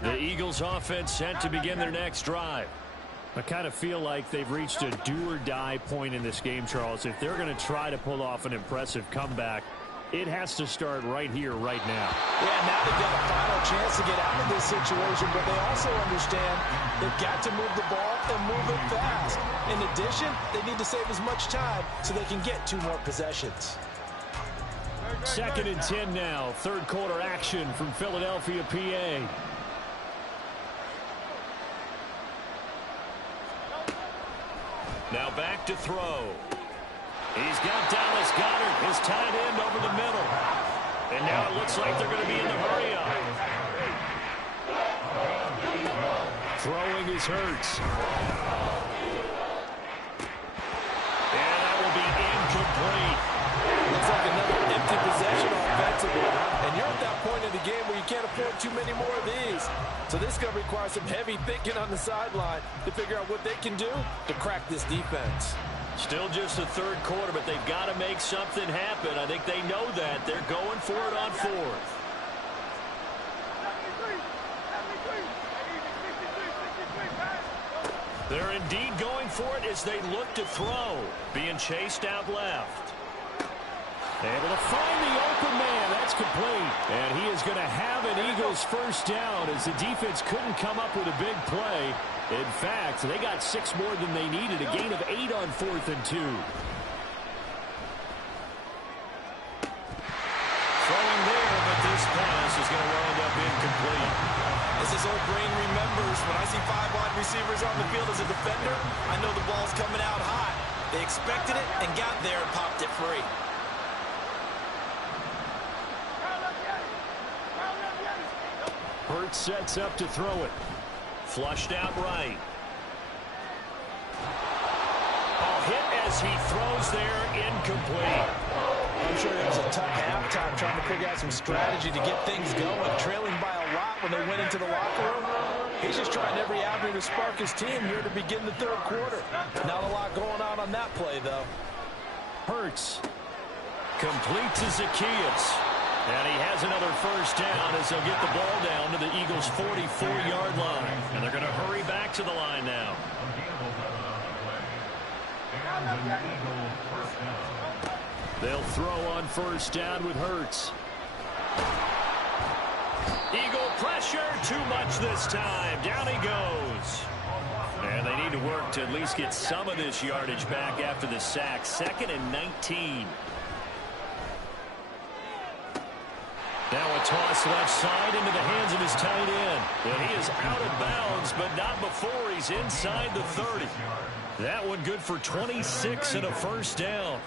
The Eagles offense set to begin their next drive. I kind of feel like they've reached a do-or-die point in this game, Charles. If they're going to try to pull off an impressive comeback, it has to start right here, right now. Yeah, now they've got a final chance to get out of this situation, but they also understand they've got to move the ball and move it fast. In addition, they need to save as much time so they can get 2 more possessions. 2nd and 10 now. Third quarter action from Philadelphia, PA. Now back to throw. He's got Dallas Goedert, his tight end, over the middle. And now it looks like they're going to be in the hurry-up. Throwing is Hurts. point in the game where you can't afford too many more of these. So this is going to require some heavy thinking on the sideline to figure out what they can do to crack this defense. Still just the third quarter, but they've got to make something happen. I think they know that. They're going for it on fourth. They're indeed going for it as they look to throw. Being chased out left. Able to find the open man. That's complete. And he is going to have an Eagles first down as the defense couldn't come up with a big play. In fact, they got 6 more than they needed. A gain of 8 on 4th and 2. Throwing there, but this pass is going to wind up incomplete. As his old brain remembers, when I see 5 wide receivers on the field as a defender, I know the ball's coming out hot. They expected it and got there and popped it free. Hurts sets up to throw it. Flushed out right. A hit as he throws there, incomplete. I'm sure it was a tough halftime trying to figure out some strategy to get things going, trailing by a lot when they went into the locker room. He's just trying every avenue to spark his team here to begin the third quarter. Not a lot going on that play, though. Hurts. Complete to Zaccheaus. And he has another first down as they'll get the ball down to the Eagles' 44-yard line. And they're going to hurry back to the line now. They'll throw on first down with Hurts. Eagle pressure, too much this time. Down he goes. And they need to work to at least get some of this yardage back after the sack. 2nd and 19. Now a toss left side into the hands of his tight end. And he is out of bounds, but not before he's inside the 30. That one good for 26 and a first down.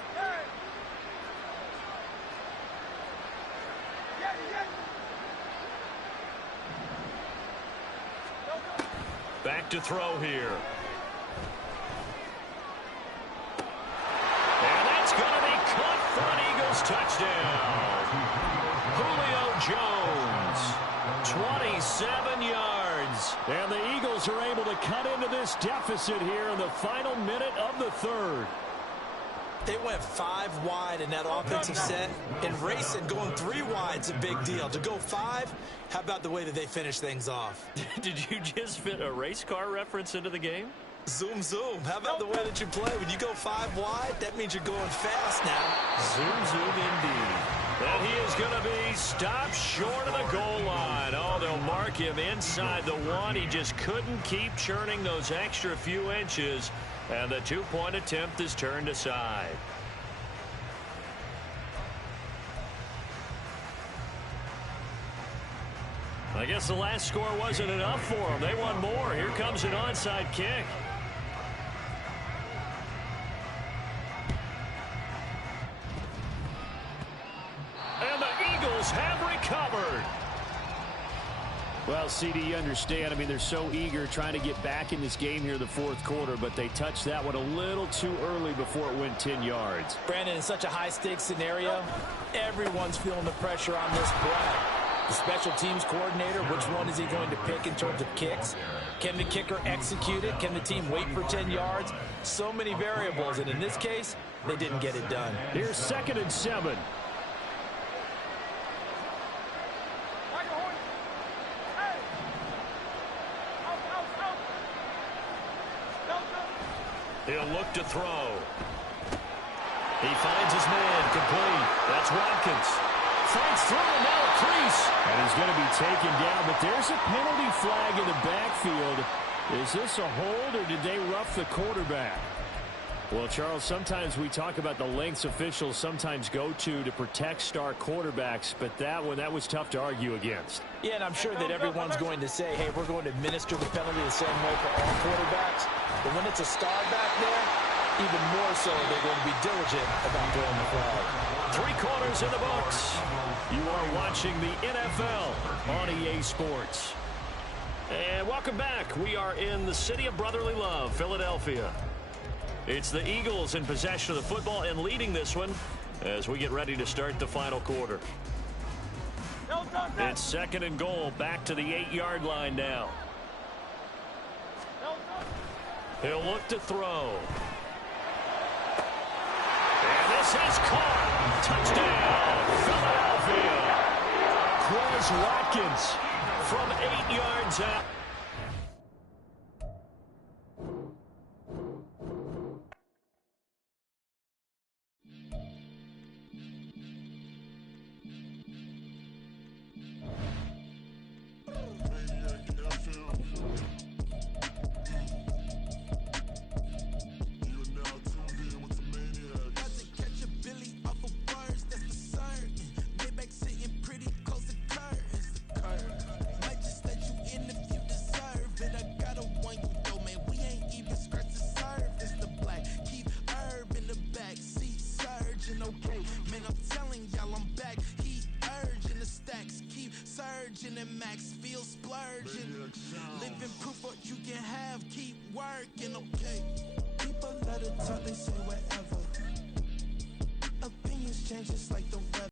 Back to throw here. And that's going to be caught for an Eagles touchdown. Julio Jones, 27 yards. And the Eagles are able to cut into this deficit here in the final minute of the third. They went 5 wide in that offensive set, and racing going 3 wide is a big deal. To go 5, how about the way that they finish things off? Did you just fit a race car reference into the game? Zoom, zoom. How about the way that you play? When you go 5 wide, that means you're going fast now. Zoom, zoom indeed. And he is going to be stopped short of the goal line. Oh, they'll mark him inside the 1. He just couldn't keep churning those extra few inches. And the 2-point attempt is turned aside. I guess the last score wasn't enough for them. They want more. Here comes an onside kick. And the Eagles have recovered. Well, CD, you understand. I mean, they're so eager trying to get back in this game here in the fourth quarter, but they touched that one a little too early before it went 10 yards. Brandon, in such a high-stakes scenario, everyone's feeling the pressure on this play. The special teams coordinator, which one is he going to pick in terms of kicks? Can the kicker execute it? Can the team wait for 10 yards? So many variables, and in this case, they didn't get it done. Here's 2nd and 7. He'll look to throw. He finds his man, complete. That's Watkins. Fights through, and now a crease. And he's going to be taken down, but there's a penalty flag in the backfield. Is this a hold, or did they rough the quarterback? Well, Charles, sometimes we talk about the lengths officials sometimes go to protect star quarterbacks, but that one, that was tough to argue against. Yeah, and I'm sure that everyone's going to say, hey, we're going to administer the penalty the same way for all quarterbacks. But when it's a star back there, even more so they're going to be diligent about throwing the flag. 3 quarters in the books. You are watching the NFL on EA Sports. And welcome back. We are in the city of brotherly love, Philadelphia. It's the Eagles in possession of the football and leading this one as we get ready to start the final quarter. It's second and goal, back to the 8-yard line now. He'll look to throw. And this is caught. Touchdown, Philadelphia. Quez Watkins from 8 yards out. And max feel splurging. Living proof what you can have, keep working, okay? People let it talk, they say whatever. Opinions change just like